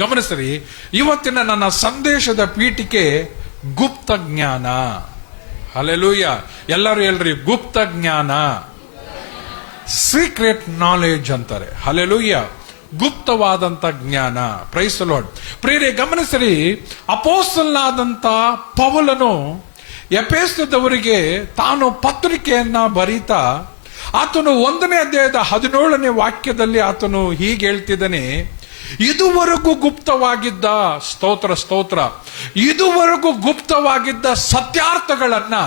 ಗಮನಿಸ್ರಿ, ಇವತ್ತಿನ ನನ್ನ ಸಂದೇಶದ ಪೀಠಿಕೆ ಗುಪ್ತ ಜ್ಞಾನ. ಹಲ್ಲೆಲೂಯ. ಎಲ್ಲರೂ ಹೇಳ್ರಿ, ಗುಪ್ತ ಜ್ಞಾನ, ಸೀಕ್ರೆಟ್ ನಾಲೆಡ್ಜ್ ಅಂತಾರೆ. ಹಲ್ಲೆಲೂಯ. ಗುಪ್ತವಾದಂತ ಜ್ಞಾನ. Praise the Lord. ಪ್ರಿಯರೇ, ಗಮನಿಸಿರಿ, ಅಪೊಸ್ತಲನಾದಂತ ಪೌಲನು ಎಫೆಸದವರಿಗೆ ತಾನು ಪತ್ರಿಕೆಯನ್ನ ಬರೀತಾ ಆತನು 1ನೇ ಅಧ್ಯಾಯದ 17ನೇ ವಾಕ್ಯದಲ್ಲಿ ಆತನು ಹೀಗೆ ಹೇಳ್ತಿದ್ದಾನೆ, ಇದುವರೆಗೂ ಗುಪ್ತವಾಗಿದ್ದ, ಸ್ತೋತ್ರ ಸ್ತೋತ್ರ, ಇದುವರೆಗೂ ಗುಪ್ತವಾಗಿದ್ದ ಸತ್ಯಾರ್ಥಗಳನ್ನ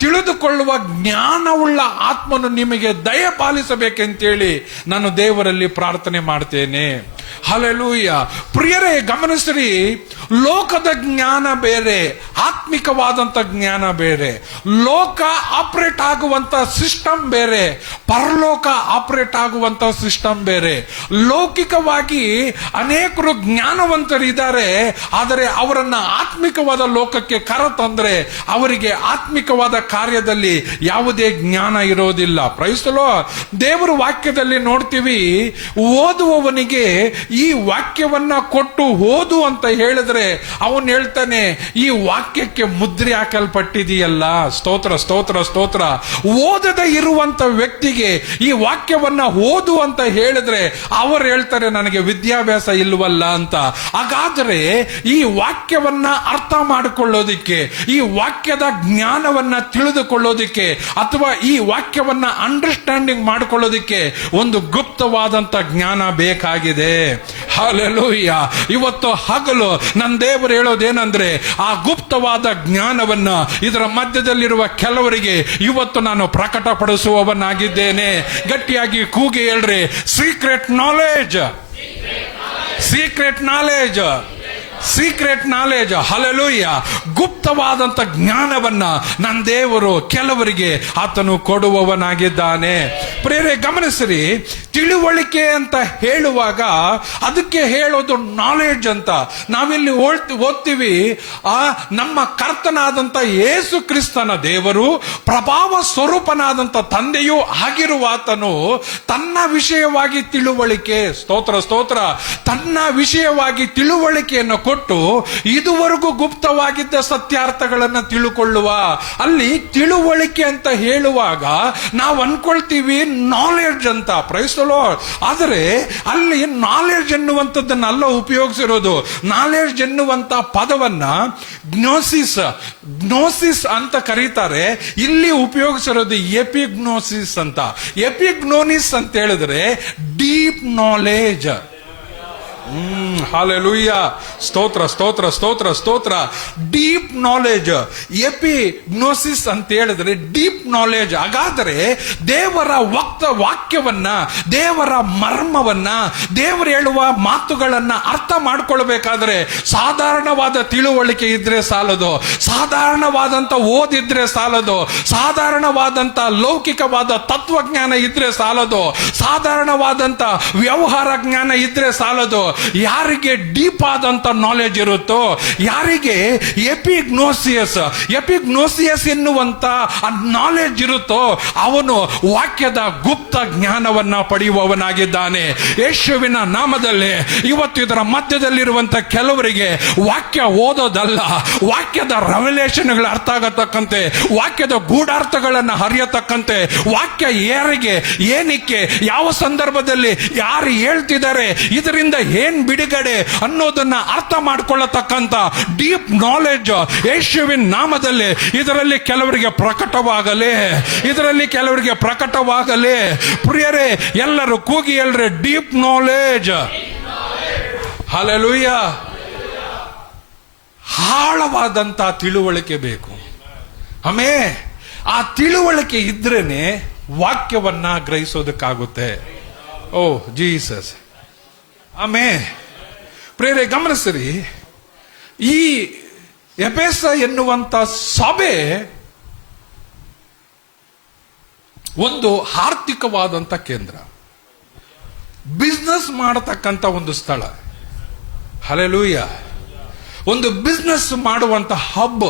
ತಿಳಿದುಕೊಳ್ಳುವ ಜ್ಞಾನವುಳ್ಳ ಆತ್ಮನು ನಿಮಗೆ ದಯಪಾಲಿಸಬೇಕೆಂತೇಳಿ ನಾನು ದೇವರಲ್ಲಿ ಪ್ರಾರ್ಥನೆ ಮಾಡ್ತೇನೆ. ಹಲ್ಲೆಲೂಯ. ಪ್ರಿಯರೇ, ಗಮನಿಸ್ರಿ, ಲೋಕದ ಜ್ಞಾನ ಬೇರೆ, ಆತ್ಮಿಕವಾದಂತ ಜ್ಞಾನ ಬೇರೆ. ಲೋಕ ಆಪರೇಟ್ ಆಗುವಂತ ಸಿಸ್ಟಮ್ ಬೇರೆ, ಪರಲೋಕ ಆಪರೇಟ್ ಆಗುವಂತ ಸಿಸ್ಟಮ್ ಬೇರೆ. ಲೌಕಿಕವಾಗಿ ಅನೇಕರು ಜ್ಞಾನವಂತರಿದ್ದಾರೆ, ಆದರೆ ಅವರನ್ನ ಆತ್ಮಿಕವಾದ ಲೋಕಕ್ಕೆ ಕರೆತಂದ್ರೆ ಅವರಿಗೆ ಆತ್ಮಿಕವಾದ ಕಾರ್ಯದಲ್ಲಿ ಯಾವುದೇ ಜ್ಞಾನ ಇರೋದಿಲ್ಲ. Praise the Lord. ದೇವರ ವಾಕ್ಯದಲ್ಲಿ ನೋಡ್ತೀವಿ, ಓದುವವನಿಗೆ ಈ ವಾಕ್ಯವನ್ನ ಕೊಟ್ಟು ಓದು ಅಂತ ಹೇಳಿದ್ರೆ ಅವನು ಹೇಳ್ತಾನೆ, ಈ ವಾಕ್ಯಕ್ಕೆ ಮುದ್ರೆ ಹಾಕಲ್ಪಟ್ಟಿದೆಯಲ್ಲ. ಸ್ತೋತ್ರ ಸ್ತೋತ್ರ ಸ್ತೋತ್ರ. ಓದದೆ ಇರುವಂತ ವ್ಯಕ್ತಿಗೆ ಈ ವಾಕ್ಯವನ್ನ ಓದು ಅಂತ ಹೇಳಿದ್ರೆ ಅವರು ಹೇಳ್ತಾರೆ, ನನಗೆ ವಿದ್ಯಾಭ್ಯಾಸ ಇಲ್ವಲ್ಲ ಅಂತ. ಹಾಗಾದ್ರೆ ಈ ವಾಕ್ಯವನ್ನ ಅರ್ಥ ಮಾಡಿಕೊಳ್ಳೋದಿಕ್ಕೆ, ಈ ವಾಕ್ಯದ ಜ್ಞಾನವನ್ನ ತಿಳಿದುಕೊಳ್ಳೋದಿಕ್ಕೆ, ಅಥವಾ ಈ ವಾಕ್ಯವನ್ನ ಅಂಡರ್ಸ್ಟ್ಯಾಂಡಿಂಗ್ ಮಾಡಿಕೊಳ್ಳೋದಿಕ್ಕೆ ಒಂದು ಗುಪ್ತವಾದಂತ ಜ್ಞಾನ ಬೇಕಾಗಿದೆ. ಹಲ್ಲೆಲೂಯ. ಇವತ್ತು ಹಗಲು ನನ್ನ ದೇವರು ಹೇಳೋದೇನಂದ್ರೆ, ಆ ಗುಪ್ತವಾದ ಜ್ಞಾನವನ್ನ ಇದರ ಮಧ್ಯದಲ್ಲಿರುವ ಕೆಲವರಿಗೆ ಇವತ್ತು ನಾನು ಪ್ರಕಟಪಡಿಸುವವನಾಗಿದ್ದೇನೆ. ಗಟ್ಟಿಯಾಗಿ ಕೂಗಿ ಹೇಳ್ರಿ, secret knowledge, secret knowledge, secret knowledge. Hallelujah. ಗುಪ್ತವಾದಂತ ಜ್ಞಾನವನ್ನ ನನ್ನ ದೇವರು ಕೆಲವರಿಗೆ ಆತನು ಕೊಡುವವನಾಗಿದ್ದಾನೆ. ಪ್ರಿಯರೇ, ಗಮನಿಸಿರಿ, ತಿಳುವಳಿಕೆ ಅಂತ ಹೇಳುವಾಗ ಅದಕ್ಕೆ ಹೇಳೋದು ನಾಲೆಡ್ಜ್ ಅಂತ. ನಾವಿಲ್ಲಿ ಓದ್ತೀವಿ, ಆ ನಮ್ಮ ಕರ್ತನಾದಂತ ಯೇಸು ಕ್ರಿಸ್ತನ ದೇವರು, ಪ್ರಭಾವ ಸ್ವರೂಪನಾದಂತ ತಂದೆಯೂ ಆಗಿರುವ ಆತನು ತನ್ನ ವಿಷಯವಾಗಿ ತಿಳುವಳಿಕೆ, ಸ್ತೋತ್ರ ಸ್ತೋತ್ರ, ತನ್ನ ವಿಷಯವಾಗಿ ತಿಳುವಳಿಕೆಯನ್ನು ಕೊಟ್ಟು ಇದುವರೆಗೂ ಗುಪ್ತವಾಗಿದ್ದ ಸತ್ಯಾರ್ಥಗಳನ್ನು ತಿಳುಕೊಳ್ಳುವ. ಅಲ್ಲಿ ತಿಳುವಳಿಕೆ ಅಂತ ಹೇಳುವಾಗ ನಾವು ಅನ್ಕೊಳ್ತೀವಿ ನಾಲೆಡ್ಜ್ ಅಂತ. Praise the Lord. ಆದರೆ ಅಲ್ಲಿ ನಾಲೆಡ್ಜ್ ಎನ್ನುವಂಥದ್ದನ್ನೆಲ್ಲ ಉಪಯೋಗಿಸಿರೋದು. ನಾಲೆಡ್ಜ್ ಎನ್ನುವಂತ ಪದವನ್ನ ಗ್ನೋಸಿಸ್, ಗ್ನೋಸಿಸ್ ಅಂತ ಕರೀತಾರೆ. ಇಲ್ಲಿ ಉಪಯೋಗಿಸಿರೋದು ಎಪಿಗ್ನೋಸಿಸ್ ಅಂತ. ಎಪಿಗ್ನೋನಿಸ್ ಅಂತ ಹೇಳಿದ್ರೆ ಡೀಪ್ ನಾಲೆಡ್ಜ್. ಹಲ್ಲೆಲೂಯ. ಸ್ತೋತ್ರ ಸ್ತೋತ್ರ ಸ್ತೋತ್ರ ಸ್ತೋತ್ರ. ಡೀಪ್ ನಾಲೆಡ್ಜ್, ಎಪಿಗ್ನೋಸಿಸ್ ಅಂತ ಹೇಳಿದ್ರೆ ಡೀಪ್ ನಾಲೆಡ್ಜ್. ಹಾಗಾದರೆ ದೇವರ ವಾಕ್ಯವನ್ನ, ದೇವರ ಮರ್ಮವನ್ನ, ದೇವರು ಹೇಳುವ ಮಾತುಗಳನ್ನ ಅರ್ಥ ಮಾಡ್ಕೊಳ್ಬೇಕಾದ್ರೆ ಸಾಧಾರಣವಾದ ತಿಳುವಳಿಕೆ ಇದ್ರೆ ಸಾಲದು, ಸಾಧಾರಣವಾದಂತ ಓದಿದ್ರೆ ಸಾಲದು, ಸಾಧಾರಣವಾದಂತ ಲೌಕಿಕವಾದ ತತ್ವಜ್ಞಾನ ಇದ್ರೆ ಸಾಲದು, ಸಾಧಾರಣವಾದಂತ ವ್ಯವಹಾರ ಜ್ಞಾನ ಇದ್ರೆ ಸಾಲದು. ಯಾರಿಗೆ ಡೀಪ್ ಆದಂತ ನಾಲೆಡ್ಜ್ ಇರುತ್ತೋ, ಯಾರಿಗೆ ಎಪಿಗ್ನೋಸಿಯಸ್ ಎನ್ನುವಂತ ನಾಲೆಡ್ಜ್ ಇರುತ್ತೋ, ಅವನು ವಾಕ್ಯದ ಗುಪ್ತ ಜ್ಞಾನವನ್ನ ಪಡೆಯುವವನಾಗಿದ್ದಾನೆ. ಯೇಸುವಿನ ನಾಮದಲ್ಲಿ ಇವತ್ತು ಇದರ ಮಧ್ಯದಲ್ಲಿರುವಂತ ಕೆಲವರಿಗೆ ವಾಕ್ಯ ಓದೋದಲ್ಲ, ವಾಕ್ಯದ ರೆವಲೇಷನ್ಗಳು ಅರ್ಥ ಆಗತಕ್ಕಂತೆ, ವಾಕ್ಯದ ಗೂಢಾರ್ಥಗಳನ್ನ ಹರಿಯತಕ್ಕಂತೆ, ವಾಕ್ಯ ಯಾರಿಗೆ, ಏನಕ್ಕೆ, ಯಾವ ಸಂದರ್ಭದಲ್ಲಿ ಯಾರು ಹೇಳ್ತಿದ್ದಾರೆ, ಇದರಿಂದ ಏನ್ ಬಿಡುಗಡೆ ಅನ್ನೋದನ್ನ ಅರ್ಥ ಮಾಡಿಕೊಳ್ಳತಕ್ಕಂತ ಡೀಪ್ ನಾಲೆಡ್ಜ್ ಯೇಸುವಿನ ನಾಮದಲ್ಲಿ ಇದರಲ್ಲಿ ಕೆಲವರಿಗೆ ಪ್ರಕಟವಾಗಲಿ, ಇದರಲ್ಲಿ ಕೆಲವರಿಗೆ ಪ್ರಕಟವಾಗಲಿ. ಪ್ರಿಯರೇ, ಎಲ್ಲರೂ ಕೂಗಿ ಹೇಳ್ರಿ, ಡೀಪ್ ನಾಲೆಡ್ಜ್. ಹಲ್ಲೆಲೂಯ. ಆಳವಾದಂತ ತಿಳುವಳಿಕೆ ಬೇಕು. ಆಮೇಲೆ ಆ ತಿಳುವಳಿಕೆ ಇದ್ರೇನೆ ವಾಕ್ಯವನ್ನ ಗ್ರಹಿಸೋದಕ್ಕಾಗುತ್ತೆ. ಓ ಜೀಸಸ್. ಆಮೇಲೆ ಪ್ರೇರೆ, ಗಮನಿಸಿರಿ, ಈ ಎಫೆಸ ಎನ್ನುವಂತ ಸಭೆ ಒಂದು ಆರ್ಥಿಕವಾದಂತ ಕೇಂದ್ರ, ಬಿಸ್ನೆಸ್ ಮಾಡತಕ್ಕಂತ ಒಂದು ಸ್ಥಳ. ಹಲ್ಲೆಲೂಯ. ಒಂದು ಬಿಸ್ನೆಸ್ ಮಾಡುವಂತ ಹಬ್.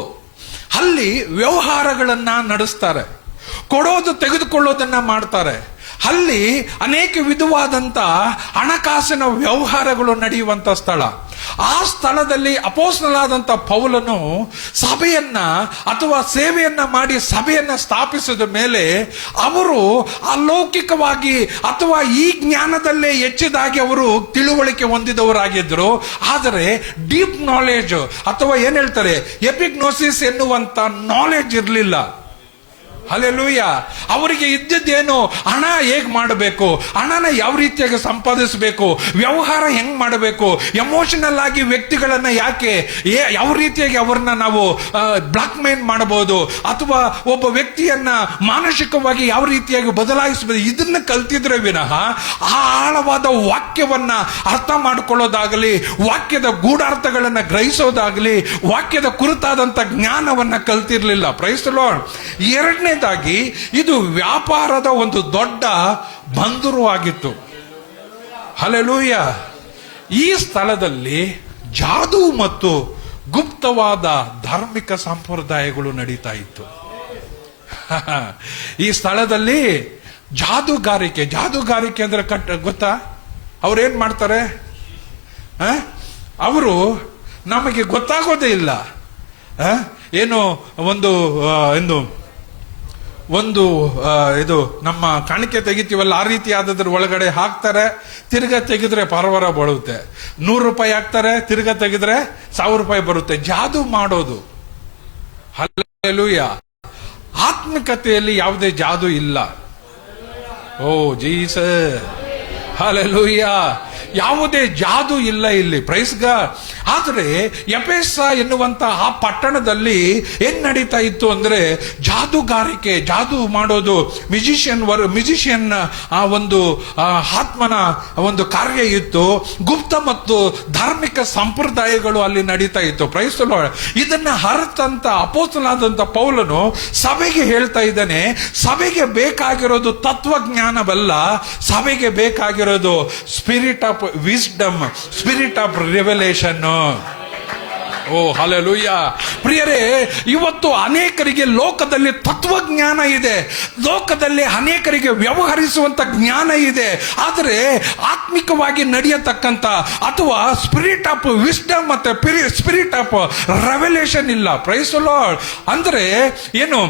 ಅಲ್ಲಿ ವ್ಯವಹಾರಗಳನ್ನ ನಡೆಸ್ತಾರೆ, ಕೊಡೋದು ತೆಗೆದುಕೊಳ್ಳೋದನ್ನ ಮಾಡ್ತಾರೆ. ಅಲ್ಲಿ ಅನೇಕ ವಿಧವಾದಂತ ಹಣಕಾಸಿನ ವ್ಯವಹಾರಗಳು ನಡೆಯುವಂತ ಸ್ಥಳ. ಆ ಸ್ಥಳದಲ್ಲಿ ಅಪೊಸ್ತಲನಾದಂತ ಪೌಲನು ಸಭೆಯನ್ನ ಅಥವಾ ಸೇವೆಯನ್ನ ಮಾಡಿ ಸಭೆಯನ್ನ ಸ್ಥಾಪಿಸಿದ ಮೇಲೆ ಅವರು ಅಲೌಕಿಕವಾಗಿ ಅಥವಾ ಈ ಜ್ಞಾನದಲ್ಲೇ ಹೆಚ್ಚಿದಾಗಿ ಅವರು ತಿಳುವಳಿಕೆ ಹೊಂದಿದವರಾಗಿದ್ದರು. ಆದರೆ ಡೀಪ್ ನಾಲೆಜ್ ಅಥವಾ ಏನ್ ಹೇಳ್ತಾರೆ ಎಪಿಗ್ನೋಸಿಸ್ ಎನ್ನುವಂತ ನಾಲೆಜ್ ಇರಲಿಲ್ಲ. ಹಲ್ಲೆಲೂಯ. ಅವರಿಗೆ ಇದ್ದದ್ದೇನು, ಹಣ ಹೇಗ್ ಮಾಡಬೇಕು, ಹಣನ ಯಾವ ರೀತಿಯಾಗಿ ಸಂಪಾದಿಸಬೇಕು, ವ್ಯವಹಾರ ಹೆಂಗ್ ಮಾಡಬೇಕು, ಎಮೋಷನಲ್ ಆಗಿ ವ್ಯಕ್ತಿಗಳನ್ನ ಯಾಕೆ ಯಾವ ರೀತಿಯಾಗಿ ಅವ್ರನ್ನ ನಾವು ಬ್ಲಾಕ್ ಮೇಲ್ ಮಾಡಬಹುದು, ಅಥವಾ ಒಬ್ಬ ವ್ಯಕ್ತಿಯನ್ನ ಮಾನಸಿಕವಾಗಿ ಯಾವ ರೀತಿಯಾಗಿ ಬದಲಾಯಿಸಬಹುದು, ಇದನ್ನ ಕಲ್ತಿದ್ರೆ ವಿನಃ ಆ ಆಳವಾದ ವಾಕ್ಯವನ್ನ ಅರ್ಥ ಮಾಡಿಕೊಳ್ಳೋದಾಗಲಿ, ವಾಕ್ಯದ ಗೂಢಾರ್ಥಗಳನ್ನ ಗ್ರಹಿಸೋದಾಗಲಿ, ವಾಕ್ಯದ ಕುರಿತಾದಂತ ಜ್ಞಾನವನ್ನ ಕಲ್ತಿರ್ಲಿಲ್ಲ. Price the lord. ಎರಡನೇದಾಗಿ ಇದು ವ್ಯಾಪಾರದ ಒಂದು ದೊಡ್ಡ ಬಂದರು ಆಗಿತ್ತು. ಹಲ್ಲೆಲೂಯ. ಈ ಸ್ಥಳದಲ್ಲಿ ಜಾದು ಮತ್ತು ಗುಪ್ತವಾದ ಧಾರ್ಮಿಕ ಸಂಪ್ರದಾಯಗಳು ನಡೀತಾ ಇತ್ತು. ಈ ಸ್ಥಳದಲ್ಲಿ ಜಾದುಗಾರಿಕೆ ಅಂದ್ರೆ ಗೊತ್ತಾ? ಅವ್ರೇನ್ ಮಾಡ್ತಾರೆ, ಅವರು ನಮಗೆ ಗೊತ್ತಾಗೋದೇ ಇಲ್ಲ. ಏನು ಒಂದು ಇದು ನಮ್ಮ ಕಾಣಿಕೆ ತೆಗಿತೀವಲ್ಲ, ಆ ರೀತಿ ಆದದ್ರ ಒಳಗಡೆ ಹಾಕ್ತಾರೆ, ತಿರ್ಗಾ ತೆಗೆದ್ರೆ ಪರವರ ಬರುತ್ತೆ. 100 ರೂಪಾಯಿ ಹಾಕ್ತಾರೆ, ತಿರ್ಗಾ ತೆಗೆದ್ರೆ 1000 ರೂಪಾಯಿ ಬರುತ್ತೆ. ಜಾದು ಮಾಡೋದು. ಹಲ್ಲೆಲೂಯ. ಆತ್ಮಿಕತೆಯಲ್ಲಿ ಯಾವುದೇ ಜಾದು ಇಲ್ಲ. ಓ ಜೀಸಸ್, ಹಲ್ಲೆಲೂಯ. ಯಾವುದೇ ಜಾದು ಇಲ್ಲ ಇಲ್ಲಿ. Praise God. ಆದರೆ ಎಫೆಸ ಎನ್ನುವಂತ ಆ ಪಟ್ಟಣದಲ್ಲಿ ಏನ್ ನಡೀತಾ ಇತ್ತು ಅಂದ್ರೆ ಜಾದು ಮಾಡೋದು, ಮ್ಯೂಸಿಷಿಯನ್ ಆ ಒಂದು ಆತ್ಮನ ಒಂದು ಕಾರ್ಯ ಇತ್ತು. ಗುಪ್ತ ಮತ್ತು ಧಾರ್ಮಿಕ ಸಂಪ್ರದಾಯಗಳು ಅಲ್ಲಿ ನಡೀತಾ ಇತ್ತು. Praise the Lord. ಇದನ್ನ ಹರತಂತ ಅಪೊಸ್ತಲನಾದಂತ ಪೌಲನು ಸಭೆಗೆ ಹೇಳ್ತಾ ಇದ್ದಾನೆ, ಸಭೆಗೆ ಬೇಕಾಗಿರೋದು ತತ್ವಜ್ಞಾನವಲ್ಲ, ಸಭೆಗೆ ಬೇಕಾಗಿರೋದು spirit of wisdom, spirit of revelation. Oh hallelujah. ಪ್ರಿಯರೇ, ಇವತ್ತು ಅನೇಕರಿಗೆ ಲೋಕದಲ್ಲಿ ತತ್ವಜ್ಞಾನ ಇದೆ, ಲೋಕದಲ್ಲಿ ಅನೇಕರಿಗೆ ವ್ಯವಹರಿಸುವಂತ ಜ್ಞಾನ ಇದೆ, ಆದರೆ ಆತ್ಮಿಕವಾಗಿ ನಡೆಯತಕ್ಕಂತ ಅಥವಾ ಸ್ಪಿರಿಟ್ ಆಫ್ ವಿಸ್ಡಮ್ ಮತ್ತೆ ಸ್ಪಿರಿಟ್ ಆಫ್ ರೆವೆಲೇಷನ್ ಇಲ್ಲ. Praise the Lord. ಅಂದ್ರೆ ಏನು,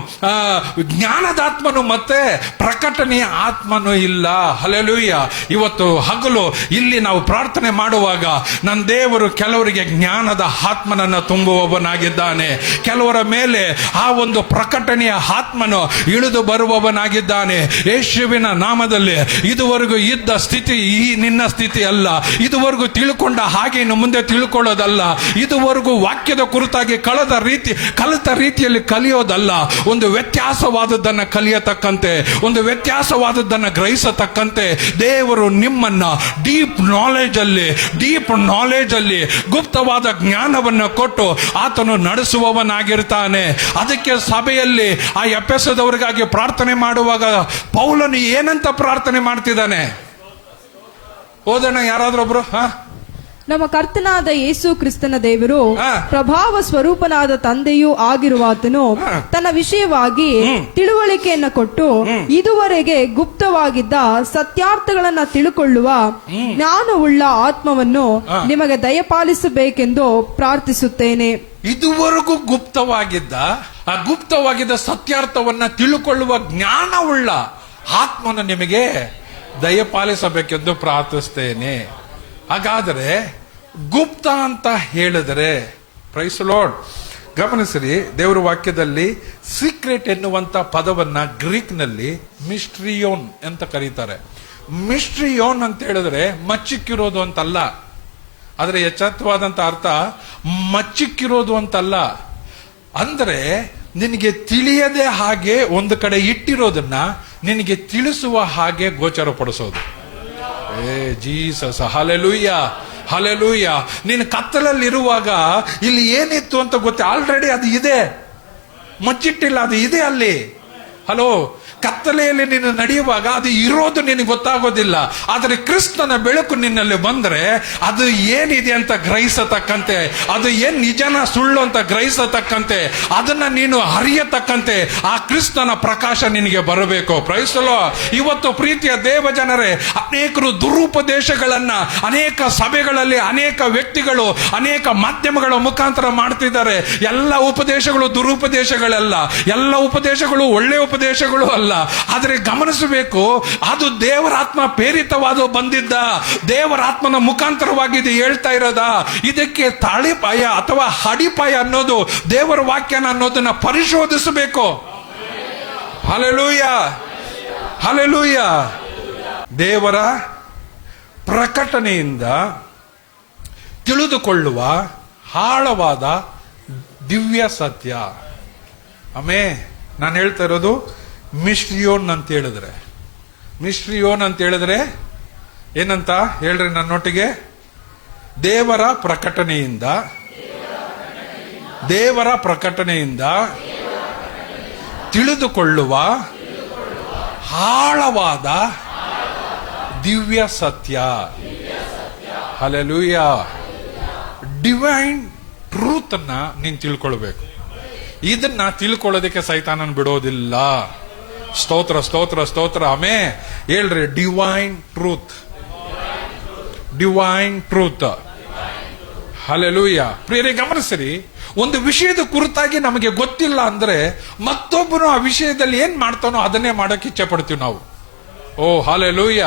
ಜ್ಞಾನದಾತ್ಮನು ಮತ್ತೆ ಪ್ರಕಟಣೆಯ ಆತ್ಮನು ಇಲ್ಲ. ಹಲ್ಲೆಲೂಯ. ಇವತ್ತು ಹಗಲು ಇಲ್ಲಿ ನಾವು ಪ್ರಾರ್ಥನೆ ಮಾಡುವಾಗ ನನ್ನ ದೇವರು ಕೆಲವರಿಗೆ ಜ್ಞಾನದ ಆತ್ಮನ ತುಂಬುವವನಾಗಿದ್ದಾನೆ, ಕೆಲವರ ಮೇಲೆ ಆ ಒಂದು ಪ್ರಕಟಣೆಯ ಆತ್ಮನು ಇಳಿದು ಬರುವವನಾಗಿದ್ದಾನೆ. ಯೇಸುವಿನ ನಾಮದಲ್ಲಿ ಇದುವರೆಗೂ ಇದ್ದ ಸ್ಥಿತಿ ಈ ನಿನ್ನ ಸ್ಥಿತಿ ಅಲ್ಲ, ಇದುವರೆಗೂ ತಿಳ್ಕೊಂಡ ಹಾಗೆ ಇನ್ನು ಮುಂದೆ ತಿಳ್ಕೊಳ್ಳೋದಲ್ಲ, ಇದುವರೆಗೂ ವಾಕ್ಯದ ಕುರಿತಾಗಿ ಕಲಿತ ರೀತಿಯಲ್ಲಿ ಕಲಿಯೋದಲ್ಲ, ಒಂದು ವ್ಯತ್ಯಾಸವಾದದ್ದನ್ನ ಕಲಿಯತಕ್ಕಂತೆ, ಒಂದು ವ್ಯತ್ಯಾಸವಾದದ್ದನ್ನ ಗ್ರಹಿಸತಕ್ಕಂತೆ ದೇವರು ನಿಮ್ಮನ್ನ ಡೀಪ್ ನಾಲೆಜ್ ಅಲ್ಲಿ ಗುಪ್ತವಾದ ಜ್ಞಾನವನ್ನು ಕೊಟ್ಟು ಆತನು ನಡೆಸುವವನಾಗಿರ್ತಾನೆ. ಅದಕ್ಕೆ ಸಭೆಯಲ್ಲಿ ಆ ಎಫೆಸದವರಿಗಾಗಿ ಪ್ರಾರ್ಥನೆ ಮಾಡುವಾಗ ಪೌಲನು ಏನಂತ ಪ್ರಾರ್ಥನೆ ಮಾಡ್ತಿದ್ದಾನೆ ಓದೋಣ ಯಾರಾದ್ರೂ ಒಬ್ರು. ನಮ್ಮ ಕರ್ತನಾದ ಯೇಸು ಕ್ರಿಸ್ತನ ದೇವರು, ಪ್ರಭಾವ ಸ್ವರೂಪನಾದ ತಂದೆಯೂ ಆಗಿರುವಾತನು ತನ್ನ ವಿಷಯವಾಗಿ ತಿಳುವಳಿಕೆಯನ್ನ ಕೊಟ್ಟು ಇದುವರೆಗೆ ಗುಪ್ತವಾಗಿದ್ದ ಸತ್ಯಾರ್ಥಗಳನ್ನ ತಿಳುಕೊಳ್ಳುವ ಜ್ಞಾನವುಳ್ಳ ಆತ್ಮವನ್ನು ನಿಮಗೆ ದಯಪಾಲಿಸಬೇಕೆಂದು ಪ್ರಾರ್ಥಿಸುತ್ತೇನೆ. ಇದುವರೆಗೂ ಗುಪ್ತವಾಗಿದ್ದ ಸತ್ಯಾರ್ಥವನ್ನ ತಿಳುಕೊಳ್ಳುವ ಜ್ಞಾನವುಳ್ಳ ಆತ್ಮನ ನಿಮಗೆ ದಯಪಾಲಿಸಬೇಕೆಂದು ಪ್ರಾರ್ಥಿಸ್ತೇನೆ. ಹಾಗಾದರೆ ಗುಪ್ತ ಅಂತ ಹೇಳಿದರೆ, ಪ್ರೈಸ್ ದಿ ಲಾರ್ಡ್, ಗಮನಿಸಿರಿ, ದೇವರ ವಾಕ್ಯದಲ್ಲಿ ಸೀಕ್ರೆಟ್ ಎನ್ನುವಂತ ಪದವನ್ನ ಗ್ರೀಕ್ ನಲ್ಲಿ ಮಿಸ್ಟ್ರಿಯೋನ್ ಅಂತ ಕರೀತಾರೆ. ಮಿಸ್ಟ್ರಿಯೋನ್ ಅಂತ ಹೇಳಿದ್ರೆ ಮಚ್ಚಿಕ್ಕಿರೋದು ಅಂತಲ್ಲ, ಆದರೆ ಯಥಾರ್ಥವಾದಂತ ಅರ್ಥ ಮಚ್ಚಿಕ್ಕಿರೋದು ಅಂತಲ್ಲ. ಅಂದ್ರೆ ನಿನಗೆ ತಿಳಿಯದೆ ಹಾಗೆ ಒಂದು ಕಡೆ ಇಟ್ಟಿರೋದನ್ನ ನಿನಗೆ ತಿಳಿಸುವ ಹಾಗೆ ಗೋಚರಪಡಿಸೋದು. Jesus, hallelujah, hallelujah. ನೀನು ಕತ್ತಲಲ್ಲಿರುವಾಗ ಇಲ್ಲಿ ಏನಿತ್ತು ಅಂತ ಗೊತ್ತೇ, ಆಲ್ರೆಡಿ ಅದು ಇದೆ, ಮಚ್ಚಿಟ್ಟಿಲ್ಲ, ಅದು ಇದೆ ಅಲ್ಲಿ. ಹಲೋ, ಕತ್ತಲೆಯಲ್ಲಿ ನೀನು ನಡೆಯುವಾಗ ಅದು ಇರೋದು ನಿನಗೆ ಗೊತ್ತಾಗೋದಿಲ್ಲ. ಆದರೆ ಕ್ರಿಸ್ತನ ಬೆಳಕು ನಿನ್ನಲ್ಲಿ ಬಂದ್ರೆ ಅದು ಏನಿದೆ ಅಂತ ಗ್ರಹಿಸತಕ್ಕಂತೆ, ಅದು ಏನ್ ನಿಜನ ಸುಳ್ಳು ಅಂತ ಗ್ರಹಿಸತಕ್ಕಂತೆ, ಅದನ್ನ ನೀನು ಹರಿಯತಕ್ಕಂತೆ ಆ ಕ್ರಿಸ್ತನ ಪ್ರಕಾಶ ನಿನಗೆ ಬರಬೇಕು. ಪ್ರೈಸಲೋ. ಇವತ್ತು ಪ್ರೀತಿಯ ದೇವ ಜನರೇ, ಅನೇಕರು ದುರುಪದೇಶಗಳನ್ನ ಅನೇಕ ಸಭೆಗಳಲ್ಲಿ ಅನೇಕ ವ್ಯಕ್ತಿಗಳು ಅನೇಕ ಮಾಧ್ಯಮಗಳ ಮುಖಾಂತರ ಮಾಡ್ತಿದ್ದಾರೆ. ಎಲ್ಲ ಉಪದೇಶಗಳು ದುರುಪದೇಶಗಳಲ್ಲ, ಎಲ್ಲ ಉಪದೇಶಗಳು ಒಳ್ಳೆಯ ಉಪದೇಶಗಳು ಅಲ್ಲ. ಆದರೆ ಗಮನಿಸಬೇಕು, ಅದು ದೇವರಾತ್ಮ ಪ್ರೇರಿತವಾದ ಬಂದಿದ್ದ, ದೇವರಾತ್ಮನ ಮುಖಾಂತರವಾಗಿ ಇದು ಹೇಳ್ತಾ ಇರೋದ. ಇದಕ್ಕೆ ತಾಳಿಪಾಯ ಅಥವಾ ಅಡಿಪಾಯ ಅನ್ನೋದು ದೇವರ ವಾಕ್ಯನ ಅನ್ನೋದನ್ನ ಪರಿಶೋಧಿಸಬೇಕು. Hallelujah, hallelujah. ದೇವರ ಪ್ರಕಟಣೆಯಿಂದ ತಿಳಿದುಕೊಳ್ಳುವ ಆಳವಾದ ದಿವ್ಯ ಸತ್ಯ. ನಾನು ಹೇಳ್ತಾ ಇರೋದು ಮಿಸ್ಟ್ರಿಯೋನ್ ಅಂತ ಹೇಳಿದ್ರೆ, ಮಿಸ್ಟ್ರಿಯೋನ್ ಅಂತ ಹೇಳಿದ್ರೆ ಏನಂತ ಹೇಳ್ರಿ ನನ್ನೊಟ್ಟಿಗೆ. ದೇವರ ಪ್ರಕಟಣೆಯಿಂದ, ದೇವರ ಪ್ರಕಟಣೆಯಿಂದ ತಿಳಿದುಕೊಳ್ಳುವ ಆಳವಾದ ದಿವ್ಯ ಸತ್ಯ. ಹಲ್ಲೆಲೂಯ. ಡಿವೈನ್ ಟ್ರೂತ್ ಅನ್ನ ನೀನ್ ತಿಳ್ಕೊಳ್ಬೇಕು. ಇದನ್ನ ತಿಳ್ಕೊಳ್ಳೋದಕ್ಕೆ ಸೈತಾನನ್ ಬಿಡೋದಿಲ್ಲ. ಸ್ತೋತ್ರ, ಸ್ತೋತ್ರ, ಸ್ತೋತ್ರ. ಹೇಳ್ರಿ, divine truth, divine truth. Hallelujah. ಪ್ರಿಯರೇ, ಗಮನಿಸಿರಿ, ಒಂದು ವಿಷಯದ ಕುರಿತಾಗಿ ನಮಗೆ ಗೊತ್ತಿಲ್ಲ ಅಂದ್ರೆ ಮತ್ತೊಬ್ಬನು ಆ ವಿಷಯದಲ್ಲಿ ಏನ್ ಮಾಡ್ತಾನೋ ಅದನ್ನೇ ಮಾಡಕ್ಕೆ ಇಚ್ಛೆ ಪಡ್ತೀವಿ ನಾವು. ಓ ಹಲ್ಲೆಲೂಯ,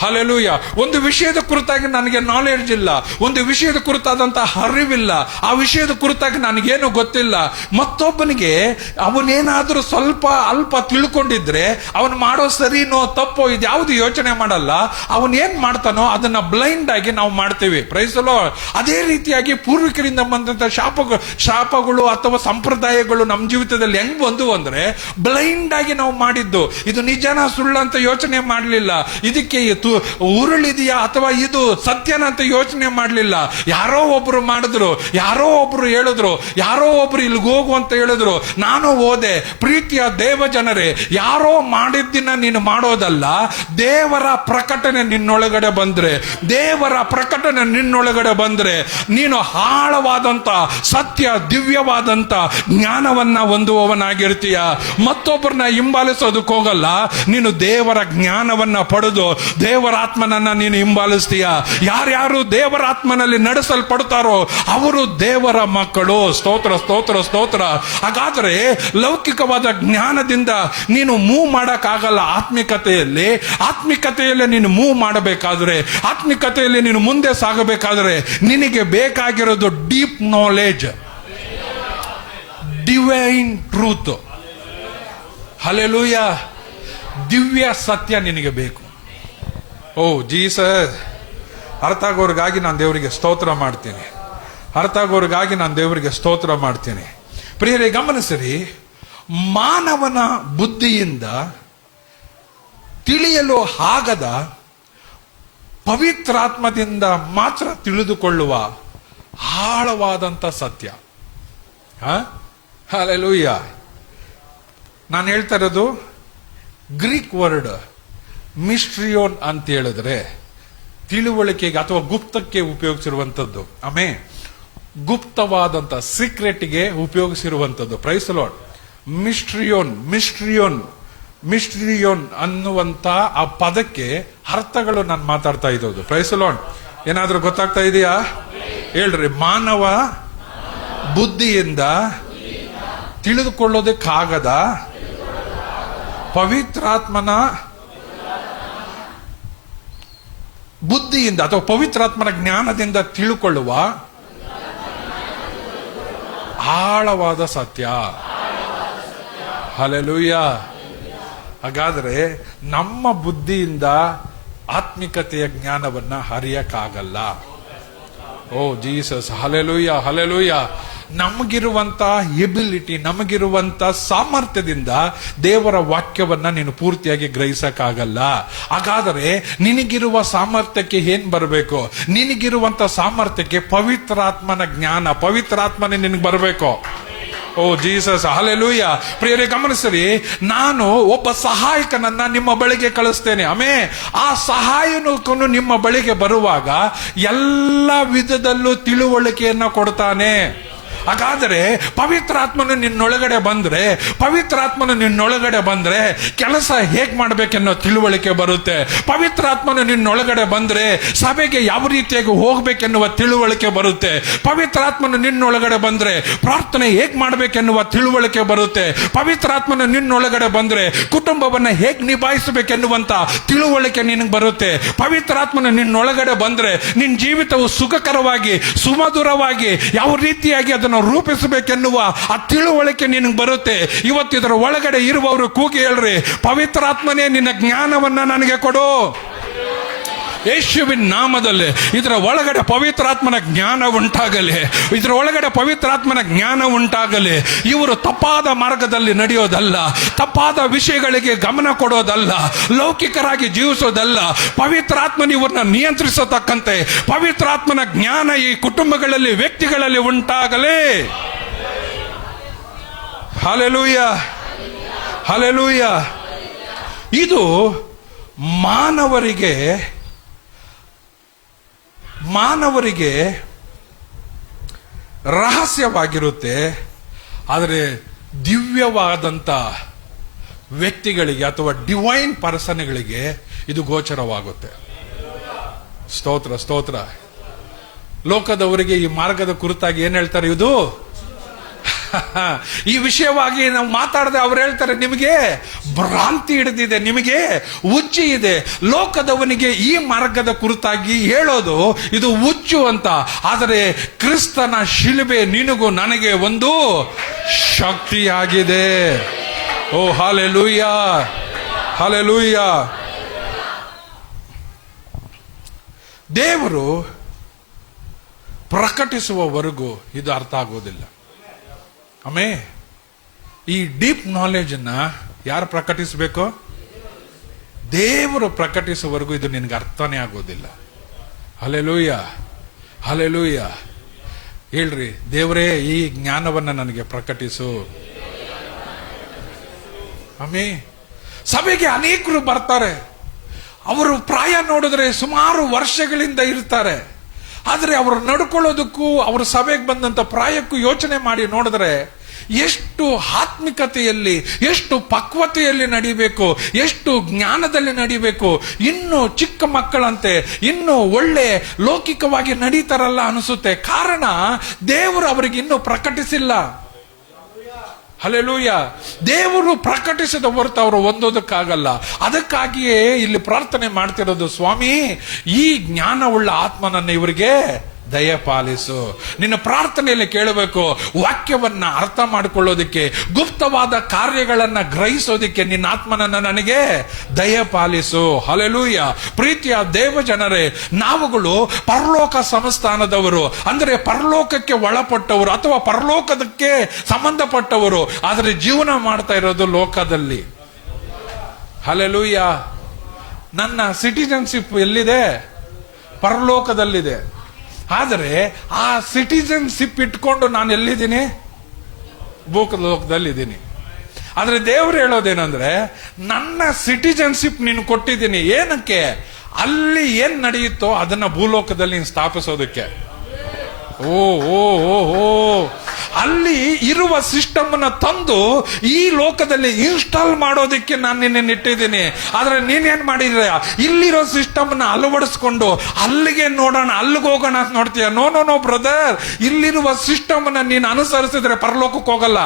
ಹಲ್ಲೆಲೂಯ. ಒಂದು ವಿಷಯದ ಕುರಿತಾಗಿ ನನಗೆ ನಾಲೆಡ್ಜ್ ಇಲ್ಲ, ಒಂದು ವಿಷಯದ ಕುರಿತಾದಂತಹ ಅರಿವಿಲ್ಲ, ಆ ವಿಷಯದ ಕುರಿತಾಗಿ ನನಗೇನು ಗೊತ್ತಿಲ್ಲ. ಮತ್ತೊಬ್ಬನಿಗೆ ಅವನೇನಾದ್ರೂ ಸ್ವಲ್ಪ ಅಲ್ಪ ತಿಳ್ಕೊಂಡಿದ್ರೆ ಅವನು ಮಾಡೋ ಸರಿನೋ ತಪ್ಪೋ ಇದ್ಯಾವುದು ಯೋಚನೆ ಮಾಡಲ್ಲ. ಅವನೇನ್ ಮಾಡ್ತಾನೋ ಅದನ್ನ ಬ್ಲೈಂಡ್ ಆಗಿ ನಾವು ಮಾಡ್ತೀವಿ. Praise the Lord. ಅದೇ ರೀತಿಯಾಗಿ ಪೂರ್ವಿಕರಿಂದ ಬಂದಂತ ಶಾಪಗಳು ಅಥವಾ ಸಂಪ್ರದಾಯಗಳು ನಮ್ಮ ಜೀವಿತದಲ್ಲಿ ಹೆಂಗ್ ಬಂದು ಅಂದ್ರೆ ಬ್ಲೈಂಡ್ ಆಗಿ ನಾವು ಮಾಡಿದ್ದು. ಇದು ನಿಜನ ಸುಳ್ಳು ಅಂತ ಯೋಚನೆ ಮಾಡಲಿಲ್ಲ, ಇದಕ್ಕೆ ಉರುಳಿದೆಯಾ ಅಥವಾ ಇದು ಸತ್ಯನ ಅಂತ ಯೋಚನೆ ಮಾಡಲಿಲ್ಲ. ಯಾರೋ ಒಬ್ರು ಮಾಡಿದ್ರು, ಯಾರೋ ಒಬ್ರು ಹೇಳಿದ್ರು, ಯಾರೋ ಒಬ್ರು ಇಲ್ಲಿಗೆ ಹೋಗು ಅಂತ ಹೇಳಿದ್ರು, ನಾನು ಹೋದೆ. ಪ್ರೀತಿಯ ದೇವ ಜನರೇ, ಯಾರೋ ಮಾಡಿದ್ದಿನ ನೀನು ಮಾಡೋದಲ್ಲ, ದೇವರ ಪ್ರಕಟಣೆ ನಿನ್ನೊಳಗಡೆ ಬಂದ್ರೆ, ದೇವರ ಪ್ರಕಟಣೆ ನಿನ್ನೊಳಗಡೆ ಬಂದ್ರೆ ನೀನು ಆಳವಾದಂತ ಸತ್ಯ ದಿವ್ಯವಾದಂತ ಜ್ಞಾನವನ್ನ ಹೊಂದುವವನಾಗಿರ್ತೀಯ. ಮತ್ತೊಬ್ಬರನ್ನ ಹಿಂಬಾಲಿಸೋದಕ್ಕೆ ಹೋಗಲ್ಲ, ನೀನು ದೇವರ ಜ್ಞಾನವನ್ನ ಪಡೆದು ದೇವರಾತ್ಮನನ್ನ ನೀನು ಹಿಂಬಾಲಿಸ್ತೀಯ. ಯಾರ್ಯಾರು ದೇವರಾತ್ಮನಲ್ಲಿ ನಡೆಸಲ್ಪಡ್ತಾರೋ ಅವರು ದೇವರ ಮಕ್ಕಳು. ಸ್ತೋತ್ರ, ಸ್ತೋತ್ರ, ಸ್ತೋತ್ರ. ಹಾಗಾದ್ರೆ ಲೌಕಿಕವಾದ ಜ್ಞಾನದಿಂದ ನೀನು ಮೂವ್ ಮಾಡಕ್ಕಾಗಲ್ಲ. ಆತ್ಮಿಕತೆಯಲ್ಲಿ, ಆತ್ಮಿಕತೆಯಲ್ಲಿ ನೀನು ಮೂವ್ ಮಾಡಬೇಕಾದ್ರೆ, ಆತ್ಮಿಕತೆಯಲ್ಲಿ ನೀನು ಮುಂದೆ ಸಾಗಬೇಕಾದ್ರೆ ನಿನಗೆ ಬೇಕಾಗಿರೋದು deep knowledge, divine truth. Hallelujah. ದಿವ್ಯ ಸತ್ಯ ನಿನಗೆ ಬೇಕು. ಓ ಜೀಸಸ್. ಅರ್ಥ ಆಗೋರ್ಗಾಗಿ ನಾನು ದೇವರಿಗೆ ಸ್ತೋತ್ರ ಮಾಡ್ತೀನಿ, ಅರ್ಥ ಆಗೋರ್ಗಾಗಿ ನಾನು ದೇವರಿಗೆ ಸ್ತೋತ್ರ ಮಾಡ್ತೀನಿ. ಪ್ರಿಯರೇ, ಗಮನಿಸಿರಿ, ಮಾನವನ ಬುದ್ಧಿಯಿಂದ ತಿಳಿಯಲು ಆಗದ ಪವಿತ್ರಾತ್ಮದಿಂದ ಮಾತ್ರ ತಿಳಿದುಕೊಳ್ಳುವ ಆಳವಾದಂತ ಸತ್ಯ. ಹಲ್ಲೆಲೂಯ. ನಾನು ಹೇಳ್ತಾ ಇರೋದು ಗ್ರೀಕ್ ವರ್ಡ್ ಮಿಸ್ಟ್ರಿಯೋನ್ ಅಂತ ಹೇಳಿದ್ರೆ ತಿಳುವಳಿಕೆಗೆ ಅಥವಾ ಗುಪ್ತಕ್ಕೆ ಉಪಯೋಗಿಸಿರುವಂತದ್ದು. ಗುಪ್ತವಾದಂತ ಸೀಕ್ರೆಟ್ಗೆ ಉಪಯೋಗಿಸಿರುವಂತದ್ದು. Praise the lord. ಮಿಸ್ಟ್ರಿಯೋನ್, ಮಿಸ್ಟ್ರಿಯೋನ್, ಮಿಸ್ಟ್ರಿಯೋನ್ ಅನ್ನುವಂತ ಆ ಪದಕ್ಕೆ ಅರ್ಥಗಳು ನಾನು ಮಾತಾಡ್ತಾ ಇದ್ದದ್ದು. Praise the lord. ಏನಾದ್ರೂ ಗೊತ್ತಾಗ್ತಾ ಇದೆಯಾ? ಹೇಳ್ರಿ. ಮಾನವ ಬುದ್ಧಿಯಿಂದ ತಿಳಿದುಕೊಳ್ಳೋದಕ್ಕಾಗದ ಪವಿತ್ರಾತ್ಮನ ಬುದ್ಧಿಯಿಂದ ಅಥವಾ ಪವಿತ್ರಾತ್ಮನ ಜ್ಞಾನದಿಂದ ತಿಳುಕೊಳ್ಳುವ ಆಳವಾದ ಸತ್ಯ. ಹಲ್ಲೆಲೂಯ. ಹಾಗಾದ್ರೆ ನಮ್ಮ ಬುದ್ಧಿಯಿಂದ ಆತ್ಮಿಕತೆಯ ಜ್ಞಾನವನ್ನ ಹರಿಯಕ್ಕಾಗಲ್ಲ. ಓ ಜೀಸಸ್. Hallelujah, hallelujah. ನಮಗಿರುವಂತ ಎಬಿಲಿಟಿ, ನಮಗಿರುವಂತ ಸಾಮರ್ಥ್ಯದಿಂದ ದೇವರ ವಾಕ್ಯವನ್ನ ನೀನು ಪೂರ್ತಿಯಾಗಿ ಗ್ರಹಿಸಕ್ಕಾಗಲ್ಲ. ಹಾಗಾದರೆ ನಿನಗಿರುವ ಸಾಮರ್ಥ್ಯಕ್ಕೆ ಏನ್ ಬರಬೇಕು? ನಿನಗಿರುವಂತ ಸಾಮರ್ಥ್ಯಕ್ಕೆ ಪವಿತ್ರಾತ್ಮನ ಜ್ಞಾನ, ಪವಿತ್ರಾತ್ಮನೇ ನಿನಗೆ ಬರಬೇಕು. ಓ ಜೀಸಸ್, ಹಲ್ಲೆಲೂಯ. ಪ್ರಿಯರೇ ಗಮನಿಸಿರಿ, ನಾನು ಒಬ್ಬ ಸಹಾಯಕನನ್ನ ನಿಮ್ಮ ಬಳಿಗೆ ಕಳಿಸ್ತೇನೆ. ಆ ಸಹಾಯಕನು ನಿಮ್ಮ ಬಳಿಗೆ ಬರುವಾಗ ಎಲ್ಲ ವಿಧದಲ್ಲೂ ತಿಳುವಳಿಕೆಯನ್ನ ಕೊಡ್ತಾನೆ. ಹಾಗಾದರೆ ಪವಿತ್ರಾತ್ಮನು ನಿನ್ನೊಳಗಡೆ ಬಂದ್ರೆ ಕೆಲಸ ಹೇಗ್ ಮಾಡ್ಬೇಕೆನ್ನೋ ತಿಳುವಳಿಕೆ ಬರುತ್ತೆ. ಪವಿತ್ರಾತ್ಮನು ನಿನ್ನೊಳಗಡೆ ಬಂದ್ರೆ ಸಭೆಗೆ ಯಾವ ರೀತಿಯಾಗಿ ಹೋಗ್ಬೇಕೆನ್ನುವ ತಿಳುವಳಿಕೆ ಬರುತ್ತೆ. ಪವಿತ್ರಾತ್ಮನು ನಿನ್ನೊಳಗಡೆ ಬಂದ್ರೆ ಪ್ರಾರ್ಥನೆ ಹೇಗ್ ಮಾಡ್ಬೇಕೆನ್ನುವ ತಿಳುವಳಿಕೆ ಬರುತ್ತೆ. ಪವಿತ್ರಾತ್ಮನು ನಿನ್ನೊಳಗಡೆ ಬಂದ್ರೆ ಕುಟುಂಬವನ್ನ ಹೇಗ್ ನಿಭಾಯಿಸಬೇಕೆನ್ನುವಂತ ತಿಳುವಳಿಕೆ ನಿನಗೆ ಬರುತ್ತೆ. ಪವಿತ್ರಾತ್ಮನು ನಿನ್ನೊಳಗಡೆ ಬಂದ್ರೆ ನಿನ್ನ ಜೀವಿತವು ಸುಖಕರವಾಗಿ ಸುಮಧುರವಾಗಿ ಯಾವ ರೀತಿಯಾಗಿ ಅದನ್ನು ರೂಪಿಸಬೇಕೆನ್ನುವ ಆ ತಿಳುವಳಿಕೆ ನಿನಗೆ ಬರುತ್ತೆ. ಇವತ್ತಿದರ ಒಳಗಡೆ ಇರುವವರು ಕೂಗಿ ಹೇಳ್ರಿ, ಪವಿತ್ರಾತ್ಮನೇ ನಿನ್ನ ಜ್ಞಾನವನ್ನ ನನಗೆ ಕೊಡು. ಯೇಸುವಿನ ನಾಮದಲ್ಲಿ ಇದರ ಒಳಗಡೆ ಪವಿತ್ರಾತ್ಮನ ಜ್ಞಾನ ಉಂಟಾಗಲಿ. ಇದರ ಒಳಗಡೆ ಪವಿತ್ರಾತ್ಮನ ಜ್ಞಾನ ಉಂಟಾಗಲಿ. ಇವರು ತಪ್ಪಾದ ಮಾರ್ಗದಲ್ಲಿ ನಡೆಯೋದಲ್ಲ, ತಪ್ಪಾದ ವಿಷಯಗಳಿಗೆ ಗಮನ ಕೊಡೋದಲ್ಲ, ಲೌಕಿಕರಾಗಿ ಜೀವಿಸೋದಲ್ಲ. ಪವಿತ್ರಾತ್ಮನ ಇವ್ರನ್ನ ನಿಯಂತ್ರಿಸತಕ್ಕಂತೆ ಪವಿತ್ರಾತ್ಮನ ಜ್ಞಾನ ಈ ಕುಟುಂಬಗಳಲ್ಲಿ ವ್ಯಕ್ತಿಗಳಲ್ಲಿ ಉಂಟಾಗಲಿ. Hallelujah, hallelujah. ಇದು ಮಾನವರಿಗೆ ರಹಸ್ಯವಾಗಿರುತ್ತೆ. ಆದರೆ ದಿವ್ಯವಾದಂಥ ವ್ಯಕ್ತಿಗಳಿಗೆ ಅಥವಾ ಡಿವೈನ್ ಪರ್ಸನ್ಗಳಿಗೆ ಇದು ಗೋಚರವಾಗುತ್ತೆ. ಸ್ತೋತ್ರ, ಸ್ತೋತ್ರ. ಲೋಕದವರಿಗೆ ಈ ಮಾರ್ಗದ ಕುರಿತಾಗಿ ಏನ್ ಹೇಳ್ತಾರೆ? ಇದು ಈ ವಿಷಯವಾಗಿ ನಾವು ಮಾತಾಡದೆ ಅವ್ರು ಹೇಳ್ತಾರೆ, ನಿಮಗೆ ಭ್ರಾಂತಿ ಹಿಡಿದಿದೆ, ನಿಮಗೆ ಹುಚ್ಚು ಇದೆ. ಲೋಕದವನಿಗೆ ಈ ಮಾರ್ಗದ ಕುರಿತಾಗಿ ಹೇಳೋದು ಇದು ಹುಚ್ಚು ಅಂತ. ಆದರೆ ಕ್ರಿಸ್ತನ ಶಿಲುಬೆ ನಿನಗೂ ನನಗೆ ಒಂದು ಶಕ್ತಿಯಾಗಿದೆ. ಓ ಹಲ್ಲೆಲೂಯ, ಹಲ್ಲೆಲೂಯ. ದೇವರು ಪ್ರಕಟಿಸುವವರೆಗೂ ಇದು ಅರ್ಥ ಆಗೋದಿಲ್ಲ. ಈ ಡೀಪ್ ನಾಲೆಜ್ ಅನ್ನ ಯಾರು ಪ್ರಕಟಿಸಬೇಕು? ದೇವರು ಪ್ರಕಟಿಸುವವರೆಗೂ ಇದು ನಿನಗೆ ಅರ್ಥನೇ ಆಗೋದಿಲ್ಲ. Hallelujah, hallelujah. ಹೇಳ್ರಿ, ದೇವರೇ ಈ ಜ್ಞಾನವನ್ನ ನನಗೆ ಪ್ರಕಟಿಸು. ಸಭೆಗೆ ಅನೇಕರು ಬರ್ತಾರೆ. ಅವರು ಪ್ರಾಯ ನೋಡಿದ್ರೆ ಸುಮಾರು ವರ್ಷಗಳಿಂದ ಇರ್ತಾರೆ. ಆದರೆ ಅವರು ನಡ್ಕೊಳ್ಳೋದಕ್ಕೂ ಅವ್ರ ಸಭೆಗೆ ಬಂದಂತ ಪ್ರಾಯಕ್ಕೂ ಯೋಚನೆ ಮಾಡಿ ನೋಡಿದ್ರೆ ಎಷ್ಟು ಆತ್ಮಿಕತೆಯಲ್ಲಿ, ಎಷ್ಟು ಪಕ್ವತೆಯಲ್ಲಿ ನಡಿಬೇಕು, ಎಷ್ಟು ಜ್ಞಾನದಲ್ಲಿ ನಡಿಬೇಕು. ಇನ್ನು ಚಿಕ್ಕ ಮಕ್ಕಳಂತೆ ಇನ್ನು ಒಳ್ಳೆ ಲೌಕಿಕವಾಗಿ ನಡೀತಾರಲ್ಲ ಅನಿಸುತ್ತೆ. ಕಾರಣ ದೇವರು ಅವರಿಗೆ ಇನ್ನೂ ಪ್ರಕಟಿಸಿಲ್ಲ. ಹಲ್ಲೆಲೂಯ. ದೇವರು ಪ್ರಕಟಿಸಿದ ಹೊರತು ಅವರು ಹೊಂದೋದಕ್ಕಾಗಲ್ಲ. ಅದಕ್ಕಾಗಿಯೇ ಇಲ್ಲಿ ಪ್ರಾರ್ಥನೆ ಮಾಡ್ತಿರೋದು, ಸ್ವಾಮಿ ಈ ಜ್ಞಾನವುಳ್ಳ ಆತ್ಮನನ್ನು ಇವರಿಗೆ ದಯಪಾಲಿಸು. ನಿನ್ನ ಪ್ರಾರ್ಥನೆಯಲ್ಲಿ ಕೇಳಬೇಕು, ವಾಕ್ಯವನ್ನ ಅರ್ಥ ಮಾಡಿಕೊಳ್ಳೋದಕ್ಕೆ, ಗುಪ್ತವಾದ ಕಾರ್ಯಗಳನ್ನ ಗ್ರಹಿಸೋದಕ್ಕೆ ನಿನ್ನ ಆತ್ಮನನ್ನ ನನಗೆ ದಯಪಾಲಿಸು. ಹಲ್ಲೆಲೂಯ. ಪ್ರೀತಿಯ ದೇವ ಜನರೇ, ನಾವುಗಳು ಪರಲೋಕ ಸಂಸ್ಥಾನದವರು, ಅಂದ್ರೆ ಪರಲೋಕಕ್ಕೆ ಒಳಪಟ್ಟವರು ಅಥವಾ ಪರಲೋಕದಕ್ಕೆ ಸಂಬಂಧಪಟ್ಟವರು. ಆದರೆ ಜೀವನ ಮಾಡ್ತಾ ಇರೋದು ಲೋಕದಲ್ಲಿ. ಹಲ್ಲೆಲೂಯ. ನನ್ನ ಸಿಟಿಜನ್ಶಿಪ್ ಎಲ್ಲಿದೆ? ಪರಲೋಕದಲ್ಲಿದೆ. ಆದರೆ ಆ ಸಿಟಿಜನ್ಶಿಪ್ ಇಟ್ಕೊಂಡು ನಾನು ಎಲ್ಲಿದ್ದೀನಿ? ಭೂಲೋಕದಲ್ಲಿದ್ದೀನಿ. ಆದ್ರೆ ದೇವರು ಹೇಳೋದೇನಂದ್ರೆ, ನನ್ನ ಸಿಟಿಜನ್ಶಿಪ್ ನೀನು ಕೊಟ್ಟಿದ್ದೀನಿ. ಏನಕ್ಕೆ? ಅಲ್ಲಿ ಏನ್ ನಡೆಯುತ್ತೋ ಅದನ್ನ ಭೂಲೋಕದಲ್ಲಿ ಸ್ಥಾಪಿಸೋದಕ್ಕೆ. ಓ ಓ ಓ ಓ ಅಲ್ಲಿ ಇರುವ ಸಿಸ್ಟಮ್ ಅನ್ನ ತಂದು ಈ ಲೋಕದಲ್ಲಿ ಇನ್ಸ್ಟಾಲ್ ಮಾಡೋದಕ್ಕೆ ನಾನು ನಿನ್ನ ಇಟ್ಟಿದ್ದೀನಿ. ಆದ್ರೆ ನೀನೇನ್ ಮಾಡಿದ್ರೆ, ಇಲ್ಲಿರೋ ಸಿಸ್ಟಮ್ ನ ಅಳವಡಿಸ್ಕೊಂಡು ಅಲ್ಲಿಗೆ ನೋಡೋಣ, ಅಲ್ಲಿಗೆ ಹೋಗೋಣ ಅಂತ ನೋಡ್ತೀಯ. ನೋ ನೋ ನೋ ಬ್ರದರ್, ಇಲ್ಲಿರುವ ಸಿಸ್ಟಮ್ ಅನ್ನ ನೀನು ಅನುಸರಿಸಿದ್ರೆ ಪರಲೋಕಕ್ಕೆ ಹೋಗಲ್ಲ.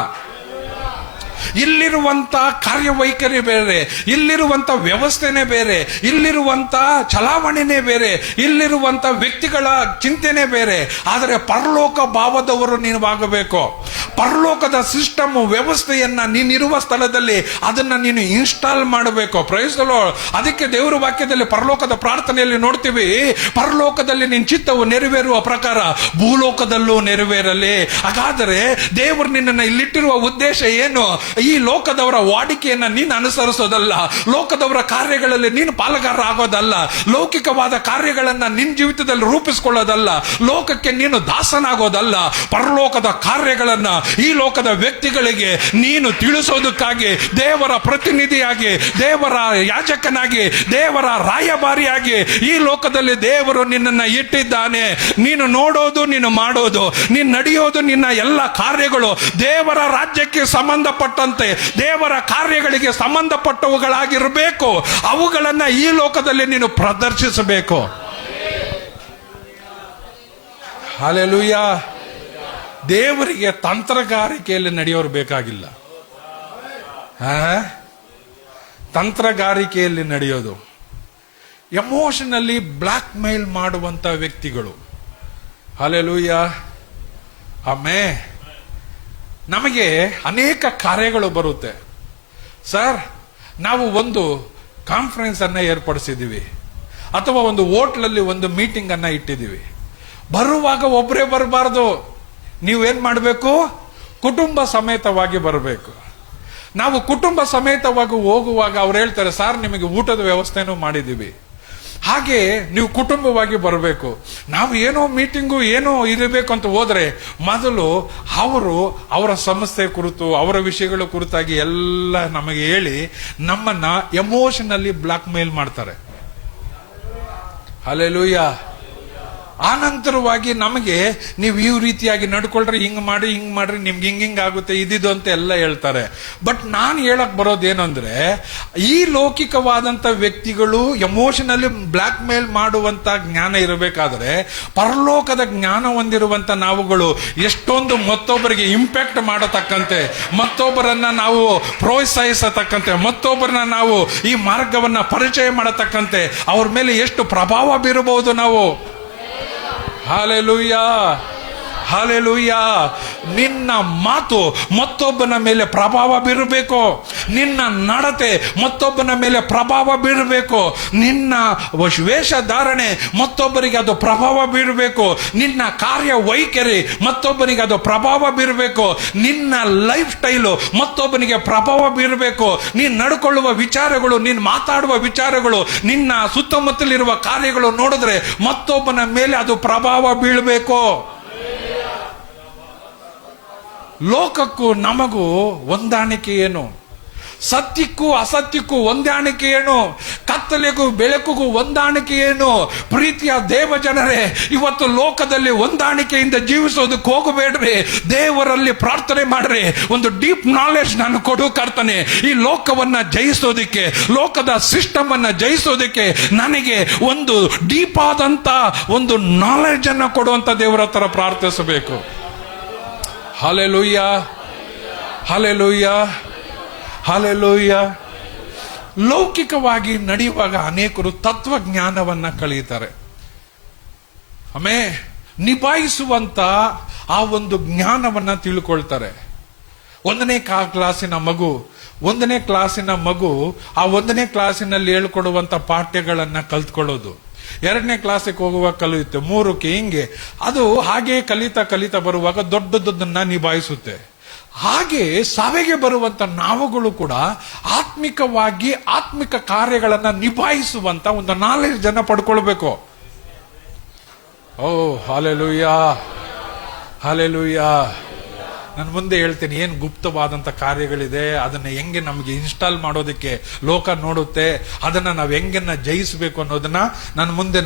ಇಲ್ಲಿರುವಂತ ಕಾರ್ಯವೈಖರಿ ಬೇರೆ, ಇಲ್ಲಿರುವಂತ ವ್ಯವಸ್ಥೆನೇ ಬೇರೆ, ಇಲ್ಲಿರುವಂತ ಚಲಾವಣೆನೇ ಬೇರೆ, ಇಲ್ಲಿರುವಂತ ವ್ಯಕ್ತಿಗಳ ಚಿಂತನೆ ಬೇರೆ. ಆದರೆ ಪರಲೋಕ ಭಾವದವರು ನೀವಾಗಬೇಕು. ಪರಲೋಕದ ಸಿಸ್ಟಮ್ ವ್ಯವಸ್ಥೆಯನ್ನ ನೀನಿರುವ ಸ್ಥಳದಲ್ಲಿ ಅದನ್ನ ನೀನು ಇನ್ಸ್ಟಾಲ್ ಮಾಡಬೇಕು. Praise the Lord. ಅದಕ್ಕೆ ದೇವರ ವಾಕ್ಯದಲ್ಲಿ ಪರಲೋಕದ ಪ್ರಾರ್ಥನೆಯಲ್ಲಿ ನೋಡ್ತೀವಿ, ಪರಲೋಕದಲ್ಲಿ ನಿನ್ನ ಚಿತ್ತವು ನೆರವೇರುವ ಪ್ರಕಾರ ಭೂಲೋಕದಲ್ಲೂ ನೆರವೇರಲಿ. ಹಾಗಾದರೆ ದೇವರು ನಿನ್ನನ್ನು ಇಲ್ಲಿಟ್ಟಿರುವ ಉದ್ದೇಶ ಏನು? ಈ ಲೋಕದವರ ವಾಡಿಕೆಯನ್ನ ನೀನು ಅನುಸರಿಸೋದಲ್ಲ, ಲೋಕದವರ ಕಾರ್ಯಗಳಲ್ಲಿ ನೀನು ಪಾಲುಗಾರ ಆಗೋದಲ್ಲ, ಲೌಕಿಕವಾದ ಕಾರ್ಯಗಳನ್ನ ನಿನ್ನ ಜೀವಿತದಲ್ಲಿ ರೂಪಿಸಿಕೊಳ್ಳೋದಲ್ಲ, ಲೋಕಕ್ಕೆ ನೀನು ದಾಸನಾಗೋದಲ್ಲ. ಪರಲೋಕದ ಕಾರ್ಯಗಳನ್ನ ಈ ಲೋಕದ ವ್ಯಕ್ತಿಗಳಿಗೆ ನೀನು ತಿಳಿಸೋದಕ್ಕಾಗಿ ದೇವರ ಪ್ರತಿನಿಧಿಯಾಗಿ, ದೇವರ ಯಾಜಕನಾಗಿ, ದೇವರ ರಾಯಭಾರಿಯಾಗಿ ಈ ಲೋಕದಲ್ಲಿ ದೇವರು ನಿನ್ನನ್ನು ಇಟ್ಟಿದ್ದಾನೆ. ನೀನು ನೋಡೋದು, ನೀನು ಮಾಡೋದು, ನೀನು ನಡೆಯೋದು, ನಿನ್ನ ಎಲ್ಲ ಕಾರ್ಯಗಳು ದೇವರ ರಾಜ್ಯಕ್ಕೆ ಸಂಬಂಧಪಟ್ಟಂತೆ, ದೇವರ ಕಾರ್ಯಗಳಿಗೆ ಸಂಬಂಧಪಟ್ಟವುಗಳಾಗಿರಬೇಕು. ಅವುಗಳನ್ನ ಈ ಲೋಕದಲ್ಲಿ ನೀನು ಪ್ರದರ್ಶಿಸಬೇಕು. ಹಲ್ಲೆಲೂಯ. ದೇವರಿಗೆ ತಂತ್ರಗಾರಿಕೆಯಲ್ಲಿ ನಡೆಯೋರು ಬೇಕಾಗಿಲ್ಲ. ತಂತ್ರಗಾರಿಕೆಯಲ್ಲಿ ನಡೆಯೋದು, ಎಮೋಷನಲಿ ಬ್ಲಾಕ್ ಮೇಲ್ ಮಾಡುವಂತ ವ್ಯಕ್ತಿಗಳು. ಹಲ್ಲೆಲೂಯ. ಆಮೇಲೆ ನಮಗೆ ಅನೇಕ ಕಾರ್ಯಗಳು ಬರುತ್ತೆ. ಸರ್, ನಾವು ಒಂದು ಕಾನ್ಫರೆನ್ಸ್ ಅನ್ನ ಏರ್ಪಡಿಸಿದ್ದೀವಿ, ಅಥವಾ ಒಂದು ಹೋಟ್ಲಲ್ಲಿ ಒಂದು ಮೀಟಿಂಗ್ ಅನ್ನ ಇಟ್ಟಿದ್ದೀವಿ. ಬರುವಾಗ ಒಬ್ಬರೇ ಬರಬಾರ್ದು. ನೀವೇನ್ ಮಾಡಬೇಕು? ಕುಟುಂಬ ಸಮೇತವಾಗಿ ಬರಬೇಕು. ನಾವು ಕುಟುಂಬ ಸಮೇತವಾಗಿ ಹೋಗುವಾಗ ಅವ್ರು ಹೇಳ್ತಾರೆ, ಸರ್ ನಿಮಗೆ ಊಟದ ವ್ಯವಸ್ಥೆನೂ ಮಾಡಿದ್ದೀವಿ, ಹಾಗೆ ನೀವು ಕುಟುಂಬವಾಗಿ ಬರಬೇಕು. ನಾವು ಏನೋ ಮೀಟಿಂಗು ಏನೋ ಇರಬೇಕು ಅಂತ ಹೋದ್ರೆ ಮೊದಲು ಅವರು ಅವರ ಸಮಸ್ಯೆ ಕುರಿತು, ಅವರ ವಿಷಯಗಳ ಕುರಿತಾಗಿ ಎಲ್ಲ ನಮಗೆ ಹೇಳಿ ನಮ್ಮನ್ನ ಎಮೋಷನಲಿ ಬ್ಲಾಕ್ ಮೇಲ್ ಮಾಡ್ತಾರೆ. ಹಲ್ಲೆಲೂಯ. ಆನಂತರವಾಗಿ ನಮಗೆ ನೀವು ಈ ರೀತಿಯಾಗಿ ನಡ್ಕೊಳ್ರಿ, ಹಿಂಗ್ ಮಾಡ್ರಿ, ನಿಮ್ಗೆ ಹಿಂಗ್ ಆಗುತ್ತೆ, ಇದಿದು ಅಂತ ಎಲ್ಲ ಹೇಳ್ತಾರೆ. ಬಟ್ ನಾನು ಹೇಳಕ್ ಬರೋದೇನಂದ್ರೆ, ಈ ಲೌಕಿಕವಾದಂತ ವ್ಯಕ್ತಿಗಳು ಎಮೋಷನಲಿ ಬ್ಲಾಕ್ ಮೇಲ್ ಮಾಡುವಂತ ಜ್ಞಾನ ಇರಬೇಕಾದ್ರೆ, ಪರಲೋಕದ ಜ್ಞಾನ ಹೊಂದಿರುವಂತ ನಾವುಗಳು ಎಷ್ಟೊಂದು ಮತ್ತೊಬ್ಬರಿಗೆ ಇಂಪ್ಯಾಕ್ಟ್ ಮಾಡತಕ್ಕಂತೆ, ಮತ್ತೊಬ್ಬರನ್ನ ನಾವು ಪ್ರೋತ್ಸಾಹಿಸತಕ್ಕಂತೆ, ಮತ್ತೊಬ್ಬರನ್ನ ನಾವು ಈ ಮಾರ್ಗವನ್ನ ಪರಿಚಯ ಮಾಡತಕ್ಕಂತೆ ಅವ್ರ ಮೇಲೆ ಎಷ್ಟು ಪ್ರಭಾವ ಬೀರಬಹುದು ನಾವು. Hallelujah, hallelujah. ನಿನ್ನ ಮಾತು ಮತ್ತೊಬ್ಬನ ಮೇಲೆ ಪ್ರಭಾವ ಬೀರಬೇಕು. ನಿನ್ನ ನಡತೆ ಮತ್ತೊಬ್ಬನ ಮೇಲೆ ಪ್ರಭಾವ ಬೀರಬೇಕು. ನಿನ್ನ ವೇಷಧಾರಣೆ ಮತ್ತೊಬ್ಬರಿಗೆ ಅದು ಪ್ರಭಾವ ಬೀರಬೇಕು. ನಿನ್ನ ಕಾರ್ಯ ವೈಖರಿ ಮತ್ತೊಬ್ಬನಿಗೆ ಅದು ಪ್ರಭಾವ ಬೀರಬೇಕು. ನಿನ್ನ ಲೈಫ್ ಸ್ಟೈಲು ಮತ್ತೊಬ್ಬನಿಗೆ ಪ್ರಭಾವ ಬೀರಬೇಕು. ನೀನು ನಡ್ಕೊಳ್ಳುವ ವಿಚಾರಗಳು, ನೀನು ಮಾತಾಡುವ ವಿಚಾರಗಳು, ನಿನ್ನ ಸುತ್ತಮುತ್ತಲಿರುವ ಕಾರ್ಯಗಳು ನೋಡಿದ್ರೆ ಮತ್ತೊಬ್ಬನ ಮೇಲೆ ಅದು ಪ್ರಭಾವ ಬೀಳಬೇಕು. ಲೋಕಕ್ಕೂ ನಮಗೂ ಹೊಂದಾಣಿಕೆ ಏನು? ಸತ್ಯಕ್ಕೂ ಅಸತ್ಯಕ್ಕೂ ಹೊಂದಾಣಿಕೆ ಏನು? ಕತ್ತಲೆಗೂ ಬೆಳಕಿಗೂ ಹೊಂದಾಣಿಕೆ ಏನು? ಪ್ರೀತಿಯ ದೇವ ಜನರೇ, ಇವತ್ತು ಲೋಕದಲ್ಲಿ ಹೊಂದಾಣಿಕೆಯಿಂದ ಜೀವಿಸೋದಕ್ಕೆ ಹೋಗಬೇಡ್ರಿ. ದೇವರಲ್ಲಿ ಪ್ರಾರ್ಥನೆ ಮಾಡ್ರಿ, ಒಂದು ಡೀಪ್ ನಾಲೆಡ್ಜ್ ನಾನು ಕೊಡು ಕರ್ತನೆ. ಈ ಲೋಕವನ್ನ ಜಯಿಸೋದಕ್ಕೆ, ಲೋಕದ ಸಿಸ್ಟಮ್ ಅನ್ನ ಜಯಿಸೋದಕ್ಕೆ ನನಗೆ ಒಂದು ಡೀಪ್ ಆದಂತ ಒಂದು ನಾಲೆಡ್ಜ್ ಅನ್ನ ಕೊಡುವಂತ ದೇವರ ಹತ್ರ ಪ್ರಾರ್ಥಿಸಬೇಕು. Hallelujah, hallelujah, hallelujah. ಲೌಕಿಕವಾಗಿ ನಡೆಯುವಾಗ ಅನೇಕರು ತತ್ವಜ್ಞಾನವನ್ನ ಕಲಿಯುತ್ತಾರೆ. ಆಮೇಲೆ ನಿಭಾಯಿಸುವಂತ ಆ ಒಂದು ಜ್ಞಾನವನ್ನ ತಿಳ್ಕೊಳ್ತಾರೆ. ಒಂದನೇ ಕ್ಲಾಸಿನ ಮಗು ಆ ಒಂದನೇ ಕ್ಲಾಸಿನಲ್ಲಿ ಹೇಳ್ಕೊಡುವಂತ ಪಾಠ್ಯಗಳನ್ನ ಕಲ್ತ್ಕೊಳ್ಳೋದು, 2ನೇ ಕ್ಲಾಸಿಗೆ ಹೋಗುವಾಗ ಕಲಿಯುತ್ತೆ, 3ಕ್ಕೆ ಹಿಂಗೆ ಅದು ಹಾಗೆ ಕಲಿತಾ ಬರುವಾಗ ದೊಡ್ಡದನ್ನ ನಿಭಾಯಿಸುತ್ತೆ. ಹಾಗೆ ಸಭೆಗೆ ಬರುವಂತ ನಾವುಗಳು ಕೂಡ ಆತ್ಮಿಕವಾಗಿ ಆತ್ಮಿಕ ಕಾರ್ಯಗಳನ್ನ ನಿಭಾಯಿಸುವಂತ ಒಂದು ನಾಲೆಡ್ಜ್ ಅನ್ನ ಪಡ್ಕೊಳ್ಬೇಕು. ಓ ಹಲ್ಲೆಲೂಯಾ, ಹಲ್ಲೆಲೂಯಾ. ನಾನು ಮುಂದೆ ಹೇಳ್ತೇನೆ ಏನ್ ಗುಪ್ತವಾದಂತ ಕಾರ್ಯಗಳಿದೆ, ಅದನ್ನ ಹೆಂಗೆ ನಮಗೆ ಇನ್ಸ್ಟಾಲ್ ಮಾಡೋದಕ್ಕೆ ಲೋಕ ನೋಡುತ್ತೆ, ಅದನ್ನ ನಾವು ಹೆಂಗನ್ನ ಜಯಿಸಬೇಕು ಅನ್ನೋದನ್ನ ನಾನು ಮುಂದೆ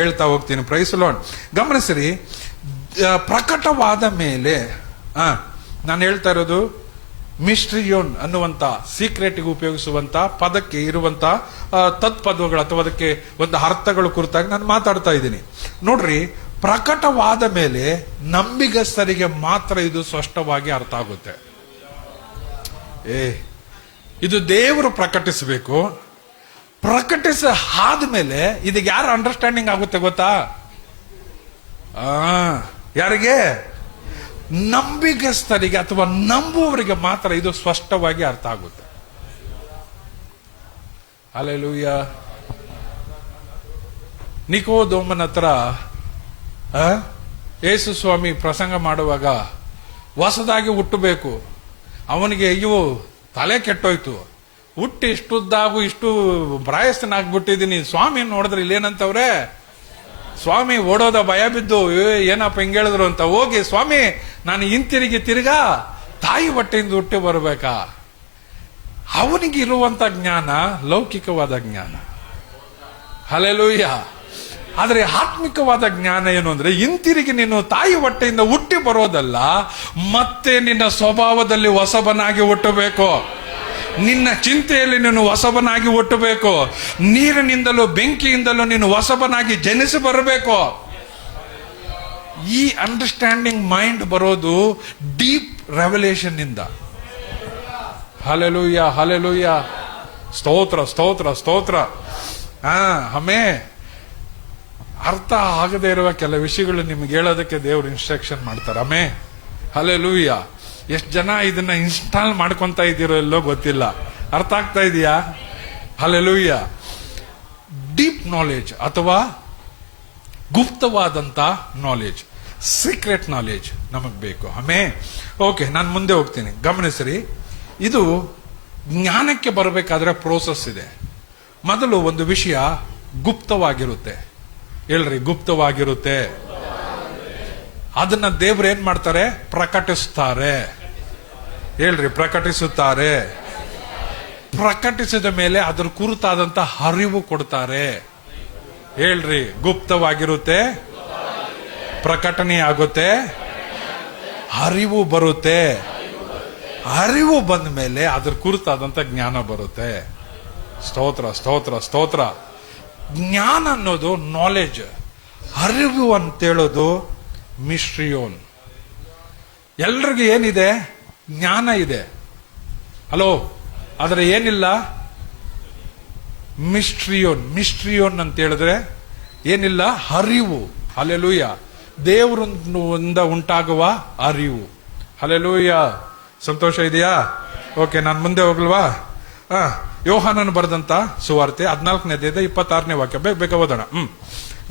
ಹೇಳ್ತಾ ಹೋಗ್ತೀನಿ. Price lord. ಗಮನಿಸ್ರಿ, ಪ್ರಕಟವಾದ ಮೇಲೆ ನಾನು ಹೇಳ್ತಾ ಇರೋದು ಮಿಸ್ಟ್ರಿಯೋನ್ ಅನ್ನುವಂತ ಸೀಕ್ರೆಟ್ಗೆ ಉಪಯೋಗಿಸುವಂತ ಪದಕ್ಕೆ ಇರುವಂತ ತತ್ಪದಗಳು ಅಥವಾ ಅದಕ್ಕೆ ಒಂದು ಅರ್ಥಗಳು ಕುರಿತಾಗಿ ನಾನು ಮಾತಾಡ್ತಾ ಇದ್ದೀನಿ. ನೋಡ್ರಿ, ಪ್ರಕಟವಾದ ಮೇಲೆ ನಂಬಿಗಸ್ತರಿಗೆ ಮಾತ್ರ ಇದು ಸ್ಪಷ್ಟವಾಗಿ ಅರ್ಥ ಆಗುತ್ತೆ. ಇದು ದೇವರು ಪ್ರಕಟಿಸಬೇಕು. ಪ್ರಕಟಿಸ ಆದ್ಮೇಲೆ ಇದಕ್ಕೆ ಯಾರು ಅಂಡರ್ಸ್ಟ್ಯಾಂಡಿಂಗ್ ಆಗುತ್ತೆ ಗೊತ್ತಾ? ಯಾರಿಗೆ? ನಂಬಿಗಸ್ತರಿಗೆ ಅಥವಾ ನಂಬುವವರಿಗೆ ಮಾತ್ರ ಇದು ಸ್ಪಷ್ಟವಾಗಿ ಅರ್ಥ ಆಗುತ್ತೆ. ಹಲ್ಲೆಲೂಯ. ನಿಕೋದೇಮನ ಹತ್ರ ಯೇಸು ಸ್ವಾಮಿ ಪ್ರಸಂಗ ಮಾಡುವಾಗ ಹೊಸದಾಗಿ ಹುಟ್ಟಬೇಕು, ಅವನಿಗೆ ಅಯ್ಯೋ ತಲೆ ಕೆಟ್ಟೋಯ್ತು, ಹುಟ್ಟಿ ಇಷ್ಟುದ್ದಾಗೂ ಇಷ್ಟು ಪ್ರಾಯಸ್ಥನಾಗ್ಬಿಟ್ಟಿದ್ದೀನಿ, ಸ್ವಾಮಿ ನೋಡಿದ್ರೆ ಇಲ್ಲೇನಂತವ್ರೆ ಸ್ವಾಮಿ ಓಡೋದ ಭಯ ಬಿದ್ದು ಏನಪ್ಪ ಹಿಂಗ್ ಹೇಳಿದ್ರು ಅಂತ ಹೋಗಿ, ಸ್ವಾಮಿ ನಾನು ಹಿಂತಿರುಗಿ ತಿರ್ಗಾ ತಾಯಿ ಹೊಟ್ಟೆಯಿಂದ ಹುಟ್ಟಿ ಬರ್ಬೇಕಾ? ಅವನಿಗೆ ಇರುವಂತ ಜ್ಞಾನ ಲೌಕಿಕವಾದ ಜ್ಞಾನ. ಹಲ್ಲೆಲೂಯ. ಆದ್ರೆ ಆತ್ಮಿಕವಾದ ಜ್ಞಾನ ಏನು ಅಂದ್ರೆ, ಹಿಂತಿರುಗಿ ನೀನು ತಾಯಿ ಹೊಟ್ಟೆಯಿಂದ ಹುಟ್ಟಿ ಬರೋದಲ್ಲ, ಮತ್ತೆ ನಿನ್ನ ಸ್ವಭಾವದಲ್ಲಿ ಹೊಸಬನಾಗಿ ಹುಟ್ಟಬೇಕು. ನಿನ್ನ ಚಿಂತೆಯಲ್ಲಿ ನೀನು ಹೊಸಬನಾಗಿ ಹುಟ್ಟಬೇಕು. ನೀರಿನಿಂದಲೂ ಬೆಂಕಿಯಿಂದಲೂ ನೀನು ಹೊಸಬನಾಗಿ ಜನಿಸಿ ಬರಬೇಕು. ಈ ಅಂಡರ್ಸ್ಟ್ಯಾಂಡಿಂಗ್ ಮೈಂಡ್ ಬರೋದು ಡೀಪ್ ರೆವಲ್ಯೂಷನ್ ಇಂದ. ಹಲ್ಲೆಲೂಯ, ಹಲ್ಲೆಲೂಯ, ಸ್ತೋತ್ರ, ಸ್ತೋತ್ರ, ಸ್ತೋತ್ರ. ಆಮೇ ಅರ್ಥ ಆಗದೆ ಇರುವ ಕೆಲ ವಿಷಯಗಳು ನಿಮ್ಗೆ ಹೇಳೋದಕ್ಕೆ ದೇವ್ರು ಇನ್ಸ್ಟ್ರಕ್ಷನ್ ಮಾಡ್ತಾರೆ. ಆಮೇ ಹಲ್ಲೆಲೂಯ. ಎಷ್ಟು ಜನ ಇದನ್ನ ಇನ್ಸ್ಟಾಲ್ ಮಾಡ್ಕೊಂತ ಇದ್ದೀರೋ ಎಲ್ಲೋ ಗೊತ್ತಿಲ್ಲ. ಅರ್ಥ ಆಗ್ತಾ ಇದೆಯಾ? ಹಲ್ಲೆಲೂಯ. ಡೀಪ್ ನಾಲೆಜ್ ಅಥವಾ ಗುಪ್ತವಾದಂತ ನಾಲೆಜ್, ಸೀಕ್ರೆಟ್ ನಾಲೆಜ್ ನಮಗ್ ಬೇಕು. ಆಮೇ ಓಕೆ, ನಾನು ಮುಂದೆ ಹೋಗ್ತೀನಿ. ಗಮನಿಸ್ರಿ, ಇದು ಜ್ಞಾನಕ್ಕೆ ಬರಬೇಕಾದ್ರೆ ಪ್ರೋಸೆಸ್ ಇದೆ. ಮೊದಲು ಒಂದು ವಿಷಯ ಗುಪ್ತವಾಗಿರುತ್ತೆ. ಹೇಳ್ರಿ, ಗುಪ್ತವಾಗಿರುತ್ತೆ. ಅದನ್ನ ದೇವ್ರು ಏನ್ ಮಾಡ್ತಾರೆ? ಪ್ರಕಟಿಸ್ತಾರೆ. ಹೇಳ್ರಿ, ಪ್ರಕಟಿಸುತ್ತಾರೆ. ಪ್ರಕಟಿಸಿದ ಮೇಲೆ ಅದರ ಕುರಿತಾದಂತ ಅರಿವು ಕೊಡ್ತಾರೆ. ಹೇಳ್ರಿ, ಗುಪ್ತವಾಗಿರುತ್ತೆ, ಪ್ರಕಟಣೆ ಆಗುತ್ತೆ, ಅರಿವು ಬರುತ್ತೆ. ಅರಿವು ಬಂದ ಮೇಲೆ ಅದ್ರ ಕುರಿತಾದಂತ ಜ್ಞಾನ ಬರುತ್ತೆ. ಸ್ತೋತ್ರ, ಸ್ತೋತ್ರ, ಸ್ತೋತ್ರ. ಜ್ಞಾನ ಅನ್ನೋದು ನಾಲೆಜ್, ಅರಿವು ಅಂತೇಳೋದು ಮಿಸ್ಟ್ರಿಯೋನ್. ಎಲ್ರಿಗೂ ಏನಿದೆ? ಜ್ಞಾನ ಇದೆ. ಹಲೋ, ಆದ್ರೆ ಏನಿಲ್ಲ? ಮಿಸ್ಟ್ರಿಯೋನ್. ಮಿಸ್ಟ್ರಿಯೋನ್ ಅಂತ ಹೇಳಿದ್ರೆ ಏನಿಲ್ಲ? ಅರಿವು. ಹಲ್ಲೆಲೂಯ. ದೇವರಿಂದ ಉಂಟಾಗುವ ಅರಿವು. ಹಲ್ಲೆಲೂಯ. ಸಂತೋಷ ಇದೆಯಾ? ಓಕೆ, ನಾನು ಮುಂದೆ ಹೋಗ್ಲ್ವಾ? ಯೋಹಾನನು ಬರೆದಂತ ಸುವಾರ್ತೆ 14ನೇ ಅಧ್ಯಾಯ 26ನೇ ವಾಕ್ಯ. ಬೇಗ ಓದೋಣ.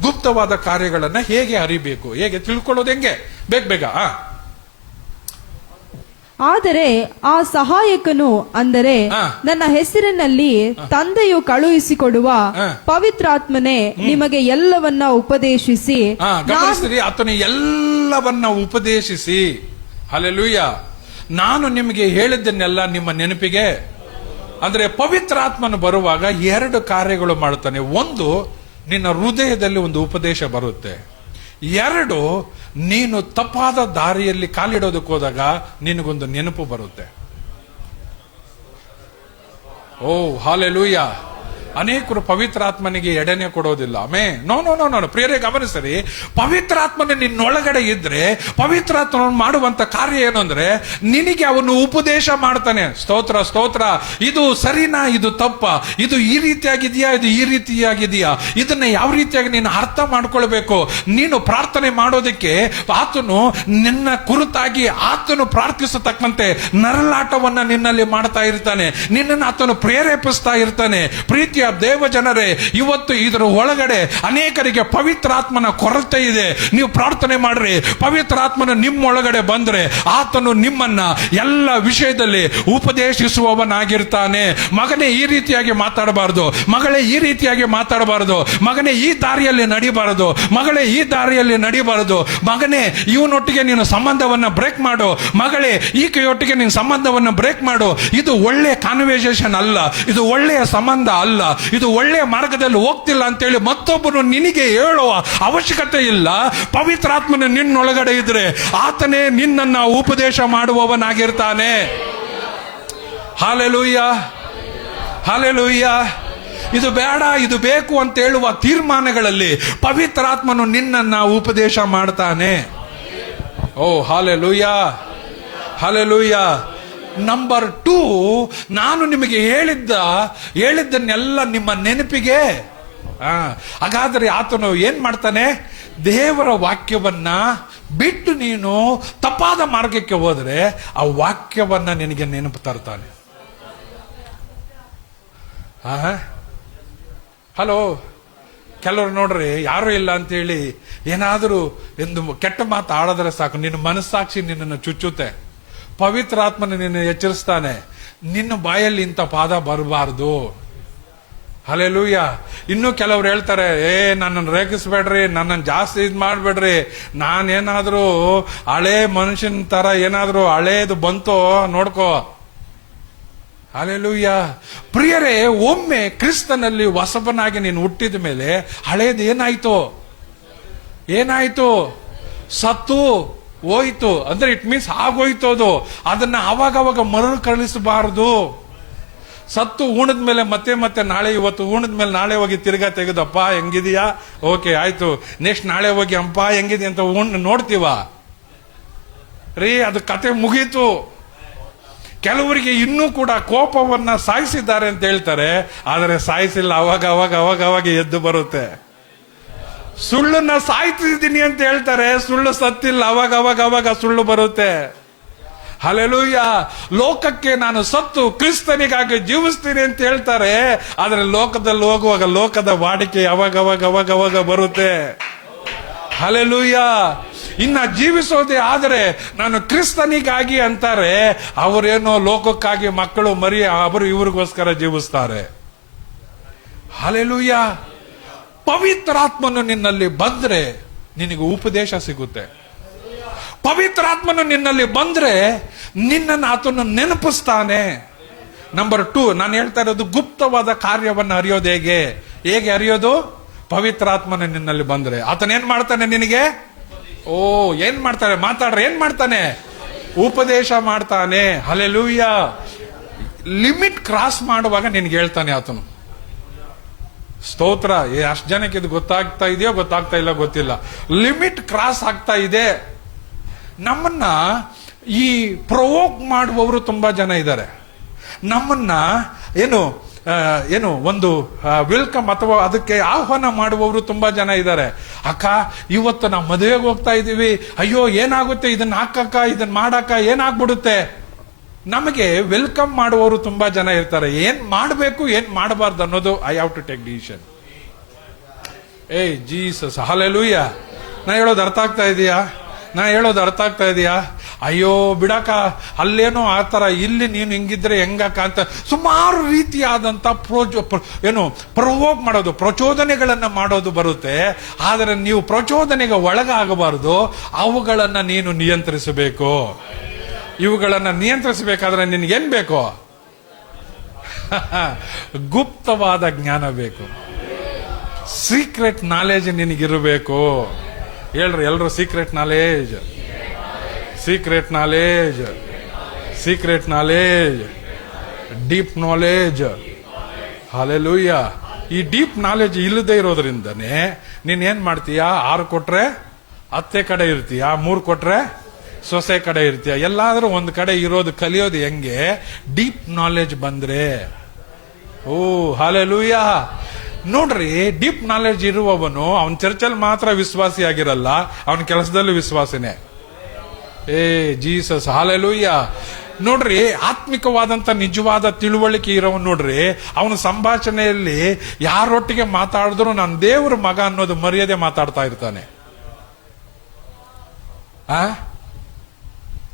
ಗುಪ್ತವಾದ ಕಾರ್ಯಗಳನ್ನ ಹೇಗೆ ಅರಿಬೇಕು, ಹೇಗೆ ತಿಳ್ಕೊಳ್ಳೋದು, ಹೆಂಗೆ? ಬೇಗ. ಆದರೆ ಆ ಸಹಾಯಕನು, ಅಂದರೆ ನನ್ನ ಹೆಸರಿನಲ್ಲಿ ತಂದೆಯು ಕಳುಹಿಸಿಕೊಡುವ ಪವಿತ್ರಾತ್ಮನೇ ನಿಮಗೆ ಎಲ್ಲವನ್ನ ಉಪದೇಶಿಸಿ. ಗಮನಿಸ್ತೀರಿ, ಆತನು ಎಲ್ಲವನ್ನ ಉಪದೇಶಿಸಿ. ಹಲ್ಲೆಲೂಯ. ನಾನು ನಿಮಗೆ ಹೇಳಿದ್ದನ್ನೆಲ್ಲ ನಿಮ್ಮ ನೆನಪಿಗೆ. ಅಂದ್ರೆ ಪವಿತ್ರಾತ್ಮನು ಬರುವಾಗ 2 ಕಾರ್ಯಗಳು ಮಾಡುತ್ತಾನೆ. ಒಂದು, ನಿನ್ನ ಹೃದಯದಲ್ಲಿ ಒಂದು ಉಪದೇಶ ಬರುತ್ತೆ. 2, ನೀನು ತಪ್ಪಾದ ದಾರಿಯಲ್ಲಿ ಕಾಲಿಡೋದಕ್ಕೆ ಹೋದಾಗ ನಿನಗೊಂದು ನೆನಪು ಬರುತ್ತೆ. ಓ ಹಲ್ಲೆಲೂಯ. ಅನೇಕರು ಪವಿತ್ರಾತ್ಮನಿಗೆ ಎಡೆನೆ ಕೊಡೋದಿಲ್ಲ. ನೋ ನೋ ನೋ ನೋ ಪ್ರಿಯರೇ, ಗಮನಿಸರಿ, ಪವಿತ್ರಾತ್ಮನ ನಿನ್ನೊಳಗಡೆ ಇದ್ರೆ ಪವಿತ್ರಾತ್ಮ ಮಾಡುವಂತ ಕಾರ್ಯ ಏನು ಅಂದ್ರೆ, ನಿನಗೆ ಅವನು ಉಪದೇಶ ಮಾಡ್ತಾನೆ. ಸ್ತೋತ್ರ, ಸ್ತೋತ್ರ. ಇದು ಸರಿನಾ, ಇದು ತಪ್ಪ, ಇದು ಈ ರೀತಿಯಾಗಿದೆಯಾ, ಇದು ಈ ರೀತಿಯಾಗಿದೆಯಾ, ಇದನ್ನ ಯಾವ ರೀತಿಯಾಗಿ ನೀನು ಅರ್ಥ ಮಾಡ್ಕೊಳ್ಬೇಕು. ನೀನು ಪ್ರಾರ್ಥನೆ ಮಾಡೋದಕ್ಕೆ ಆತನು ನಿನ್ನ ಕುರಿತಾಗಿ ಆತನು ಪ್ರಾರ್ಥಿಸತಕ್ಕಂತೆ ನರಳಾಟವನ್ನ ನಿನ್ನಲ್ಲಿ ಮಾಡ್ತಾ ಇರ್ತಾನೆ. ನಿನ್ನನ್ನು ಆತನು ಪ್ರೇರೇಪಿಸ್ತಾ ಇರ್ತಾನೆ. ಪ್ರೀತಿ ದೇವ ಜನರೇ, ಇವತ್ತು ಇದರ ಒಳಗಡೆ ಅನೇಕರಿಗೆ ಪವಿತ್ರಾತ್ಮನ ಕೊರತೆ ಇದೆ. ನೀವು ಪ್ರಾರ್ಥನೆ ಮಾಡ್ರಿ, ಪವಿತ್ರಾತ್ಮನ ನಿಮ್ಮೊಳಗಡೆ ಬಂದ್ರೆ ಆತನು ನಿಮ್ಮನ್ನ ಎಲ್ಲ ವಿಷಯದಲ್ಲಿ ಉಪದೇಶಿಸುವವನಾಗಿರ್ತಾನೆ. ಮಗನೇ ಈ ರೀತಿಯಾಗಿ ಮಾತಾಡಬಾರದು, ಮಗಳೇ ಈ ರೀತಿಯಾಗಿ ಮಾತಾಡಬಾರದು, ಮಗನೇ ಈ ದಾರಿಯಲ್ಲಿ ನಡಿಬಾರದು, ಮಗಳೇ ಈ ದಾರಿಯಲ್ಲಿ ನಡಿಬಾರದು, ಮಗನೇ ಇವನೊಟ್ಟಿಗೆ ನೀನು ಸಂಬಂಧವನ್ನ ಬ್ರೇಕ್ ಮಾಡು, ಮಗಳೇ ಈಕೆಯೊಟ್ಟಿಗೆ ನೀನು ಸಂಬಂಧವನ್ನ ಬ್ರೇಕ್ ಮಾಡು. ಇದು ಒಳ್ಳೆ ಕಾನ್ವರ್ಸೇಷನ್ ಅಲ್ಲ, ಇದು ಒಳ್ಳೆಯ ಸಂಬಂಧ ಅಲ್ಲ, ಇದು ಒಳ್ಳೆಯ ಮಾರ್ಗದಲ್ಲಿ ಹೋಗ್ತಿಲ್ಲ ಅಂತೇಳಿ ಮತ್ತೊಬ್ಬನು ನಿನಗೆ ಹೇಳುವ ಅವಶ್ಯಕತೆ ಇಲ್ಲ. ಪವಿತ್ರಾತ್ಮನ ನಿನ್ನೊಳಗಡೆ ಇದ್ರೆ ಆತನೇ ನಿನ್ನನ್ನ ಉಪದೇಶ ಮಾಡುವವನಾಗಿರ್ತಾನೆ. Hallelujah, hallelujah. ಇದು ಬೇಡ, ಇದು ಬೇಕು ಅಂತ ಹೇಳುವ ತೀರ್ಮಾನಗಳಲ್ಲಿ ಪವಿತ್ರಾತ್ಮನು ನಿನ್ನನ್ನ ಉಪದೇಶ ಮಾಡ್ತಾನೆ. ಓ ಹಲ್ಲೆಲೂಯ, ಹಲ್ಲೆಲೂಯ. ನಂಬರ್ 2, ನಾನು ನಿಮಗೆ ಹೇಳಿದ್ದನ್ನೆಲ್ಲ ನಿಮ್ಮ ನೆನಪಿಗೆ. ಹಾಗಾದ್ರೆ ಆತನು ಏನ್ ಮಾಡ್ತಾನೆ? ದೇವರ ವಾಕ್ಯವನ್ನ ಬಿಟ್ಟು ನೀನು ತಪ್ಪಾದ ಮಾರ್ಗಕ್ಕೆ ಹೋದ್ರೆ ಆ ವಾಕ್ಯವನ್ನ ನಿನಗೆ ನೆನಪು ತರ್ತಾನೆ. ಹಲೋ, ಕೆಲವರು ನೋಡ್ರಿ, ಯಾರು ಇಲ್ಲ ಅಂತೇಳಿ ಏನಾದರೂ ಎಂದು ಕೆಟ್ಟ ಮಾತು ಆಡಿದ್ರೆ ಸಾಕು, ನಿನ್ನ ಮನಸ್ಸಾಕ್ಷಿ ನಿನ್ನನ್ನು ಚುಚ್ಚುತ್ತೆ. ಪವಿತ್ರಾತ್ಮನ ನಿನ್ನ ಎಚ್ಚರಿಸ್ತಾನೆ, ನಿನ್ನ ಬಾಯಲ್ಲಿ ಇಂಥ ಪಾದ ಬರಬಾರ್ದು. ಹಲ್ಲೆಲೂಯ. ಇನ್ನು ಕೆಲವ್ರು ಹೇಳ್ತಾರೆ, ನನ್ನನ್ನು ರೇಗಿಸ್ಬೇಡ್ರಿ, ನನ್ನನ್ನು ಜಾಸ್ತಿ ಇದ್ ಮಾಡ್ಬೇಡ್ರಿ, ನಾನೇನಾದ್ರೂ ಹಳೆ ಮನುಷ್ಯನ ತರ ಏನಾದ್ರೂ ಹಳೇದು ಬಂತೋ ನೋಡ್ಕೋ. ಹಲ್ಲೆಲೂಯ. ಪ್ರಿಯರೇ, ಒಮ್ಮೆ ಕ್ರಿಸ್ತನಲ್ಲಿ ಹೊಸಬನಾಗಿ ನೀನು ಹುಟ್ಟಿದ ಮೇಲೆ ಹಳೇದು ಏನಾಯ್ತು? ಸತ್ತು ಹೋಯ್ತು. ಅಂದ್ರೆ ಇಟ್ ಮೀನ್ಸ್ ಆಗೋಯ್ತು ಅದು. ಅದನ್ನ ಅವಾಗ ಮರುಕಳಿಸಬಾರದು. ಸತ್ತು ಉಣದ ಮೇಲೆ ಮತ್ತೆ ನಾಳೆ, ಇವತ್ತು ಉಣದ ಮೇಲೆ ನಾಳೆ ಹೋಗಿ ತಿರ್ಗಾ ತೆಗೆದಪ್ಪ ಹೆಂಗಿದೀಯಾ, ಓಕೆ ಆಯ್ತು, ನೆಕ್ಸ್ಟ್ ನಾಳೆ ಹೋಗಿ ಅಪ್ಪ ಹೆಂಗಿದಿ ಅಂತ ನೋಡ್ತೀವ ರೀ? ಅದು ಕತೆ ಮುಗೀತು. ಕೆಲವರಿಗೆ ಇನ್ನೂ ಕೂಡ ಕೋಪವನ್ನ ಸಾಯಿಸಿದ್ದಾರೆ ಅಂತ ಹೇಳ್ತಾರೆ, ಆದರೆ ಸಾಯಿಸಿಲ್ಲ. ಅವಾಗ ಎದ್ದು ಬರುತ್ತೆ. ಸುಳ್ಳನ್ನ ಸಾಯ್ತಿದ್ದೀನಿ ಅಂತ ಹೇಳ್ತಾರೆ, ಸುಳ್ಳು ಸತ್ತಿಲ್ಲ. ಅವಾಗ ಸುಳ್ಳು ಬರುತ್ತೆ. ಹಲ್ಲೆಲೂಯ. ಲೋಕಕ್ಕೆ ನಾನು ಸತ್ತು ಕ್ರಿಸ್ತನಿಗಾಗಿ ಜೀವಿಸ್ತೀನಿ ಅಂತ ಹೇಳ್ತಾರೆ, ಆದ್ರೆ ಲೋಕದಲ್ಲಿ ಹೋಗುವಾಗ ಲೋಕದ ವಾಡಿಕೆ ಅವಾಗ ಬರುತ್ತೆ. ಹಲ್ಲೆಲೂಯ. ಇನ್ನ ಜೀವಿಸೋದೇ ಆದರೆ ನಾನು ಕ್ರಿಸ್ತನಿಗಾಗಿ ಅಂತಾರೆ, ಅವರೇನೋ ಲೋಕಕ್ಕಾಗಿ ಮಕ್ಕಳು ಮರಿ ಅವರು ಇವ್ರಿಗೋಸ್ಕರ ಜೀವಿಸ್ತಾರೆ. ಹಲ್ಲೆಲೂಯ. ಪವಿತ್ರಾತ್ಮನು ನಿನ್ನಲ್ಲಿ ಬಂದ್ರೆ ನಿನಗೆ ಉಪದೇಶ ಸಿಗುತ್ತೆ. ಪವಿತ್ರಾತ್ಮನು ನಿನ್ನಲ್ಲಿ ಬಂದ್ರೆ ನಿನ್ನನ್ನು ಆತನು ನೆನಪಿಸ್ತಾನೆ. ನಂಬರ್ 2, ನಾನು ಹೇಳ್ತಾ ಇರೋದು ಗುಪ್ತವಾದ ಕಾರ್ಯವನ್ನು ಅರಿಯೋದು ಹೇಗೆ ಅರಿಯೋದು? ಪವಿತ್ರಾತ್ಮನ ನಿನ್ನಲ್ಲಿ ಬಂದ್ರೆ ಆತನ ಏನ್ ಮಾಡ್ತಾನೆ ನಿನಗೆ? ಏನ್ ಮಾಡ್ತಾನೆ? ಮಾತಾಡ್ರೆ ಏನ್ ಮಾಡ್ತಾನೆ? ಉಪದೇಶ ಮಾಡ್ತಾನೆ. ಹಲ್ಲೆಲೂಯ. ಲಿಮಿಟ್ ಕ್ರಾಸ್ ಮಾಡುವಾಗ ನಿನ್ಗೆ ಹೇಳ್ತಾನೆ ಆತನು. ಸ್ತೋತ್ರ. ಅಷ್ಟು ಜನಕ್ಕೆ ಇದು ಗೊತ್ತಾಗ್ತಾ ಇದೆಯೋ ಗೊತ್ತಾಗ್ತಾ ಇಲ್ಲ ಗೊತ್ತಿಲ್ಲ. ಲಿಮಿಟ್ ಕ್ರಾಸ್ ಆಗ್ತಾ ಇದೆ. ನಮ್ಮನ್ನ ಈ ಪ್ರವೋಕ್ ಮಾಡುವವರು ತುಂಬಾ ಜನ ಇದ್ದಾರೆ. ನಮ್ಮನ್ನ ಏನು ಒಂದು ವೆಲ್ಕಮ್ ಅಥವಾ ಅದಕ್ಕೆ ಆಹ್ವಾನ ಮಾಡುವವರು ತುಂಬಾ ಜನ ಇದ್ದಾರೆ. ಅಕ್ಕ, ಇವತ್ತು ನಾವು ಮದುವೆಗೆ ಹೋಗ್ತಾ ಇದೀವಿ, ಅಯ್ಯೋ ಏನಾಗುತ್ತೆ, ಇದನ್ನ ಹಾಕಕ್ಕ, ಇದನ್ನ ಮಾಡಕ್ಕ, ಏನಾಗ್ಬಿಡುತ್ತೆ. ನಮಗೆ ವೆಲ್ಕಮ್ ಮಾಡುವವರು ತುಂಬಾ ಜನ ಇರ್ತಾರೆ. ಏನ್ ಮಾಡಬೇಕು ಏನ್ ಮಾಡಬಾರ್ದು ಅನ್ನೋದು I have to take decision. Jesus. Hallelujah. ನಾ ಹೇಳೋದು ಅರ್ಥ ಆಗ್ತಾ ಇದೆಯಾ? ಅಯ್ಯೋ ಬಿಡಕ, ಅಲ್ಲೇನೋ ಆ ತರ, ಇಲ್ಲಿ ನೀನು ಹಿಂಗಿದ್ರೆ ಹೆಂಗಕ್ಕ ಅಂತ ಸುಮಾರು ರೀತಿಯಾದಂತ ಪ್ರವೋಕ್ ಮಾಡೋದು, ಪ್ರಚೋದನೆಗಳನ್ನ ಮಾಡೋದು ಬರುತ್ತೆ. ಆದರೆ ನೀವು ಪ್ರಚೋದನೆಗೆ ಒಳಗಾಗಬಾರದು. ಅವುಗಳನ್ನ ನೀನು ನಿಯಂತ್ರಿಸಬೇಕು. ಇವುಗಳನ್ನ ನಿಯಂತ್ರಿಸಬೇಕಾದ್ರೆ ನಿನ್ಗೇನ್ ಬೇಕು? ಗುಪ್ತವಾದ ಜ್ಞಾನ ಬೇಕು. ಸೀಕ್ರೆಟ್ ನಾಲೆಜ್ ನಿನಗಿರಬೇಕು. ಹೇಳ್ರಿ ಎಲ್ರು, secret knowledge. Deep knowledge. Hallelujah. ಈ ಡೀಪ್ ನಾಲೆಜ್ ಇಲ್ಲದೆ ಇರೋದ್ರಿಂದನೇ ನೀನ್ ಏನ್ ಮಾಡ್ತೀಯಾ? 6 ಕೊಟ್ರೆ ಅತ್ತೆ ಕಡೆ ಇರ್ತೀಯ, 3 ಕೊಟ್ರೆ ಸೊಸೆ ಕಡೆ ಇರ್ತೀಯ. ಎಲ್ಲಾದ್ರೂ ಒಂದ್ ಕಡೆ ಇರೋದು ಕಲಿಯೋದು ಹೆಂಗೆ? ಡೀಪ್ ನಾಲೆಜ್ ಬಂದ್ರೆ. ಹಲ್ಲೆಲೂಯ. ನೋಡ್ರಿ, ಡೀಪ್ ನಾಲೆಜ್ ಇರುವವನು ಅವನ್ ಚರ್ಚಲ್ಲಿ ಮಾತ್ರ ವಿಶ್ವಾಸಿ ಆಗಿರಲ್ಲ, ಅವನ ಕೆಲಸದಲ್ಲೂ ವಿಶ್ವಾಸಿನೇ. ಜೀಸಸ್. ಹಲ್ಲೆಲೂಯ. ನೋಡ್ರಿ, ಆತ್ಮಿಕವಾದಂತ ನಿಜವಾದ ತಿಳುವಳಿಕೆ ಇರೋವನ್ ನೋಡ್ರಿ, ಅವನ ಸಂಭಾಷಣೆಯಲ್ಲಿ ಯಾರೊಟ್ಟಿಗೆ ಮಾತಾಡಿದ್ರು ನಾನು ದೇವ್ರ ಮಗ ಅನ್ನೋದು ಮರ್ಯಾದೆ ಮಾತಾಡ್ತಾ ಇರ್ತಾನೆ.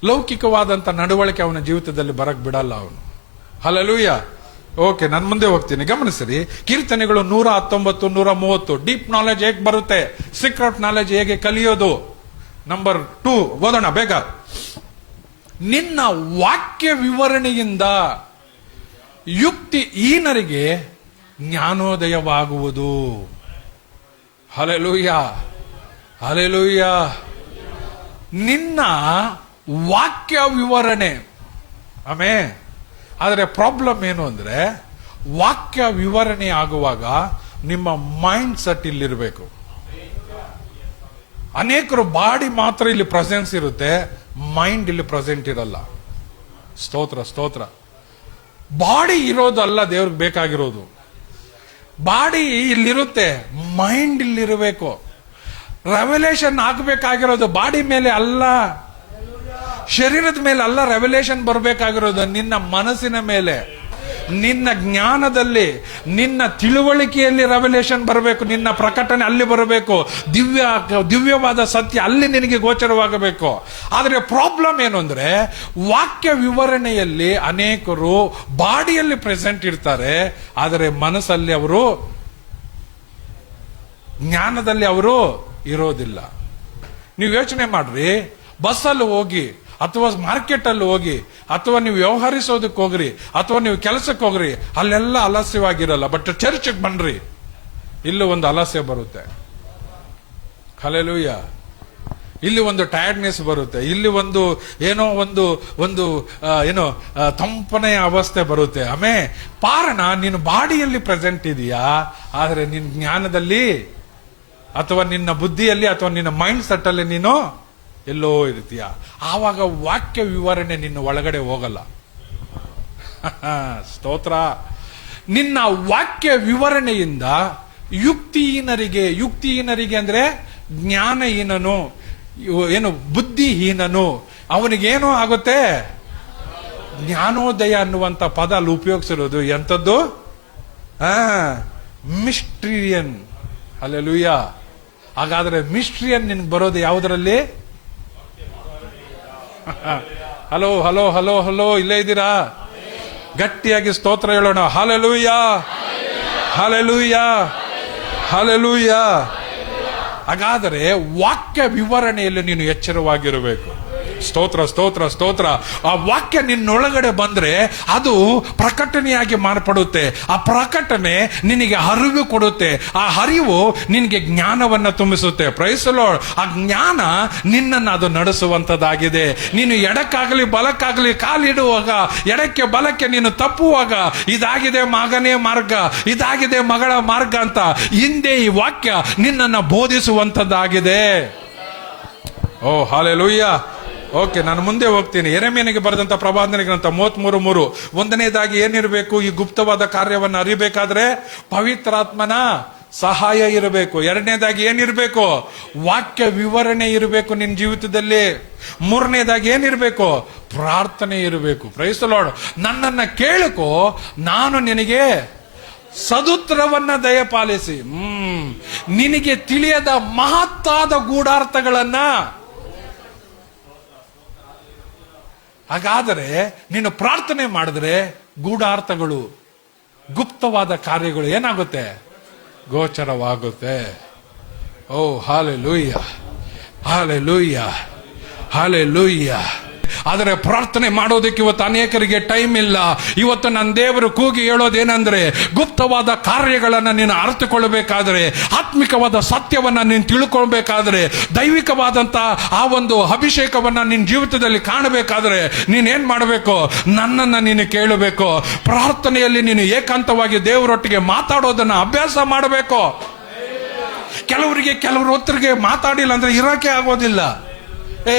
ಲೌಕಿಕವಾದಂತ ನಡವಳಿಕೆ ಅವನ ಜೀವಿತದಲ್ಲಿ ಬರಕ್ ಬಿಡಲ್ಲ ಅವನು. ಹಲ್ಲೆಲೂಯ. ಓಕೆ, ನಾನು ಮುಂದೆ ಹೋಗ್ತೀನಿ, ಗಮನಿಸಿರಿ. ಕೀರ್ತನೆಗಳು 119, 130. ಡೀಪ್ ನಾಲೆಜ್ ಹೇಗೆ ಬರುತ್ತೆ? ಸೀಕ್ರೆಟ್ ನಾಲೆಜ್ ಹೇಗೆ ಕಲಿಯೋದು? ನಂಬರ್ 2 ಓದೋಣ ಬೇಗ. ನಿನ್ನ ವಾಕ್ಯ ವಿವರಣೆಯಿಂದ ಯುಕ್ತಿಹೀನರಿಗೆ ಜ್ಞಾನೋದಯವಾಗುವುದು. ಹಲ್ಲೆಲೂಯ. ನಿನ್ನ ವಾಕ್ಯ ವಿವರಣೆ. ಆದರೆ ಪ್ರಾಬ್ಲಮ್ ಏನು ಅಂದ್ರೆ, ವಾಕ್ಯ ವಿವರಣೆ ಆಗುವಾಗ ನಿಮ್ಮ ಮೈಂಡ್ ಸೆಟ್ ಇಲ್ಲಿರಬೇಕು. ಅನೇಕರು ಬಾಡಿ ಮಾತ್ರ ಇಲ್ಲಿ ಪ್ರೆಸೆನ್ಸ್ ಇರುತ್ತೆ, ಮೈಂಡ್ ಇಲ್ಲಿ ಪ್ರೆಸೆಂಟ್ ಇರಲ್ಲ. ಸ್ತೋತ್ರ. ಬಾಡಿ ಇರೋದಲ್ಲ ದೇವ್ರಿಗೆ ಬೇಕಾಗಿರೋದು. ಬಾಡಿ ಇಲ್ಲಿರುತ್ತೆ, ಮೈಂಡ್ ಇಲ್ಲಿರಬೇಕು. ರೆವಲ್ಯೂಷನ್ ಆಗಬೇಕಾಗಿರೋದು ಬಾಡಿ ಮೇಲೆ ಅಲ್ಲ, ಶರೀರದ ಮೇಲೆ ಅಲ್ಲ. ರೆವಲ್ಯೂಷನ್ ಬರಬೇಕಾಗಿರೋದು ನಿನ್ನ ಮನಸ್ಸಿನ ಮೇಲೆ. ನಿನ್ನ ಜ್ಞಾನದಲ್ಲಿ, ನಿನ್ನ ತಿಳುವಳಿಕೆಯಲ್ಲಿ ರೆವಲ್ಯೂಷನ್ ಬರಬೇಕು, ನಿನ್ನ ಪ್ರಕಟಣೆ ಅಲ್ಲಿ ಬರಬೇಕು, ದಿವ್ಯವಾದ ಸತ್ಯ ಅಲ್ಲಿ ನಿನಗೆ ಗೋಚರವಾಗಬೇಕು. ಆದರೆ ಪ್ರಾಬ್ಲಮ್ ಏನು ಅಂದ್ರೆ, ವಾಕ್ಯ ವಿವರಣೆಯಲ್ಲಿ ಅನೇಕರು ಬಾಡಿಯಲ್ಲಿ ಪ್ರೆಸೆಂಟ್ ಇರ್ತಾರೆ, ಆದರೆ ಮನಸ್ಸಲ್ಲಿ ಅವರು, ಜ್ಞಾನದಲ್ಲಿ ಅವರು ಇರೋದಿಲ್ಲ. ನೀವು ಯೋಚನೆ ಮಾಡ್ರಿ, ಬಸ್ಸಲ್ಲಿ ಹೋಗಿ ಅಥವಾ ಮಾರ್ಕೆಟ್ ಅಲ್ಲಿ ಹೋಗಿ ಅಥವಾ ನೀವು ವ್ಯವಹರಿಸೋದಕ್ಕೆ ಹೋಗ್ರಿ ಅಥವಾ ನೀವು ಕೆಲಸಕ್ಕೆ ಹೋಗ್ರಿ, ಅಲ್ಲೆಲ್ಲ ಆಲಸ್ಯವಾಗಿರಲ್ಲ. ಬಟ್ ಚರ್ಚ್ಗೆ ಬನ್ರಿ, ಇಲ್ಲೂ ಒಂದು ಆಲಸ್ಯ ಬರುತ್ತೆ. ಹಲ್ಲೆಲೂಯಾ. ಇಲ್ಲಿ ಒಂದು ಟಯರ್ಡ್ನೆಸ್ ಬರುತ್ತೆ, ಇಲ್ಲಿ ಒಂದು ಏನೋ ಒಂದು ತಂಪನೆಯ ಅವಸ್ಥೆ ಬರುತ್ತೆ. ಕಾರಣ ನೀನು ಬಾಡಿಯಲ್ಲಿ ಪ್ರೆಸೆಂಟ್ ಇದೆಯಾ, ಆದರೆ ನಿನ್ನ ಜ್ಞಾನದಲ್ಲಿ ಅಥವಾ ನಿನ್ನ ಬುದ್ಧಿಯಲ್ಲಿ ಅಥವಾ ನಿನ್ನ ಮೈಂಡ್ ಸೆಟ್ ಅಲ್ಲಿ ನೀನು ಎಲ್ಲೋ ಇರ್ತೀಯ. ಆವಾಗ ವಾಕ್ಯ ವಿವರಣೆ ನಿನ್ನ ಒಳಗಡೆ ಹೋಗಲ್ಲ. ಸ್ತೋತ್ರ. ನಿನ್ನ ವಾಕ್ಯ ವಿವರಣೆಯಿಂದ ಯುಕ್ತಿಹೀನರಿಗೆ ಅಂದ್ರೆ ಜ್ಞಾನಹೀನನು, ಬುದ್ಧಿಹೀನನು, ಅವನಿಗೇನೋ ಆಗುತ್ತೆ, ಜ್ಞಾನೋದಯ ಅನ್ನುವಂತ ಪದ ಅಲ್ಲಿ ಉಪಯೋಗಿಸಿರೋದು ಎಂಥದ್ದು? ಮಿಸ್ಟ್ರಿಯನ್. ಹಲ್ಲೆಲೂಯಾ. ಹಾಗಾದ್ರೆ ಮಿಸ್ಟ್ರಿಯನ್ ನಿನ್ಗೆ ಬರೋದು ಯಾವುದರಲ್ಲಿ? ಹಲೋ ಹಲೋ ಹಲೋ ಹಲೋ, ಇಲ್ಲೇ ಇದ್ದೀರಾ? ಗಟ್ಟಿಯಾಗಿ ಸ್ತೋತ್ರ ಹೇಳೋಣ. Hallelujah, hallelujah, hallelujah. ಹಾಗಾದರೆ ವಾಕ್ಯ ವಿವರಣೆಯಲ್ಲಿ ನೀನು ಎಚ್ಚರವಾಗಿರಬೇಕು. ಸ್ತೋತ್ರ ಸ್ತೋತ್ರ ಸ್ತೋತ್ರ. ಆ ವಾಕ್ಯ ನಿನ್ನೊಳಗಡೆ ಬಂದ್ರೆ ಅದು ಪ್ರಕಟಣೆಯಾಗಿ ಮಾರ್ಪಡುತ್ತೆ. ಆ ಪ್ರಕಟಣೆ ನಿನಗೆ ಅರಿವು ಕೊಡುತ್ತೆ. ಆ ಅರಿವು ನಿನಗೆ ಜ್ಞಾನವನ್ನ ತುಂಬಿಸುತ್ತೆ. Price the lord. ಆ ಜ್ಞಾನ ನಿನ್ನನ್ನು ಅದು ನಡೆಸುವಂತದ್ದಾಗಿದೆ. ನೀನು ಎಡಕ್ಕಾಗಲಿ ಬಲಕ್ಕಾಗಲಿ ಕಾಲಿಡುವಾಗ, ಎಡಕ್ಕೆ ಬಲಕ್ಕೆ ನೀನು ತಪ್ಪುವಾಗ, ಇದಾಗಿದೆ ಮಗನೇ ಮಾರ್ಗ, ಇದಾಗಿದೆ ಮಗಳ ಮಾರ್ಗ ಅಂತ ಹಿಂದೆ ಈ ವಾಕ್ಯ ನಿನ್ನನ್ನು ಬೋಧಿಸುವಂತದ್ದಾಗಿದೆ. ಓ ಹಲ್ಲೆಲೂಯಾ. ಓಕೆ, ನಾನು ಮುಂದೆ ಹೋಗ್ತೀನಿ. ಯೆರೆಮೀಯನಿಗೆ ಬರೆದಂತ ಪ್ರವಾದನೆ ಗ್ರಂಥ 33:3. ಒಂದನೇದಾಗಿ ಏನಿರಬೇಕು? ಈ ಗುಪ್ತವಾದ ಕಾರ್ಯವನ್ನು ಅರಿಬೇಕಾದ್ರೆ ಪವಿತ್ರಾತ್ಮನ ಸಹಾಯ ಇರಬೇಕು. ಎರಡನೇದಾಗಿ ಏನಿರಬೇಕು? ವಾಕ್ಯ ವಿವರಣೆ ಇರಬೇಕು ನಿನ್ನ ಜೀವಿತದಲ್ಲಿ. ಮೂರನೇದಾಗಿ ಏನಿರಬೇಕು? ಪ್ರಾರ್ಥನೆ ಇರಬೇಕು. Praise the Lord. ನನ್ನನ್ನ ಕೇಳಿಕೋ, ನಾನು ನಿನಗೆ ಸದುತ್ತರವನ್ನ ದಯಪಾಲಿಸಿ, ನಿನಗೆ ತಿಳಿಯದ ಮಹತ್ತಾದ ಗೂಢಾರ್ಥಗಳನ್ನ. ಹಾಗಾದರೆ ನೀನು ಪ್ರಾರ್ಥನೆ ಮಾಡಿದ್ರೆ ಗೂಢಾರ್ಥಗಳು, ಗುಪ್ತವಾದ ಕಾರ್ಯಗಳು ಏನಾಗುತ್ತೆ? ಗೋಚರವಾಗುತ್ತೆ. ಓ ಹಲ್ಲೆಲೂಯಾ, ಹಲ್ಲೆಲೂಯಾ, ಹಲ್ಲೆಲೂಯಾ. ಆದರೆ ಪ್ರಾರ್ಥನೆ ಮಾಡೋದಕ್ಕೆ ಇವತ್ತು ಅನೇಕರಿಗೆ ಟೈಮ್ ಇಲ್ಲ. ಇವತ್ತು ನನ್ನ ದೇವರು ಕೂಗಿ ಹೇಳೋದೇನೆಂದ್ರೆ, ಗುಪ್ತವಾದ ಕಾರ್ಯಗಳನ್ನು ನೀನು ಅರ್ಥಕೊಳ್ಳಬೇಕಾದ್ರೆ, ಆತ್ಮಿಕವಾದ ಸತ್ಯವನ್ನ ನೀನು ತಿಳ್ಕೊಳ್ಬೇಕಾದ್ರೆ, ದೈವಿಕವಾದಂತ ಆ ಒಂದು ಅಭಿಷೇಕವನ್ನ ನಿನ್ನ ಜೀವಿತದಲ್ಲಿ ಕಾಣಬೇಕಾದ್ರೆ ನೀನೇನ್ ಮಾಡಬೇಕು? ನನ್ನನ್ನ ನೀನು ಕೇಳಬೇಕು. ಪ್ರಾರ್ಥನೆಯಲ್ಲಿ ನೀನು ಏಕಾಂತವಾಗಿ ದೇವರೊಟ್ಟಿಗೆ ಮಾತಾಡೋದನ್ನ ಅಭ್ಯಾಸ ಮಾಡಬೇಕು. ಕೆಲವರು ಹೊತ್ತರಿಗೆ ಮಾತಾಡಿಲ್ಲ ಅಂದ್ರೆ ಇರೋಕೆ ಆಗೋದಿಲ್ಲ.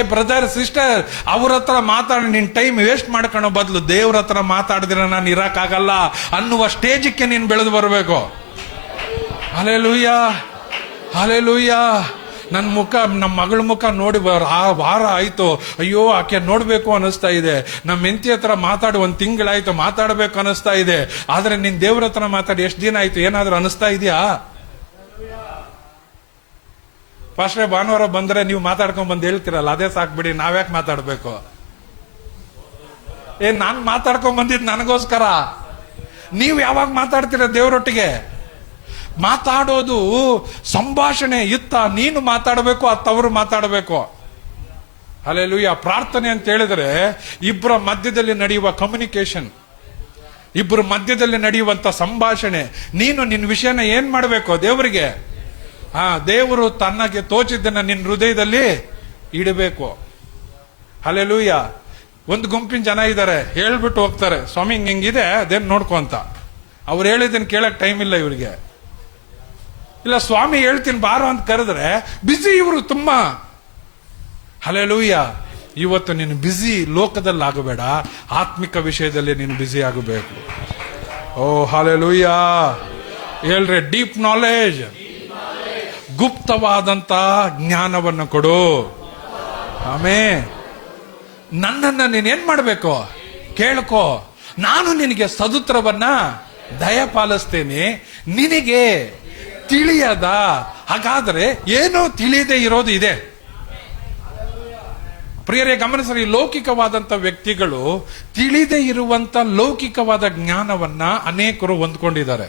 ಬ್ರದರ್ ಸಿಸ್ಟರ್, ಅವ್ರ ಹತ್ರ ಮಾತಾಡಿ ನಿನ್ ಟೈಮ್ ವೇಸ್ಟ್ ಮಾಡ್ಕೊಳ್ಳೋ ಬದಲು ದೇವ್ರ ಹತ್ರ ಮಾತಾಡಿದ್ರೆ ನಾನು ಇರಕ್ಕಾಗಲ್ಲ ಅನ್ನುವ ಸ್ಟೇಜಕ್ಕೆ ನೀನು ಬೆಳೆದು ಬರಬೇಕು. Hallelujah, hallelujah. ನಮ್ಮ ಮಗಳ ಮುಖ ನೋಡಿ ವಾರ ಆಯ್ತು, ಅಯ್ಯೋ ಆಕೆ ನೋಡ್ಬೇಕು ಅನಿಸ್ತಾ ಇದೆ. ನಮ್ಮ ಹೆಂಡತಿ ಹತ್ರ ಮಾತಾಡಿ 1 ತಿಂಗಳಾಯ್ತು, ಮಾತಾಡಬೇಕು ಅನಿಸ್ತಾ ಇದೆ. ಆದ್ರೆ ನಿನ್ ದೇವ್ರ ಹತ್ರ ಮಾತಾಡಿ ಎಷ್ಟು ದಿನ ಆಯ್ತು? ಏನಾದ್ರೂ ಅನಿಸ್ತಾ ಇದೆಯಾ? ಪಾಸ್ಟ್ರೇ, ಭಾನುವಾರ ಬಂದ್ರೆ ನೀವು ಮಾತಾಡ್ಕೊಂಡ್ ಬಂದು ಹೇಳ್ತಿರಲ್ಲ, ಅದೇ ಸಾಕ್ಬಿಡಿ, ನಾವ್ಯಾಕೆ ಮಾತಾಡ್ಬೇಕು? ನಾನು ಮಾತಾಡ್ಕೊಂಡ್ ಬಂದಿದ್ದು ನನಗೋಸ್ಕರ. ನೀವು ಯಾವಾಗ ಮಾತಾಡ್ತೀರ ದೇವರೊಟ್ಟಿಗೆ? ಮಾತಾಡೋದು ಸಂಭಾಷಣೆ ಇತ್ತ, ನೀನು ಮಾತಾಡಬೇಕು, ಅತ್ತವರು ಮಾತಾಡಬೇಕು. ಹಲ್ಲೆಲೂಯಾ. ಪ್ರಾರ್ಥನೆ ಅಂತ ಹೇಳಿದ್ರೆ ಇಬ್ಬರ ಮಧ್ಯದಲ್ಲಿ ನಡೆಯುವ ಕಮ್ಯುನಿಕೇಶನ್, ಇಬ್ಬರ ಮಧ್ಯದಲ್ಲಿ ನಡೆಯುವಂತ ಸಂಭಾಷಣೆ. ನೀನು ನಿನ್ನ ವಿಷಯನ ಏನ್ ಮಾಡಬೇಕು? ದೇವರಿಗೆ ದೇವರು ತನ್ನಗೆ ತೋಚಿದ್ದನ್ನ ನಿನ್ನ ಹೃದಯದಲ್ಲಿ ಇಡಬೇಕು. ಹಲ್ಲೆಲೂಯಾ. ಒಂದು ಗುಂಪಿನ ಜನ ಇದ್ದಾರೆ, ಹೇಳ್ಬಿಟ್ಟು ಹೋಗ್ತಾರೆ, ಸ್ವಾಮಿ ಹಿಂಗಿದೆ ಅದೇನ್ ನೋಡ್ಕೊ ಅಂತ. ಅವ್ರು ಹೇಳಿದ್ದನ್ನು ಕೇಳಕ್ ಟೈಮ್ ಇಲ್ಲ ಇವರಿಗೆ. ಇಲ್ಲ, ಸ್ವಾಮಿ ಹೇಳ್ತೀನಿ ಬಾರೋ ಅಂತ ಕರೆದ್ರೆ ಬಿಸಿ ಇವರು ತುಂಬಾ. ಹಲ್ಲೆಲೂಯಾ. ಇವತ್ತು ನೀನು ಬಿಸಿ ಲೋಕದಲ್ಲಿ ಆಗಬೇಡ, ಆತ್ಮಿಕ ವಿಷಯದಲ್ಲಿ ನೀನು ಬಿಸಿ ಆಗಬೇಕು. ಓ ಹಲ್ಲೆಲೂಯಾ. ಹೇಳ್ರಿ, ಡೀಪ್ ನಾಲೆಜ್, ಗುಪ್ತವಾದಂತ ಜ್ಞಾನವನ್ನು ಕೊಡು. ಆಮೇಲೆ ನನ್ನನ್ನ ನೀನೇನ್ ಮಾಡ್ಬೇಕು? ಕೇಳ್ಕೋ. ನಾನು ನಿನಗೆ ಸದುತ್ತರವನ್ನ ದಯಪಾಲಿಸ್ತೇನೆ, ನಿನಗೆ ತಿಳಿಯದ. ಹಾಗಾದ್ರೆ ಏನೋ ತಿಳಿಯದೆ ಇರೋದು ಇದೆ. ಪ್ರಿಯರೇ ಗಮನಿಸ್ರಿ, ಲೌಕಿಕವಾದಂತ ವ್ಯಕ್ತಿಗಳು ತಿಳಿದೇ ಇರುವಂತ ಲೌಕಿಕವಾದ ಜ್ಞಾನವನ್ನ ಅನೇಕರು ಹೊಂದ್ಕೊಂಡಿದ್ದಾರೆ.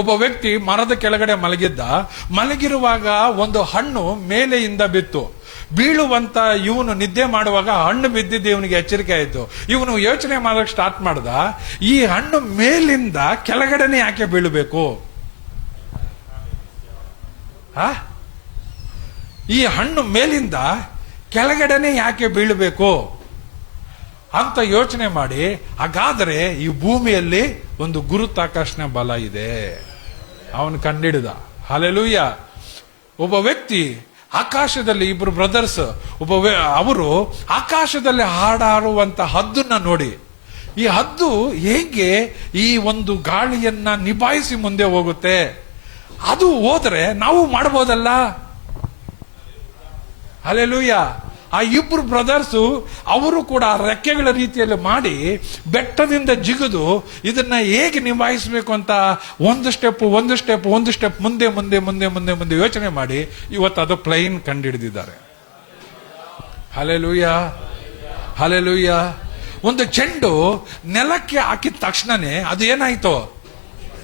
ಒಬ್ಬ ವ್ಯಕ್ತಿ ಮರದ ಕೆಳಗಡೆ ಮಲಗಿರುವಾಗ ಒಂದು ಹಣ್ಣು ಮೇಲೆಯಿಂದ ಬಿತ್ತು. ಬೀಳುವಂತ ಇವನು ನಿದ್ದೆ ಮಾಡುವಾಗ ಹಣ್ಣು ಬಿದ್ದಿದ್ದು ಇವನಿಗೆ ಎಚ್ಚರಿಕೆ ಆಯ್ತು. ಇವನು ಯೋಚನೆ ಮಾಡೋಕೆ ಸ್ಟಾರ್ಟ್ ಮಾಡ್ದ, ಈ ಹಣ್ಣು ಮೇಲಿಂದ ಕೆಳಗಡೆನೆ ಯಾಕೆ ಬೀಳಬೇಕು? ಈ ಹಣ್ಣು ಮೇಲಿಂದ ಕೆಳಗಡೆನೆ ಯಾಕೆ ಬೀಳಬೇಕು ಅಂತ ಯೋಚನೆ ಮಾಡಿ, ಹಾಗಾದರೆ ಈ ಭೂಮಿಯಲ್ಲಿ ಒಂದು ಗುರುತ್ವಾಕರ್ಷಣೆ ಬಲ ಇದೆ, ಅವನು ಕಂಡಿಡಿದ. ಹಲ್ಲೆಲೂಯ. ಒಬ್ಬ ವ್ಯಕ್ತಿ ಆಕಾಶದಲ್ಲಿ, ಇಬ್ರು ಬ್ರದರ್ಸ್, ಅವರು ಆಕಾಶದಲ್ಲಿ ಹಾಡಾಡುವಂತ ಹದ್ದನ್ನ ನೋಡಿ, ಈ ಹದ್ದು ಹೇಗೆ ಈ ಒಂದು ಗಾಳಿಯನ್ನ ನಿಭಾಯಿಸಿ ಮುಂದೆ ಹೋಗುತ್ತೆ, ಅದು ಹೋದ್ರೆ ನಾವು ಮಾಡಬಹುದಲ್ಲ. ಹಲ್ಲೆಲೂಯ. ಆ ಇಬ್ರು ಬ್ರದರ್ಸು ಅವರು ಕೂಡ ರೆಕ್ಕೆಗಳ ರೀತಿಯಲ್ಲಿ ಮಾಡಿ ಬೆಟ್ಟದಿಂದ ಜಿಗಿದು ಇದನ್ನ ಹೇಗೆ ನಿಭಾಯಿಸಬೇಕು ಅಂತ ಒಂದು ಸ್ಟೆಪ್ ಮುಂದೆ ಮುಂದೆ ಮುಂದೆ ಮುಂದೆ ಮುಂದೆ ಯೋಚನೆ ಮಾಡಿ ಇವತ್ತು ಅದು ಪ್ಲೈನ್ ಕಂಡುಹಿಡಿದಿದ್ದಾರೆ. Hallelujah, hallelujah. ಒಂದು ಚೆಂಡು ನೆಲಕ್ಕೆ ಹಾಕಿದ ತಕ್ಷಣನೇ ಅದು ಏನಾಯ್ತು?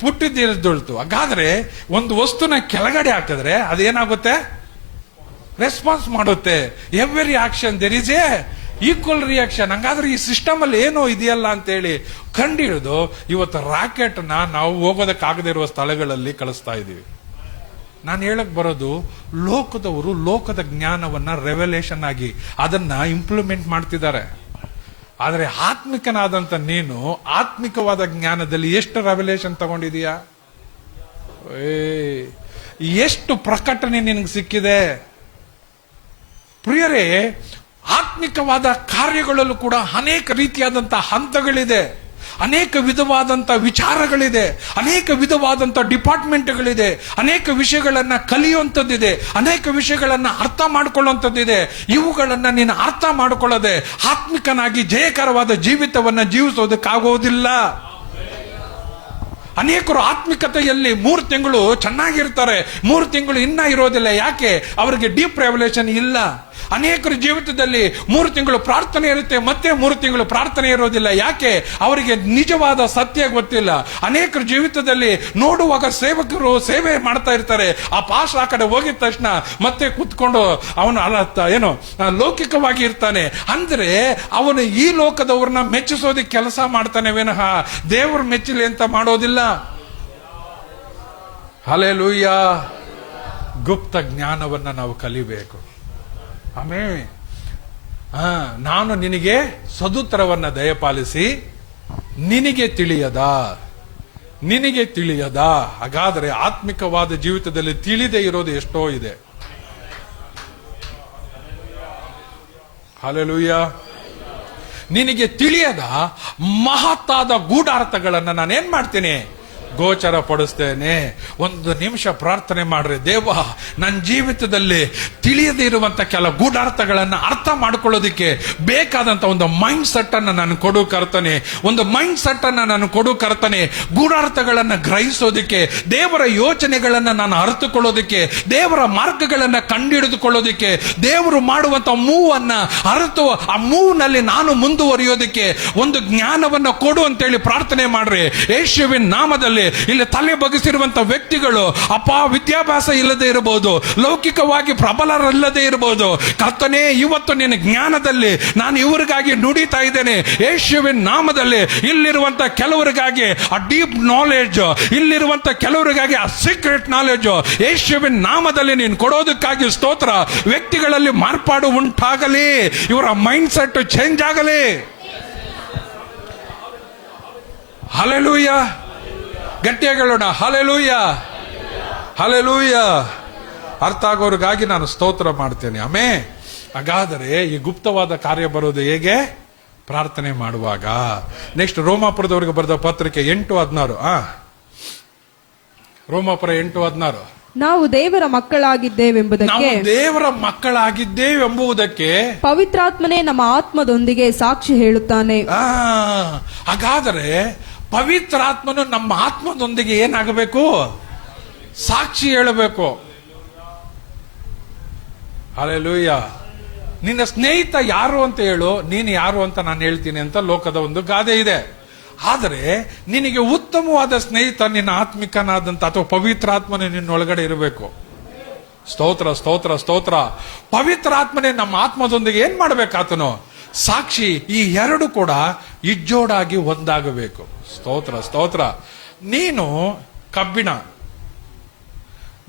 ಪುಟ್ಟಿದ್ದಿಳ್ತು. ಹಾಗಾದ್ರೆ ಒಂದು ವಸ್ತುನ ಕೆಳಗಡೆ ಹಾಕಿದ್ರೆ ಅದೇನಾಗುತ್ತೆ? ರೆಸ್ಪಾನ್ಸ್ ಮಾಡುತ್ತೆ. Every action there is a equal reaction. ಹಂಗಾದ್ರೆ ಈ ಸಿಸ್ಟಮ್ ಅಲ್ಲಿ ಏನೋ ಇದೆಯಲ್ಲ ಅಂತೇಳಿ ಕಂಡಿಡಿದು ಇವತ್ತು ರಾಕೆಟ್ ನಾವು ಹೋಗೋದಕ್ಕಾಗದೇ ಇರುವ ಸ್ಥಳಗಳಲ್ಲಿ ಕಳಿಸ್ತಾ ಇದೀವಿ. ನಾನು ಹೇಳಕ್ ಬರೋದು, ಲೋಕದವರು ಲೋಕದ ಜ್ಞಾನವನ್ನ ರೆವಲ್ಯೂಷನ್ ಆಗಿ ಅದನ್ನ ಇಂಪ್ಲಿಮೆಂಟ್ ಮಾಡ್ತಿದ್ದಾರೆ. ಆದ್ರೆ ಆತ್ಮಿಕನಾದಂತ ನೀನು ಆತ್ಮಿಕವಾದ ಜ್ಞಾನದಲ್ಲಿ ಎಷ್ಟು ರೆವಲ್ಯೂಷನ್ ತಗೊಂಡಿದೀಯಾ? ಎಷ್ಟು ಪ್ರಕಟಣೆ ನಿನಗೆ ಸಿಕ್ಕಿದೆ? ಪ್ರಿಯರೇ, ಆತ್ಮಿಕವಾದ ಕಾರ್ಯಗಳಲ್ಲೂ ಕೂಡ ಅನೇಕ ರೀತಿಯಾದಂತಹ ಹಂತಗಳಿದೆ, ಅನೇಕ ವಿಧವಾದಂತ ವಿಚಾರಗಳಿದೆ, ಅನೇಕ ವಿಧವಾದಂತ ಡಿಪಾರ್ಟ್ಮೆಂಟ್ಗಳಿದೆ, ಅನೇಕ ವಿಷಯಗಳನ್ನ ಕಲಿಯುವಂಥದ್ದಿದೆ, ಅನೇಕ ವಿಷಯಗಳನ್ನ ಅರ್ಥ ಮಾಡ್ಕೊಳ್ಳುವಂಥದ್ದಿದೆ. ಇವುಗಳನ್ನ ನೀನು ಅರ್ಥ ಮಾಡಿಕೊಳ್ಳದೆ ಆತ್ಮಿಕನಾಗಿ ಜಯಕರವಾದ ಜೀವಿತವನ್ನ ಜೀವಿಸೋದಕ್ಕಾಗೋದಿಲ್ಲ. ಅನೇಕರು ಆತ್ಮಿಕತೆಯಲ್ಲಿ 3 ತಿಂಗಳು ಚೆನ್ನಾಗಿರ್ತಾರೆ, 3 ತಿಂಗಳು ಇನ್ನ ಇರೋದಿಲ್ಲ. ಯಾಕೆ? ಅವರಿಗೆ ಡೀಪ್ ರೆವಲ್ಯೂಷನ್ ಇಲ್ಲ. ಅನೇಕರ ಜೀವಿತದಲ್ಲಿ 3 ತಿಂಗಳು ಪ್ರಾರ್ಥನೆ ಇರುತ್ತೆ, ಮತ್ತೆ 3 ತಿಂಗಳು ಪ್ರಾರ್ಥನೆ ಇರೋದಿಲ್ಲ. ಯಾಕೆ? ಅವರಿಗೆ ನಿಜವಾದ ಸತ್ಯ ಗೊತ್ತಿಲ್ಲ. ಅನೇಕರ ಜೀವಿತದಲ್ಲಿ ನೋಡುವಾಗ ಸೇವಕರು ಸೇವೆ ಮಾಡ್ತಾ ಇರ್ತಾರೆ, ಆ ಪಾಸ್ ಆ ಕಡೆ ಹೋಗಿದ ತಕ್ಷಣ ಮತ್ತೆ ಕೂತ್ಕೊಂಡು ಅವನು ಏನು ಲೌಕಿಕವಾಗಿ ಇರ್ತಾನೆ. ಅಂದ್ರೆ ಅವನು ಈ ಲೋಕದವ್ರನ್ನ ಮೆಚ್ಚಿಸೋದಕ್ಕೆ ಕೆಲಸ ಮಾಡ್ತಾನೆ ವಿನಃ ದೇವರು ಮೆಚ್ಚಲಿ ಅಂತ ಮಾಡೋದಿಲ್ಲ. ಹಲ್ಲೆಲೂಯ. ಗುಪ್ತ ಜ್ಞಾನವನ್ನ ನಾವು ಕಲಿಬೇಕು. ಆಮೇಲೆ ನಾನು ನಿನಗೆ ಸದುತ್ತರವನ್ನ ದಯಪಾಲಿಸಿ ನಿನಗೆ ತಿಳಿಯದ. ಹಾಗಾದರೆ ಆತ್ಮಿಕವಾದ ಜೀವಿತದಲ್ಲಿ ತಿಳಿದೇ ಇರೋದು ಎಷ್ಟೋ ಇದೆ. ಹಲ್ಲೆಲೂಯ. ನಿನಗೆ ತಿಳಿಯದ ಮಹತ್ತಾದ ಗೂಢಾರ್ಥಗಳನ್ನ ನಾನೇನ್ ಮಾಡ್ತೀನಿ? ಗೋಚರ ಪಡಿಸ್ತೇನೆ. ಒಂದು ನಿಮಿಷ ಪ್ರಾರ್ಥನೆ ಮಾಡ್ರೆ, ದೇವ, ನನ್ನ ಜೀವಿತದಲ್ಲಿ ತಿಳಿಯದೇ ಇರುವಂತ ಕೆಲ ಗೂಢಾರ್ಥಗಳನ್ನ ಅರ್ಥ ಮಾಡ್ಕೊಳ್ಳೋದಿಕ್ಕೆ ಬೇಕಾದಂತ ಒಂದು ಮೈಂಡ್ ಸೆಟ್ ಅನ್ನ ನಾನು ಕೊಡು ಕರ್ತನೆ. ಒಂದು ಮೈಂಡ್ ಸೆಟ್ ಅನ್ನ ನಾನು ಕೊಡು ಕರ್ತನೆ. ಗೂಢಾರ್ಥಗಳನ್ನ ಗ್ರಹಿಸೋದಿಕ್ಕೆ, ದೇವರ ಯೋಚನೆಗಳನ್ನ ನಾನು ಅರಿತುಕೊಳ್ಳೋದಿಕ್ಕೆ, ದೇವರ ಮಾರ್ಗಗಳನ್ನ ಕಂಡುಹಿಡಿದುಕೊಳ್ಳೋದಿಕ್ಕೆ, ದೇವರು ಮಾಡುವಂತ ಮೂವ್ ಅನ್ನ ಅರಿತು ಆ ಮೂವ್ ನಲ್ಲಿ ನಾನು ಮುಂದುವರಿಯೋದಿಕ್ಕೆ ಒಂದು ಜ್ಞಾನವನ್ನ ಕೊಡು ಅಂತೇಳಿ ಪ್ರಾರ್ಥನೆ ಮಾಡ್ರಿ. ಯೇಸುವಿನ ನಾಮದಲ್ಲಿ ಇಲ್ಲಿ ತಲೆ ಬಗ್ಗಿಸಿರುವಂತ ವ್ಯಕ್ತಿಗಳು, ಅಪ್ಪ, ವಿದ್ಯಾಭ್ಯಾಸ ಇಲ್ಲದೆ ಇರಬಹುದು, ಲೌಕಿಕವಾಗಿ ಪ್ರಬಲರಲ್ಲದೆ ಇರಬಹುದು, ಕರ್ತನೇ, ಇವತ್ತು ನಿನ್ನ ಜ್ಞಾನದಲ್ಲಿ ನಾನು ಇವರಿಗಾಗಿ ನುಡಿತಾ ಇದ್ದೇನೆ. ಯೇಸುವಿನ ನಾಮದಲ್ಲಿ ಇಲ್ಲಿರುವಂತ ಕೆಲವರಿಗಾಗಿ ಆ ಡೀಪ್ ನಾಲೆಡ್ಜ್, ಇಲ್ಲಿರುವಂತ ಕೆಲವರಿಗಾಗಿ ಆ ಸೀಕ್ರೆಟ್ ನಾಲೆಡ್ಜ್ ಯೇಸುವಿನ ನಾಮದಲ್ಲಿ ನೀನು ಕೊಡೋದಕ್ಕಾಗಿ ಸ್ತೋತ್ರ. ವ್ಯಕ್ತಿಗಳಲ್ಲಿ ಮಾರ್ಪಾಡು ಉಂಟಾಗಲಿ, ಇವರ ಮೈಂಡ್ ಸೆಟ್ ಚೇಂಜ್ ಆಗಲಿ. ಹಲ್ಲೆಲೂಯ. ಗಟ್ಟಿಯಾಗಿ ಹೇಳೋಣ, ಹಲ್ಲೆಲೂಯ, ಹಲ್ಲೆಲೂಯ. ಅರ್ಥ ಆಗೋರಿಗಾಗಿ ನಾನು ಸ್ತೋತ್ರ ಮಾಡ್ತೇನೆ. ಆಮೇ. ಹಾಗಾದರೆ ಈ ಗುಪ್ತವಾದ ಕಾರ್ಯ ಬರೋದು ಹೇಗೆ? ಪ್ರಾರ್ಥನೆ ಮಾಡುವಾಗ. ನೆಕ್ಸ್ಟ್ ರೋಮಾಪುರದವರಿಗೆ ಬರೆದ ಪತ್ರಿಕೆ 8:16. ರೋಮಾಪುರ 8:16. ನಾವು ದೇವರ ಮಕ್ಕಳಾಗಿದ್ದೇವೆಂಬುದಕ್ಕೆ ನಾವು ದೇವರ ಮಕ್ಕಳಾಗಿದ್ದೇವೆಂಬುದಕ್ಕೆ ಪವಿತ್ರಾತ್ಮನೇ ನಮ್ಮ ಆತ್ಮದೊಂದಿಗೆ ಸಾಕ್ಷಿ ಹೇಳುತ್ತಾನೆ. ಹಾಗಾದರೆ ಪವಿತ್ರಾತ್ಮನು ನಮ್ಮ ಆತ್ಮದೊಂದಿಗೆ ಏನಾಗಬೇಕು? ಸಾಕ್ಷಿ ಹೇಳಬೇಕು. ಹಲ್ಲೆಲೂಯಾ. ನಿನ್ನ ಸ್ನೇಹಿತ ಯಾರು ಅಂತ ಹೇಳು, ನೀನು ಯಾರು ಅಂತ ನಾನು ಹೇಳ್ತೀನಿ ಅಂತ ಲೋಕದ ಒಂದು ಗಾದೆ ಇದೆ. ಆದರೆ ನಿನಗೆ ಉತ್ತಮವಾದ ಸ್ನೇಹಿತ ನಿನ್ನ ಆತ್ಮಿಕನಾದಂತ ಅಥವಾ ಪವಿತ್ರಾತ್ಮನೇ ನಿನ್ನೊಳಗಡೆ ಇರಬೇಕು. ಸ್ತೋತ್ರ ಸ್ತೋತ್ರ ಸ್ತೋತ್ರ. ಪವಿತ್ರಾತ್ಮನೇ ನಮ್ಮ ಆತ್ಮದೊಂದಿಗೆ ಏನ್ ಮಾಡ್ಬೇಕಾತನು? ಸಾಕ್ಷಿ. ಈ ಎರಡು ಕೂಡ ಇಜ್ಜೋಡಾಗಿ ಒಂದಾಗಬೇಕು. ಸ್ತೋತ್ರ ಸ್ತೋತ್ರ. ನೀನು ಕಬ್ಬಿಣ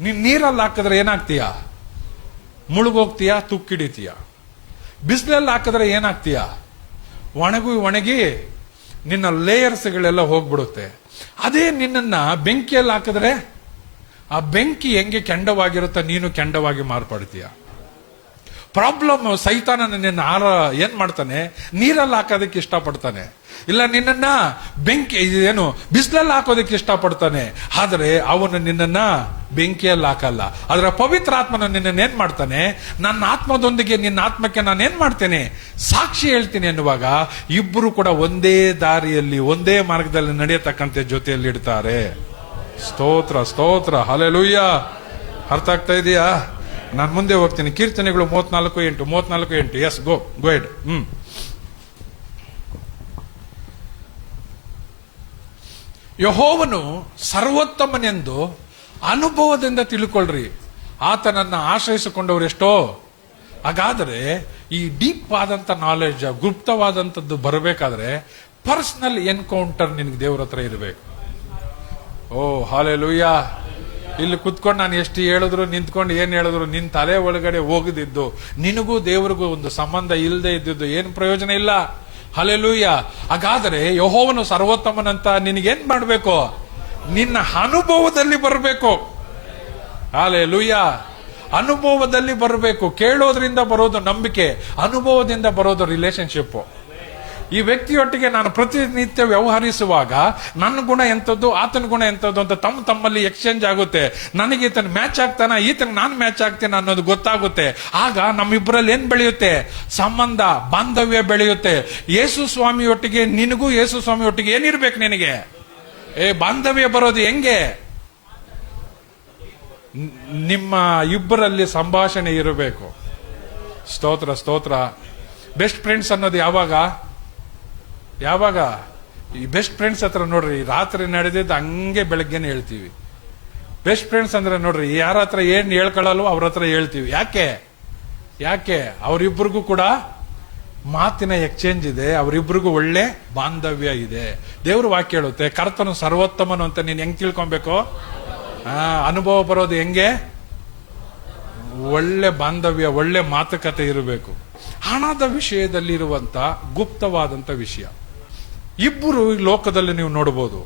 ನೀನ್ ನೀರಲ್ಲಿ ಹಾಕಿದ್ರೆ ಏನಾಗ್ತೀಯ? ಮುಳುಗೋಗ್ತೀಯ, ತುಕ್ಕಿಡಿತೀಯ. ಬಿಸಿಲಲ್ಲಿ ಹಾಕಿದ್ರೆ ಏನಾಗ್ತೀಯ? ಒಣಗಿ ನಿನ್ನ ಲೇಯರ್ಸ್ಗಳೆಲ್ಲ ಹೋಗ್ಬಿಡುತ್ತೆ. ಅದೇ ನಿನ್ನನ್ನ ಬೆಂಕಿಯಲ್ಲಿ ಹಾಕಿದ್ರೆ ಆ ಬೆಂಕಿ ಹೆಂಗೆ ಕೆಂಡವಾಗಿರುತ್ತೆ, ನೀನು ಕೆಂಡವಾಗಿ ಮಾರ್ಪಡ್ತೀಯ. ಪ್ರಾಬ್ಲಮ್, ಸೈತಾನ ನಿನ್ನ ಏನ್ ಮಾಡ್ತಾನೆ? ನೀರಲ್ಲಿ ಹಾಕೋದಕ್ಕೆ ಇಷ್ಟಪಡ್ತಾನೆ, ಇಲ್ಲ ನಿನ್ನನ್ನ ಬೆಂಕಿ ಏನು ಬಿಸಿಲಲ್ಲಿ ಹಾಕೋದಕ್ಕೆ ಇಷ್ಟಪಡ್ತಾನೆ. ಆದರೆ ಅವನು ನಿನ್ನನ್ನ ಬೆಂಕಿಯಲ್ಲಿ ಹಾಕಲ್ಲ. ಅದರ ಪವಿತ್ರಾತ್ಮನ ನಿನ್ನ ಏನ್ ಮಾಡ್ತಾನೆ? ನನ್ನ ಆತ್ಮದೊಂದಿಗೆ ನಿನ್ನ ಆತ್ಮಕ್ಕೆ ನಾನು ಏನ್ ಮಾಡ್ತೇನೆ? ಸಾಕ್ಷಿ ಹೇಳ್ತೀನಿ ಎನ್ನುವಾಗ ಇಬ್ಬರು ಕೂಡ ಒಂದೇ ದಾರಿಯಲ್ಲಿ ಒಂದೇ ಮಾರ್ಗದಲ್ಲಿ ನಡೆಯತಕ್ಕಂತೆ ಜೊತೆಯಲ್ಲಿ ಇಡ್ತಾರೆ. ಸ್ತೋತ್ರ ಸ್ತೋತ್ರ. ಹಲ್ಲೆಲೂಯಾ. ಅರ್ಥ ಆಗ್ತಾ ಇದೆಯಾ? ನಾನು ಮುಂದೆ ಹೋಗ್ತೀನಿ. ಕೀರ್ತನೆಗಳು 34:8. ಎಸ್, ಗೋ ಎಡ್. ಯೆಹೋವನು ಸರ್ವೋತ್ತಮನೆಂದು ಅನುಭವದಿಂದ ತಿಳ್ಕೊಳ್ರಿ, ಆತನನ್ನ ಆಶ್ರಯಿಸಿಕೊಂಡವರು ಎಷ್ಟೋ. ಹಾಗಾದರೆ ಈ ಡೀಪ್ ಆದಂತ ನಾಲೆಡ್ಜ್, ಗುಪ್ತವಾದಂಥದ್ದು ಬರಬೇಕಾದ್ರೆ ಪರ್ಸನಲ್ ಎನ್ಕೌಂಟರ್ ನಿನ್ಗೆ ದೇವ್ರ ಹತ್ರ ಇರಬೇಕು. ಓ ಹಲ್ಲೆಲೂಯಾ. ಇಲ್ಲಿ ಕುತ್ಕೊಂಡು ನಾನು ಎಷ್ಟು ಹೇಳಿದ್ರು, ನಿಂತ್ಕೊಂಡು ಏನ್ ಹೇಳಿದ್ರು, ನಿನ್ ತಲೆ ಒಳಗಡೆ ಹೋಗದಿದ್ದು, ನಿನಗೂ ದೇವರಿಗೂ ಒಂದು ಸಂಬಂಧ ಇಲ್ಲದೆ ಇದ್ದಿದ್ದು ಏನ್ ಪ್ರಯೋಜನ ಇಲ್ಲ. ಹಲ್ಲೆಲೂಯಾ. ಹಾಗಾದರೆ ಯೆಹೋವನು ಸರ್ವೋತ್ತಮನಂತ ನಿನಗೇನ್ ಮಾಡ್ಬೇಕು? ನಿನ್ನ ಅನುಭವದಲ್ಲಿ ಬರಬೇಕು. ಹಲ್ಲೆಲೂಯಾ. ಅನುಭವದಲ್ಲಿ ಬರಬೇಕು. ಕೇಳೋದ್ರಿಂದ ಬರೋದು ನಂಬಿಕೆ, ಅನುಭವದಿಂದ ಬರೋದು ರಿಲೇಶನ್ಶಿಪ್. ಈ ವ್ಯಕ್ತಿಯೊಟ್ಟಿಗೆ ನಾನು ಪ್ರತಿನಿತ್ಯ ವ್ಯವಹರಿಸುವಾಗ ನನ್ನ ಗುಣ ಎಂಥದ್ದು, ಆತನ ಗುಣ ಎಂಥದ್ದು ಅಂತ ತಮ್ಮಲ್ಲಿ ಎಕ್ಸ್ಚೇಂಜ್ ಆಗುತ್ತೆ. ನನಗೆ ಈತನ ಮ್ಯಾಚ್ ಆಗ್ತಾನ, ಈತನ ನಾನು ಮ್ಯಾಚ್ ಆಗ್ತೇನೆ ಅನ್ನೋದು ಗೊತ್ತಾಗುತ್ತೆ. ಆಗ ನಮ್ಮಿಬ್ಬರಲ್ಲಿ ಏನ್ ಬೆಳೆಯುತ್ತೆ? ಸಂಬಂಧ, ಬಾಂಧವ್ಯ ಬೆಳೆಯುತ್ತೆ. ಯೇಸು ಸ್ವಾಮಿಯೊಟ್ಟಿಗೆ ನಿನಗೂ ಯೇಸು ಸ್ವಾಮಿಯೊಟ್ಟಿಗೆ ಏನಿರ್ಬೇಕು? ನಿನಗೆ ಬಾಂಧವ್ಯ ಬರೋದು ಹೆಂಗೆ? ನಿಮ್ಮ ಇಬ್ಬರಲ್ಲಿ ಸಂಭಾಷಣೆ ಇರಬೇಕು. ಸ್ತೋತ್ರ ಸ್ತೋತ್ರ. ಬೆಸ್ಟ್ ಫ್ರೆಂಡ್ಸ್ ಅನ್ನೋದು ಯಾವಾಗ ಈ ಬೆಸ್ಟ್ ಫ್ರೆಂಡ್ಸ್ ಹತ್ರ ನೋಡ್ರಿ, ರಾತ್ರಿ ನಡೆದಿದ್ದು ಹಂಗೆ ಬೆಳಗ್ಗೆನೆ ಹೇಳ್ತೀವಿ. ಬೆಸ್ಟ್ ಫ್ರೆಂಡ್ಸ್ ಅಂದ್ರೆ ನೋಡ್ರಿ, ಯಾರ ಹತ್ರ ಏನ್ ಹೇಳ್ಕೊಳ್ಳಲ್ವೋ ಅವ್ರ ಹತ್ರ ಹೇಳ್ತೀವಿ. ಯಾಕೆ? ಅವರಿಬ್ಬರಿಗೂ ಕೂಡ ಮಾತಿನ ಎಕ್ಸ್ಚೇಂಜ್ ಇದೆ, ಅವರಿಬ್ಬರಿಗೂ ಒಳ್ಳೆ ಬಾಂಧವ್ಯ ಇದೆ. ದೇವ್ರ ವಾಕ್ಯ ಹೇಳುತ್ತೆ, ಕರ್ತನು ಸರ್ವೋತ್ತಮನು ಅಂತ ನೀನ್ ಹೆಂಗ್ ತಿಳ್ಕೊಬೇಕು? ಅನುಭವ ಬರೋದು ಹೆಂಗೆ? ಒಳ್ಳೆ ಬಾಂಧವ್ಯ, ಒಳ್ಳೆ ಮಾತುಕತೆ ಇರಬೇಕು. ಹಣದ ವಿಷಯದಲ್ಲಿ ಇರುವಂತ ಗುಪ್ತವಾದಂತ ವಿಷಯ. ಇಬ್ಬರು ಈ ಲೋಕದಲ್ಲಿ ನೀವು ನೋಡಬಹುದು.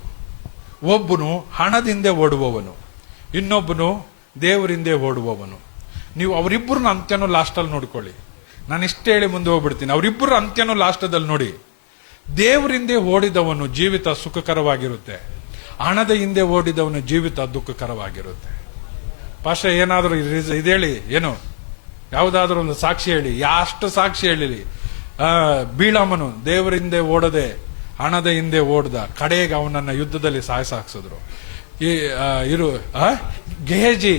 ಒಬ್ಬನು ಹಣದಿಂದ ಓಡುವವನು, ಇನ್ನೊಬ್ಬನು ದೇವರಿಂದ ಓಡುವವನು. ನೀವು ಅವರಿಬ್ಬರನ್ನ ಅಂತ್ಯನೂ ಲಾಸ್ಟಲ್ಲಿ ನೋಡ್ಕೊಳ್ಳಿ. ನಾನು ಇಷ್ಟೇ ಹೇಳಿ ಮುಂದೆ ಹೋಗ್ಬಿಡ್ತೀನಿ. ಅವರಿಬ್ಬರು ಅಂತ್ಯನೂ ಲಾಸ್ಟದಲ್ಲಿ ನೋಡಿ. ದೇವರಿಂದ ಓಡಿದವನು ಜೀವಿತ ಸುಖಕರವಾಗಿರುತ್ತೆ, ಹಣದ ಹಿಂದೆ ಓಡಿದವನು ಜೀವಿತ ದುಃಖಕರವಾಗಿರುತ್ತೆ. ಪಾಶ ಏನಾದರೂ ಇದೇಳಿ, ಏನು ಯಾವುದಾದ್ರೂ ಒಂದು ಸಾಕ್ಷಿ ಹೇಳಿ. ಎಷ್ಟು ಸಾಕ್ಷಿ ಹೇಳಿ. ಬೀಳಾಮನು ದೇವರಿಂದ ಓಡದೆ ಹಣದ ಹಿಂದೆ ಓಡ್ದ, ಕಡೆಗೆ ಅವನನ್ನ ಯುದ್ಧದಲ್ಲಿ ಸಾಯಿಸಾಕ್ಸಿದ್ರು. ಗೆಹಜಿ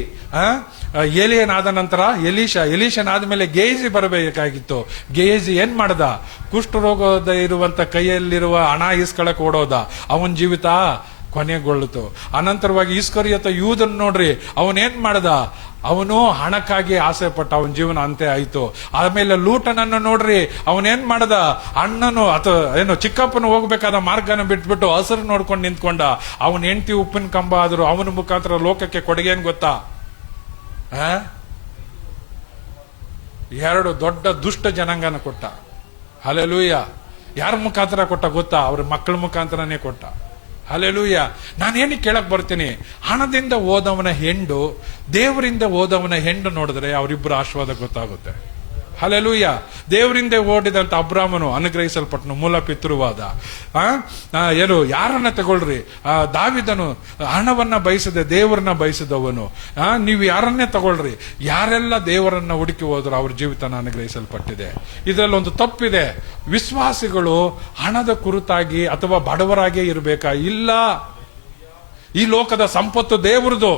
ಏಲಿಯನಾದ ನಂತರ ಎಲೀಶನಾದ ಮೇಲೆ ಗೆಹಜಿ ಬರಬೇಕಾಗಿತ್ತು. ಗೆಹಜಿ ಏನ್ ಮಾಡ್ದ? ಕುಷ್ಠರೋಗದ ಇರುವಂತ ಕೈಯಲ್ಲಿರುವ ಹಣ ಇಸ್ಕೊಳಕ್ ಓಡೋದ. ಅವನ ಜೀವಿತ ಕೊನೆಗೊಳ್ಳಿತು. ಅನಂತರವಾಗಿ ಇಸ್ಕರಿಯೋತ ಯೂದನ್ ನೋಡ್ರಿ, ಅವನೇನ್ ಮಾಡ್ದ? ಅವನು ಹಣಕ್ಕಾಗಿ ಆಸೆ ಪಟ್ಟ, ಅವನ ಜೀವನ ಅಂತೆ ಆಯ್ತು. ಆಮೇಲೆ ಲೂಟನನ್ನು ನೋಡ್ರಿ, ಅವನೇನ್ ಮಾಡ್ದ? ಅಣ್ಣನು ಅಥವಾ ಏನು ಚಿಕ್ಕಪ್ಪನು ಹೋಗ್ಬೇಕಾದ ಮಾರ್ಗನ ಬಿಟ್ಬಿಟ್ಟು ಹಸಿರು ನೋಡ್ಕೊಂಡು ನಿಂತ್ಕೊಂಡ. ಅವನ ಹೆಂಡತಿ ಉಪ್ಪಿನ ಕಂಬ ಆದ್ರು. ಅವನ ಮುಖಾಂತರ ಲೋಕಕ್ಕೆ ಕೊಡುಗೆ ಏನ್ ಗೊತ್ತಾ? ಎರಡು ದೊಡ್ಡ ದುಷ್ಟ ಜನಾಂಗನ ಕೊಟ್ಟ. ಹಲ್ಲೆಲೂಯಾ. ಯಾರ ಮುಖಾಂತರ ಕೊಟ್ಟ ಗೊತ್ತಾ? ಅವ್ರ ಮಕ್ಕಳ ಮುಖಾಂತರನೇ ಕೊಟ್ಟ. ಹಲ್ಲೆಲೂಯಾ. ನಾನೇನು ಕೇಳಕ್ ಬರ್ತೀನಿ, ಹಣದಿಂದ ಓದವನ ಹೆಂಡು, ದೇವರಿಂದ ಓದವನ ಹೆಂಡು ನೋಡಿದ್ರೆ ಅವರಿಬ್ಬರ ಆಶೀರ್ವಾದ ಗೊತ್ತಾಗುತ್ತೆ. ಹಲ್ಲೆಲೂಯ. ದೇವರಿಂದ ಓಡಿದಂತ ಅಬ್ರಾಮನು ಅನುಗ್ರಹಿಸಲ್ಪಟ್ಟನು, ಮೂಲ ಪಿತೃವಾದ. ಏನು ಯಾರನ್ನ ತಗೊಳ್ರಿ, ದಾವಿದನು ಹಣವನ್ನ ಬಯಸದೆ ದೇವರನ್ನ ಬಯಸಿದವನು. ನೀವು ಯಾರನ್ನೇ ತಗೊಳ್ರಿ, ಯಾರೆಲ್ಲ ದೇವರನ್ನ ಹುಡುಕಿ ಹೋದ್ರು ಅವ್ರ ಜೀವಿತನ ಅನುಗ್ರಹಿಸಲ್ಪಟ್ಟಿದೆ. ಇದರಲ್ಲಿ ಒಂದು ತಪ್ಪಿದೆ. ವಿಶ್ವಾಸಿಗಳು ಹಣದ ಕುರಿತಾಗಿ ಅಥವಾ ಬಡವರಾಗೇ ಇರಬೇಕಾ? ಇಲ್ಲ. ಈ ಲೋಕದ ಸಂಪತ್ತು ದೇವರದು,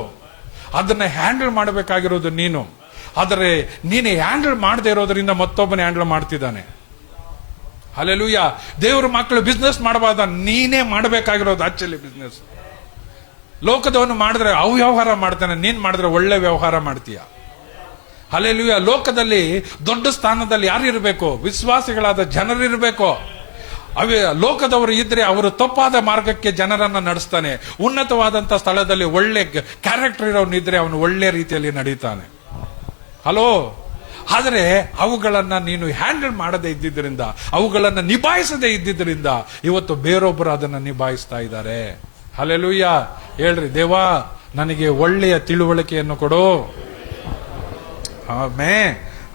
ಅದನ್ನ ಹ್ಯಾಂಡಲ್ ಮಾಡಬೇಕಾಗಿರೋದು ನೀನು. ಆದರೆ ನೀನು ಹ್ಯಾಂಡಲ್ ಮಾಡದೇ ಇರೋದ್ರಿಂದ ಮತ್ತೊಬ್ಬನ ಹ್ಯಾಂಡಲ್ ಮಾಡ್ತಿದ್ದಾನೆ. ಹಲ್ಲೆಲೂಯ. ದೇವ್ರ ಮಕ್ಕಳು ಬಿಸ್ನೆಸ್ ಮಾಡಬಾರ್ದ, ನೀನೇ ಮಾಡಬೇಕಾಗಿರೋದು ಆಕ್ಚುಲಿ ಬಿಸ್ನೆಸ್. ಲೋಕದವನು ಮಾಡಿದ್ರೆ ಅವ್ಯವಹಾರ ಮಾಡ್ತಾನೆ, ನೀನ್ ಮಾಡಿದ್ರೆ ಒಳ್ಳೆ ವ್ಯವಹಾರ ಮಾಡ್ತೀಯ. ಹಲ್ಲೆಲೂಯ. ಲೋಕದಲ್ಲಿ ದೊಡ್ಡ ಸ್ಥಾನದಲ್ಲಿ ಯಾರು ಇರಬೇಕು? ವಿಶ್ವಾಸಿಗಳಾದ ಜನರಿರಬೇಕು. ಲೋಕದವರು ಇದ್ರೆ ಅವರು ತಪ್ಪಾದ ಮಾರ್ಗಕ್ಕೆ ಜನರನ್ನ ನಡೆಸ್ತಾನೆ. ಉನ್ನತವಾದಂತ ಸ್ಥಳದಲ್ಲಿ ಒಳ್ಳೆ ಕ್ಯಾರೆಕ್ಟರ್ ಇರೋನಿದ್ರೆ ಅವನು ಒಳ್ಳೆ ರೀತಿಯಲ್ಲಿ ನಡೀತಾನೆ. ಹಲೋ. ಆದರೆ ಅವುಗಳನ್ನ ನೀನು ಹ್ಯಾಂಡಲ್ ಮಾಡದೇ ಇದ್ದಿದ್ದರಿಂದ, ಅವುಗಳನ್ನ ನಿಭಾಯಿಸದೇ ಇದ್ದಿದ್ದರಿಂದ ಇವತ್ತು ಬೇರೊಬ್ಬರು ಅದನ್ನ ನಿಭಾಯಿಸ್ತಾ ಇದ್ದಾರೆ. ಹಲ್ಲೆಲೂಯ. ಹೇಳ್ರಿ, ದೇವಾ ನನಗೆ ಒಳ್ಳೆಯ ತಿಳುವಳಿಕೆಯನ್ನು ಕೊಡು.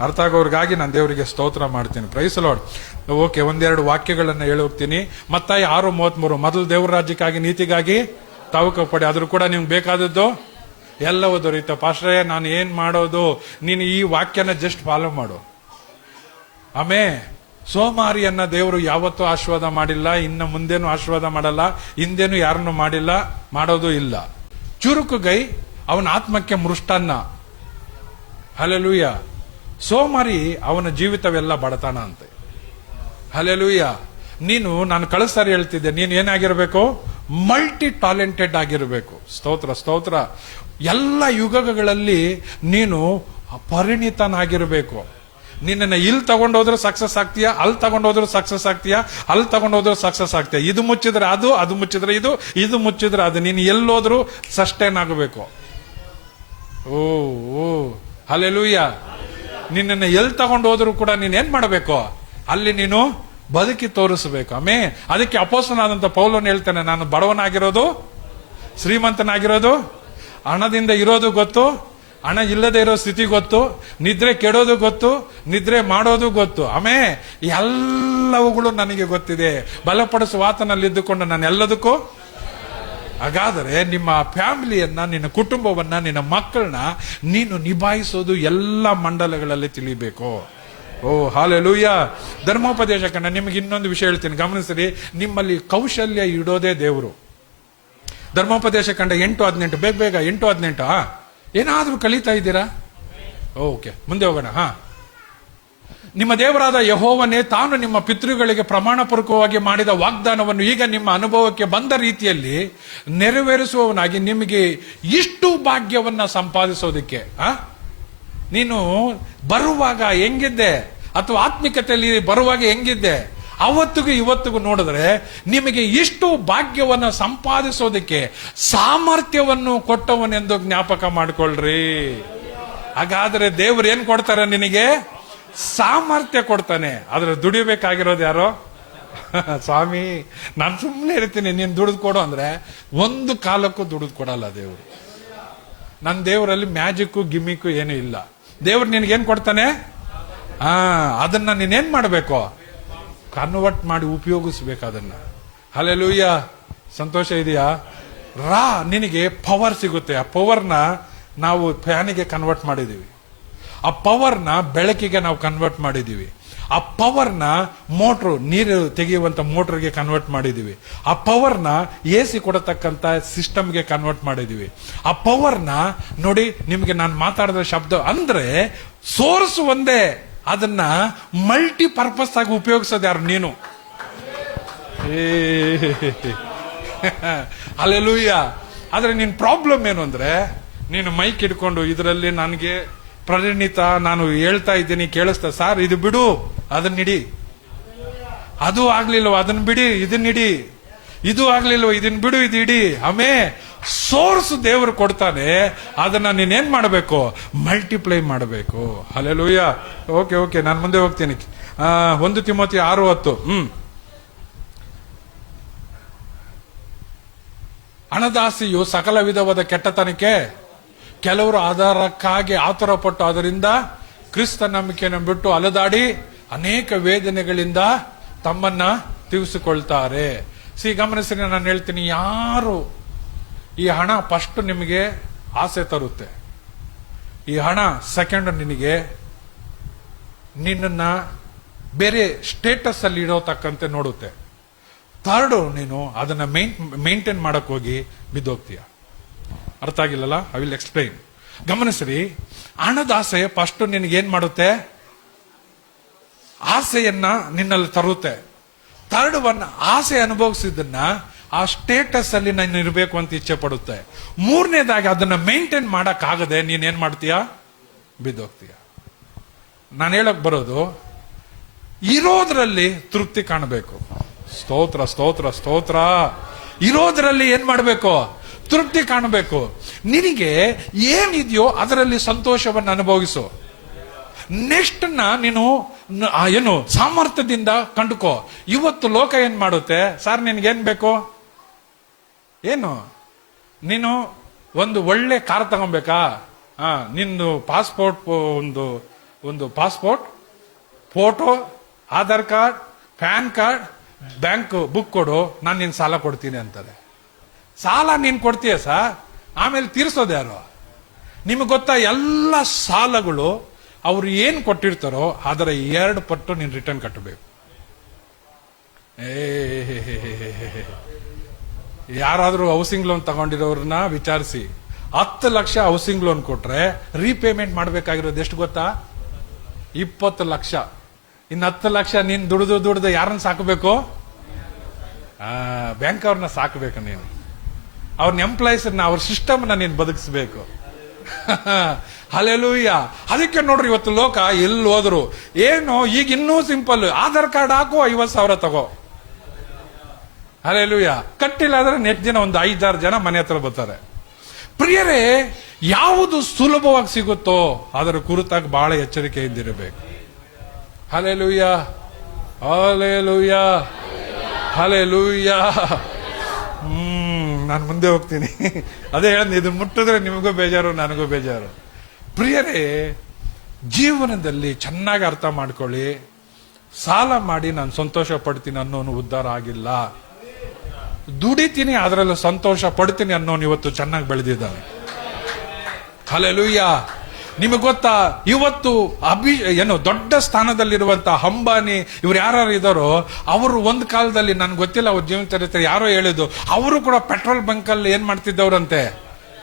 ಅರ್ಥ ಆಗೋರ್ಗಾಗಿ ನಾನು ದೇವರಿಗೆ ಸ್ತೋತ್ರ ಮಾಡ್ತೀನಿ. Price lord. ಓಕೆ, ಒಂದೆರಡು ವಾಕ್ಯಗಳನ್ನ ಹೇಳಿ ಹೋಗ್ತೀನಿ. ಮತ್ತಾಯಿ 6:33, ಮೊದಲು ದೇವರ ರಾಜ್ಯಕ್ಕಾಗಿ ನೀತಿಗಾಗಿ ತಾವು ಪಡಿ. ಆದ್ರೂ ಕೂಡ ನಿಮ್ಗೆ ಬೇಕಾದದ್ದು ಎಲ್ಲವೂ ದೊರೆಯುತ್ತೆ. ಪಾಸ್ಟ್ರೇ ನಾನು ಏನ್ ಮಾಡೋದು? ನೀನು ಈ ವಾಕ್ಯನ ಜಸ್ಟ್ ಫಾಲೋ ಮಾಡು. ಸೋಮಾರಿಯನ್ನ ದೇವರು ಯಾವತ್ತೂ ಆಶೀರ್ವಾದ ಮಾಡಿಲ್ಲ, ಇನ್ನು ಮುಂದೇನು ಆಶೀರ್ವಾದ ಮಾಡಲ್ಲ, ಹಿಂದೇನು ಯಾರನ್ನು ಮಾಡಿಲ್ಲ, ಮಾಡೋದು ಇಲ್ಲ. ಚುರುಕುಗೈ ಅವನ ಆತ್ಮಕ್ಕೆ ಮೃಷ್ಟಾನ್ನ. ಹಲ್ಲೆಲೂಯ. ಸೋಮಾರಿ ಅವನ ಜೀವಿತವೆಲ್ಲ ಬಡತನ ಅಂತೆ. ಹಲ್ಲೆಲೂಯ. ನಾನು ಕಳಿಸ್ತಾರೆ ಹೇಳ್ತಿದ್ದೆ, ನೀನು ಏನಾಗಿರ್ಬೇಕು? ಮಲ್ಟಿ ಟ್ಯಾಲೆಂಟೆಡ್ ಆಗಿರಬೇಕು. ಸ್ತೋತ್ರ ಸ್ತೋತ್ರ. ಎಲ್ಲ ಯುಗಗಳಲ್ಲಿ ನೀನು ಪರಿಣಿತನಾಗಿರ್ಬೇಕು. ನಿನ್ನ ಇಲ್ಲಿ ತಗೊಂಡೋದ್ರೆ ಸಕ್ಸಸ್ ಆಗ್ತೀಯಾ, ಅಲ್ಲಿ ತಗೊಂಡೋದ್ರು ಸಕ್ಸಸ್ ಆಗ್ತೀಯಾ, ಅಲ್ಲಿ ತಗೊಂಡೋದ್ರು ಸಕ್ಸಸ್ ಆಗ್ತೀಯಾ. ಇದು ಮುಚ್ಚಿದ್ರೆ ಅದು, ಅದು ಮುಚ್ಚಿದ್ರೆ ಇದು, ಇದು ಮುಚ್ಚಿದ್ರೆ ಅದು. ನೀನು ಎಲ್ಲೋದ್ರು ಸಸ್ಟೈನ್ ಆಗಬೇಕು. ಓ ಹಲ್ಲೆಲೂಯ. ನಿನ್ನನ್ನು ಎಲ್ಲಿ ತಗೊಂಡು ಹೋದ್ರು ಕೂಡ ನೀನ್ ಏನ್ ಮಾಡಬೇಕು? ಅಲ್ಲಿ ನೀನು ಬದುಕಿ ತೋರಿಸಬೇಕು. ಅದಕ್ಕೆ ಅಪೊಸ್ತಲನಾದಂತ ಪೌಲನು ಹೇಳ್ತಾನೆ, ನಾನು ಬಡವನಾಗಿರೋದು, ಶ್ರೀಮಂತನಾಗಿರೋದು, ಹಣದಿಂದ ಇರೋದು ಗೊತ್ತು, ಹಣ ಇಲ್ಲದೆ ಇರೋ ಸ್ಥಿತಿ ಗೊತ್ತು, ನಿದ್ರೆ ಕೆಡೋದು ಗೊತ್ತು, ನಿದ್ರೆ ಮಾಡೋದು ಗೊತ್ತು. ಎಲ್ಲವುಗಳು ನನಗೆ ಗೊತ್ತಿದೆ. ಬಲಪಡಿಸುವ ಆತನಲ್ಲಿದ್ದುಕೊಂಡು ನಾನು ಎಲ್ಲದಕ್ಕೂ. ಹಾಗಾದರೆ ನಿಮ್ಮ ಫ್ಯಾಮಿಲಿಯನ್ನ, ನಿನ್ನ ಕುಟುಂಬವನ್ನ, ನಿನ್ನ ಮಕ್ಕಳನ್ನ ನೀನು ನಿಭಾಯಿಸೋದು ಎಲ್ಲ ಮಂಡಲಗಳಲ್ಲಿ ತಿಳಿಬೇಕು. ಓ ಹಲ್ಲೆಲೂಯ. ಧರ್ಮೋಪದೇಶ ಕಂಡ ನಿಮಗೆ ಇನ್ನೊಂದು ವಿಷಯ ಹೇಳ್ತೀನಿ, ಗಮನಿಸ್ರಿ. ನಿಮ್ಮಲ್ಲಿ ಕೌಶಲ್ಯ ಇಡೋದೇ ದೇವರು. ಧರ್ಮೋಪದೇಶ ಕಂಡ 8:18, ಬೇಗ ಬೇಗ 8:18. ಏನಾದ್ರೂ ಕಲಿತಾ ಇದ್ದೀರಾ? ಓಕೆ, ಮುಂದೆ ಹೋಗೋಣ. ನಿಮ್ಮ ದೇವರಾದ ಯೆಹೋವನೇ ತಾನು ನಿಮ್ಮ ಪಿತೃಗಳಿಗೆ ಪ್ರಮಾಣ ಪೂರ್ವಕವಾಗಿ ಮಾಡಿದ ವಾಗ್ದಾನವನ್ನು ಈಗ ನಿಮ್ಮ ಅನುಭವಕ್ಕೆ ಬಂದ ರೀತಿಯಲ್ಲಿ ನೆರವೇರಿಸುವವನಾಗಿ ನಿಮಗೆ ಇಷ್ಟು ಭಾಗ್ಯವನ್ನ ಸಂಪಾದಿಸೋದಕ್ಕೆ. ನೀನು ಬರುವಾಗ ಹೆಂಗಿದ್ದೆ, ಅಥವಾ ಆತ್ಮಿಕತೆಯಲ್ಲಿ ಬರುವಾಗ ಹೆಂಗಿದ್ದೆ, ಅವತ್ತಿಗೂ ಇವತ್ತಿಗೂ ನೋಡಿದ್ರೆ ನಿಮಗೆ ಇಷ್ಟು ಭಾಗ್ಯವನ್ನು ಸಂಪಾದಿಸೋದಕ್ಕೆ ಸಾಮರ್ಥ್ಯವನ್ನು ಕೊಟ್ಟವನೆಂದು ಜ್ಞಾಪಕ ಮಾಡ್ಕೊಳ್ರಿ. ಹಾಗಾದ್ರೆ ದೇವ್ರು ಏನ್ ಕೊಡ್ತಾರೆ? ನಿನಗೆ ಸಾಮರ್ಥ್ಯ ಕೊಡ್ತಾನೆ. ಆದ್ರೆ ದುಡಿಬೇಕಾಗಿರೋದು ಯಾರೋ? ಸ್ವಾಮಿ ನಾನು ಸುಮ್ಮನೆ ಇರ್ತೀನಿ, ನೀನ್ ದುಡಿದು ಕೊಡು ಅಂದ್ರೆ ಒಂದು ಕಾಲಕ್ಕೂ ದುಡಿದು ಕೊಡಲ್ಲ ದೇವ್ರು. ನನ್ನ ದೇವರಲ್ಲಿ ಮ್ಯಾಜಿಕ್ಕು ಗಿಮ್ಮಿಕ್ಕು ಏನೂ ಇಲ್ಲ. ದೇವ್ರು ನಿನ್ಗೇನ್ ಕೊಡ್ತಾನೆ? ಅದನ್ನ ನೀನೇನ್ ಮಾಡ್ಬೇಕು? ಕನ್ವರ್ಟ್ ಮಾಡಿ ಉಪಯೋಗಿಸ್ಬೇಕು ಅದನ್ನ. ಹಲ್ಲೆಲೂಯ. ಸಂತೋಷ ಇದೆಯಾ? ನಿನಗೆ ಪವರ್ ಸಿಗುತ್ತೆ. ಆ ಪವರ್ನ ನಾವು ಫ್ಯಾನಿಗೆ ಕನ್ವರ್ಟ್ ಮಾಡಿದೀವಿ. ಆ ಪವರ್ನ ಬೆಳಕಿಗೆ ನಾವು ಕನ್ವರ್ಟ್ ಮಾಡಿದೀವಿ. ಆ ಪವರ್ನ ನೀರು ತೆಗೆಯುವಂತ ಮೋಟರ್ಗೆ ಕನ್ವರ್ಟ್ ಮಾಡಿದೀವಿ. ಆ ಪವರ್ನ AC ಕೊಡತಕ್ಕಂತ ಸಿಸ್ಟಮ್ಗೆ ಕನ್ವರ್ಟ್ ಮಾಡಿದೀವಿ. ಆ ಪವರ್ನ ನೋಡಿ, ನಿಮ್ಗೆ ನಾನು ಮಾತಾಡಿದ ಶಬ್ದ ಅಂದ್ರೆ ಸೋರ್ಸ್ ಒಂದೇ, ಅದನ್ನ ಮಲ್ಟಿ ಪರ್ಪಸ್ ಆಗಿ ಉಪಯೋಗಿಸೋದು ಯಾರು? ನೀನು. ಹಲ್ಲೆಲೂಯ. ಆದ್ರೆ ನಿನ್ ಪ್ರಾಬ್ಲಮ್ ಏನು ಅಂದ್ರೆ, ನೀನು ಮೈಕ್ ಹಿಡ್ಕೊಂಡು ಇದರಲ್ಲಿ ನನಗೆ ಪರಿಣಿತ, ನಾನು ಹೇಳ್ತಾ ಇದ್ದೀನಿ ಕೇಳಿಸ್ತಾ, ಸಾರ್ ಇದು ಬಿಡು ಅದನ್ನಿಡಿ, ಅದು ಆಗ್ಲಿಲ್ವ ಅದನ್ನ ಬಿಡಿ ಇದನ್ನಿಡಿ, ಇದು ಆಗ್ಲಿಲ್ವ ಇದನ್ ಬಿಡು ಇದು ಇಡಿ. ಸೋರ್ಸ್ ದೇವರು ಕೊಡ್ತಾನೆ, ಅದನ್ನ ನೀನೇನ್ ಮಾಡಬೇಕು? ಮಲ್ಟಿಪ್ಲೈ ಮಾಡಬೇಕು. ಹಲ್ಲೆಲೂಯ. ಓಕೆ, ನಾನು ಮುಂದೆ ಹೋಗ್ತೀನಿ. 1 ತಿಮೋಥಿ 6:10. ಹಣದಾಸೆಯು ಸಕಲ ವಿಧವಾದ ಕೆಟ್ಟತನಕ್ಕೆ, ಕೆಲವರು ಆಧಾರಕ್ಕಾಗಿ ಆತುರಪಟ್ಟು ಅದರಿಂದ ಕ್ರಿಸ್ತ ನಂಬಿಕೆಯನ್ನು ಬಿಟ್ಟು ಅಲದಾಡಿ ಅನೇಕ ವೇದನೆಗಳಿಂದ ತಮ್ಮನ್ನ ತೀವಿಸಿಕೊಳ್ತಾರೆ. ಗಮನಿಸಿ, ನಾನು ಹೇಳ್ತೀನಿ, ಯಾರು ಈ ಹಣ ಫಸ್ಟ್ ನಿಮಗೆ ಆಸೆ ತರುತ್ತೆ, ಈ ಹಣ ಸೆಕೆಂಡ್ ನಿನ್ನನ್ನ ಬೇರೆ ಸ್ಟೇಟಸ್ ಅಲ್ಲಿ ಇಡೋತಕ್ಕಂತೆ ನೋಡುತ್ತೆ, ಥರ್ಡು ನೀನು ಅದನ್ನ ಮೇಂಟೈನ್ ಮಾಡಕ್ ಹೋಗಿ ಬಿದ್ದೋಗ್ತೀಯ. ಅರ್ಥ ಆಗಿಲ್ಲಲ್ಲ? I will explain. ಗಮನಿಸ್ರಿ, ಹಣದ ಆಸೆ ಫಸ್ಟ್ ನಿನಗೇನ್ ಮಾಡುತ್ತೆ? ಆಸೆಯನ್ನ ನಿನ್ನಲ್ಲಿ ತರುತ್ತೆ. ಥರ್ಡ್ ಒನ್, ಆಸೆ ಅನುಭವಿಸಿದ್ದನ್ನ ಆ ಸ್ಟೇಟಸ್ ಅಲ್ಲಿ ನಾನು ಇರಬೇಕು ಅಂತ ಇಚ್ಛೆ ಪಡುತ್ತೆ. ಮೂರನೇದಾಗಿ ಅದನ್ನ ಮೇಂಟೈನ್ ಮಾಡಕ್ ಆಗದೆ ನೀನೇನ್ ಮಾಡ್ತೀಯ? ಬಿದ್ದೋಗ್ತೀಯ. ನಾನು ಹೇಳಕ್ ಬರೋದು, ಇರೋದ್ರಲ್ಲಿ ತೃಪ್ತಿ ಕಾಣಬೇಕು. ಸ್ತೋತ್ರ ಸ್ತೋತ್ರ ಸ್ತೋತ್ರ. ಇರೋದ್ರಲ್ಲಿ ಏನ್ ಮಾಡಬೇಕು? ತೃಪ್ತಿ ಕಾಣಬೇಕು. ನಿನಗೆ ಏನಿದೆಯೋ ಅದರಲ್ಲಿ ಸಂತೋಷವನ್ನು ಅನುಭವಿಸು. ನೆಕ್ಸ್ಟ್ ನೀನು ಏನು ಸಾಮರ್ಥ್ಯದಿಂದ ಕಂಡುಕೋ. ಇವತ್ತು ಲೋಕ ಏನ್ ಮಾಡುತ್ತೆ? ಸರ್ ನಿನ್ಗೇನ್ ಬೇಕು? ಏನು ನೀನು ಒಂದು ಒಳ್ಳೆ ಕಾರ್ ತಗೊಬೇಕಾ? ನಿಂದು ಪಾಸ್ಪೋರ್ಟ್, ಒಂದು passport, photo, Aadhaar card, PAN card, bank book ಕೊಡು, ನಾನು ನಿನ್ ಸಾಲ ಕೊಡ್ತೀನಿ ಅಂತಾರೆ. ಸಾಲ ನೀನ್ ಕೊಡ್ತೀಯ ಸರ್, ಆಮೇಲೆ ತೀರ್ಸೋದು ಯಾರು? ನಿಮಗೆ ಗೊತ್ತಾ, ಎಲ್ಲ ಸಾಲಗಳು ಅವ್ರು ಏನ್ ಕೊಟ್ಟಿರ್ತಾರೋ ಅದರ 2 ಪಟ್ಟು ನೀನ್ ರಿಟರ್ನ್ ಕಟ್ಟಬೇಕು. ಯಾರಾದ್ರೂ ಹೌಸಿಂಗ್ ಲೋನ್ ತಗೊಂಡಿರೋರನ್ನ ವಿಚಾರಿಸಿ. 10 ಲಕ್ಷ ಹೌಸಿಂಗ್ ಲೋನ್ ಕೊಟ್ರೆ ರೀಪೇಮೆಂಟ್ ಮಾಡ್ಬೇಕಾಗಿರೋದು ಎಷ್ಟು ಗೊತ್ತಾ? 20 ಲಕ್ಷ. ಇನ್ನು 10 ಲಕ್ಷ ನೀನ್ ದುಡ್ದು ಯಾರನ್ನ ಸಾಕಬೇಕು? ಬ್ಯಾಂಕ್ ಅವ್ರನ್ನ ಸಾಕಬೇಕು. ನೀನು ಅವ್ರನ್ನ ಎಂಪ್ಲಾಯೀಸ್, ಅವ್ರ ಸಿಸ್ಟಮ್ ನೀನ್ ಬದುಕಿಸ್ಬೇಕು. ಹಲ್ಲೆಲೂಯ. ಅದಕ್ಕೆ ನೋಡ್ರಿ, ಇವತ್ತು ಲೋಕ ಎಲ್ಲಿ ಹೋದ್ರು ಏನು, ಈಗ ಇನ್ನೂ ಸಿಂಪಲ್, ಆಧಾರ್ ಕಾರ್ಡ್ ಹಾಕು, 50,000 ತಗೋ. ಹಲ್ಲೆಲೂಯ. ಕಟ್ಟಿಲ್ಲ ಅಂದ್ರೆ ನೆಕ್ಸ್ಟ್ ದಿನ ಒಂದು 5-6 ಜನ ಮನೆ ಹತ್ರ ಬರ್ತಾರೆ. ಪ್ರಿಯರೇ, ಯಾವುದು ಸುಲಭವಾಗಿ ಸಿಗುತ್ತೋ ಅದರ ಕುರಿತಾಗಿ ಬಹಳ ಎಚ್ಚರಿಕೆಯಿಂದಿರಬೇಕು. Hallelujah, hallelujah, hallelujah. ನಾನು ಮುಂದೆ ಹೋಗ್ತೀನಿ. ಅದೇ ಹೇಳಿದ್ನಿ, ಇದು ಮುಟ್ಟಿದ್ರೆ ನಿಮಗೂ ಬೇಜಾರು, ನನಗೂ ಬೇಜಾರು. ಪ್ರಿಯರೇ, ಜೀವನದಲ್ಲಿ ಚೆನ್ನಾಗಿ ಅರ್ಥ ಮಾಡ್ಕೊಳ್ಳಿ, ಸಾಲ ಮಾಡಿ ನಾನು ಸಂತೋಷ ಪಡ್ತೀನಿ ಅನ್ನೋನು ಉದ್ಧಾರ ಆಗಿಲ್ಲ. ದುಡಿತೀನಿ, ಅದರಲ್ಲಿ ಸಂತೋಷ ಪಡ್ತೀನಿ ಅನ್ನೋನು ಇವತ್ತು ಚೆನ್ನಾಗಿ ಬೆಳೆದಿದ್ದಾನೆ. ಹಲ್ಲೆಲೂಯ. ನಿಮಗೆ ಗೊತ್ತಾ, ಇವತ್ತು ಏನು ದೊಡ್ಡ ಸ್ಥಾನದಲ್ಲಿರುವಂತಹ ಅಂಬಾನಿ ಇವ್ರು ಯಾರು ಇದ್ದಾರೋ, ಅವರು ಒಂದು ಕಾಲದಲ್ಲಿ, ನನ್ಗೆ ಗೊತ್ತಿಲ್ಲ ಅವ್ರ ಜೀವನ ಚರಿತ್ರೆ, ಯಾರೋ ಹೇಳಿದ್ದು, ಅವರು ಕೂಡ ಪೆಟ್ರೋಲ್ ಬಂಕ್ ಅಲ್ಲಿ ಏನ್ ಮಾಡ್ತಿದ್ದವ್ರಂತೆ?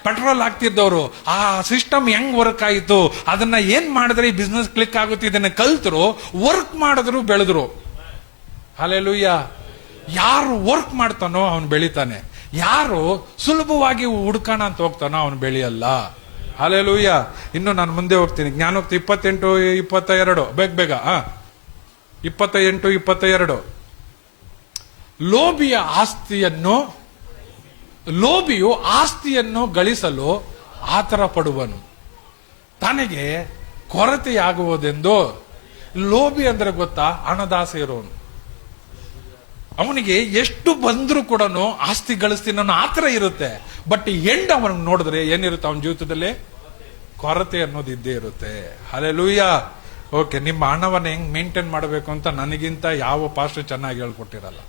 ಪೆಟ್ರೋಲ್ ಹಾಕ್ತಿದ್ದವರು. ಆ ಸಿಸ್ಟಮ್ ಹೆಂಗ್ ವರ್ಕ್ ಆಯಿತು, ಅದನ್ನ ಏನ್ ಮಾಡಿದ್ರೆ ಈ ಬಿಸ್ನೆಸ್ ಕ್ಲಿಕ್ ಆಗುತ್ತೆ, ಇದನ್ನ ಕಲ್ತರು, ವರ್ಕ್ ಮಾಡಿದ್ರು, ಬೆಳೆದ್ರು. ಹಲ್ಲೆಲೂಯ. ಯಾರು ವರ್ಕ್ ಮಾಡ್ತಾನೋ ಅವನು ಬೆಳಿತಾನೆ, ಯಾರು ಸುಲಭವಾಗಿ ಹುಡ್ಕೋಣ ಅಂತ ಹೋಗ್ತಾನೋ ಅವನು ಬೆಳೆಯಲ್ಲ. ಹಲ್ಲೆಲೂಯ. ಇನ್ನು ನಾನು ಮುಂದೆ ಹೋಗ್ತೀನಿ. ಜ್ಞಾನೋಕ್ತಿ 28-22 ಬೇಗ 28-22. ಲೋಭಿಯು ಆಸ್ತಿಯನ್ನು ಗಳಿಸಲು ಆತರ ಪಡುವನು, ತನಗೆ ಕೊರತೆಯಾಗುವುದೆಂದು. ಲೋಭಿ ಅಂದ್ರೆ ಗೊತ್ತಾ? ಹಣದಾಸೆ ಇರೋನು. ಅವನಿಗೆ ಎಷ್ಟು ಬಂದ್ರೂ ಕೂಡ ಆಸ್ತಿ ಗಳಿಸ್ತೀನಿ ಅನ್ನೋ ಆತರ ಇರುತ್ತೆ. ಬಟ್ ಎಂಡ್ ಅವನಿಗೆ ನೋಡಿದ್ರೆ ಏನಿರುತ್ತೆ? ಅವನ ಜೀವಿತದಲ್ಲಿ ಕೊರತೆ ಅನ್ನೋದು ಇದ್ದೇ ಇರುತ್ತೆ. ಹಲ್ಲೆಲೂಯ. ಓಕೆ, ನಿಮ್ಮ ಹಣವನ್ನು ಹೆಂಗ್ ಮೇಂಟೈನ್ ಮಾಡಬೇಕು ಅಂತ ನನಗಿಂತ ಯಾವ ಪಾಸ್ಟರ್ ಚೆನ್ನಾಗಿ ಹೇಳ್ಕೊಟ್ಟಿರಲ್ಲ.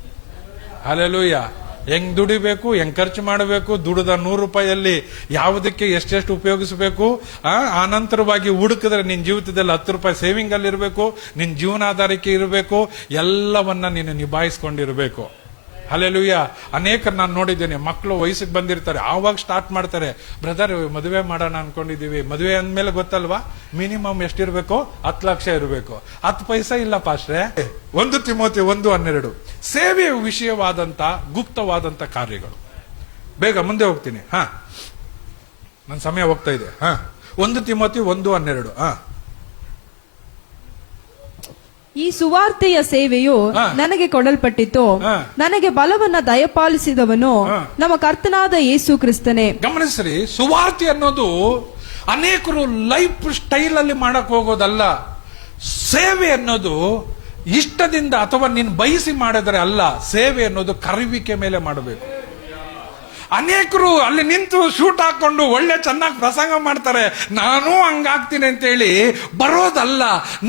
ಹಲ್ಲೆಲೂಯ. ಹೆಂಗ್ ದುಡಿಬೇಕು, ಹೆಂಗ್ ಖರ್ಚು ಮಾಡಬೇಕು, ದುಡಿದ 100 ರೂಪಾಯಲ್ಲಿ ಯಾವುದಕ್ಕೆ ಎಷ್ಟೆಷ್ಟು ಉಪಯೋಗಿಸಬೇಕು, ಆನಂತರವಾಗಿ ಹುಡುಕಿದ್ರೆ ನಿನ್ ಜೀವಿತದಲ್ಲಿ 10 ರೂಪಾಯಿ ಸೇವಿಂಗ್ ಅಲ್ಲಿ ಇರಬೇಕು, ನಿನ್ ಜೀವನಾಧಾರಕ್ಕೆ ಇರಬೇಕು, ಎಲ್ಲವನ್ನ ನೀನು ನಿಭಾಯಿಸ್ಕೊಂಡಿರ್ಬೇಕು. ಹಲ್ಲೆಲೂಯ. ಅನೇಕರು ನಾನು ನೋಡಿದ್ದೇನೆ, ಮಕ್ಕಳು ವಯಸ್ಸಿಗೆ ಬಂದಿರ್ತಾರೆ, ಆವಾಗ ಸ್ಟಾರ್ಟ್ ಮಾಡ್ತಾರೆ, ಬ್ರದರ್ ಮದುವೆ ಮಾಡೋಣ ಅನ್ಕೊಂಡಿದೀವಿ. ಮದುವೆ ಅಂದ್ಮೇಲೆ ಗೊತ್ತಲ್ವಾ, ಮಿನಿಮಮ್ ಎಷ್ಟಿರ್ಬೇಕು? 10 ಲಕ್ಷ ಇರಬೇಕು. 10 ಪೈಸೆ ಇಲ್ಲ ಪಾಸ್ಟ್ರೆ. 1 ತಿಮೋಥಿ 1:12. ಸೇವೆಯ ವಿಷಯವಾದಂತ ಗುಪ್ತವಾದಂತ ಕಾರ್ಯಗಳು. ಬೇಗ ಮುಂದೆ ಹೋಗ್ತೀನಿ. ನನ್ನ ಸಮಯ ಹೋಗ್ತಾ ಇದೆ. 1 ತಿಮೋಥಿ 1:12. ಈ ಸುವಾರ್ತೆಯ ಸೇವೆಯು ನನಗೆ ಕೊಡಲ್ಪಟ್ಟಿತು, ನನಗೆ ಬಲವನ್ನ ದಯಪಾಲಿಸಿದವನು ನಮ್ಮ ಕರ್ತನಾದ ಯೇಸು ಕ್ರಿಸ್ತನೇ. ಗಮನಿಸ್ರಿ, ಸುವಾರ್ತೆ ಅನ್ನೋದು ಅನೇಕರು ಲೈಫ್ ಸ್ಟೈಲ್ ಅಲ್ಲಿ ಮಾಡಕ್ ಹೋಗೋದಲ್ಲ. ಸೇವೆ ಅನ್ನೋದು ಇಷ್ಟದಿಂದ ಅಥವಾ ನೀನು ಬಯಸಿ ಮಾಡಿದ್ರೆ ಅಲ್ಲ. ಸೇವೆ ಅನ್ನೋದು ಕರುವಿಕೆ ಮೇಲೆ ಮಾಡಬೇಕು. ಅನೇಕರು ಅಲ್ಲಿ ನಿಂತು ಶೂಟ್ ಹಾಕೊಂಡು ಒಳ್ಳೆ ಚೆನ್ನಾಗಿ ಪ್ರಸಂಗ ಮಾಡ್ತಾರೆ, ನಾನು ಹಂಗಾಗ್ತೀನಿ ಅಂತೇಳಿ ಬರೋದಲ್ಲ.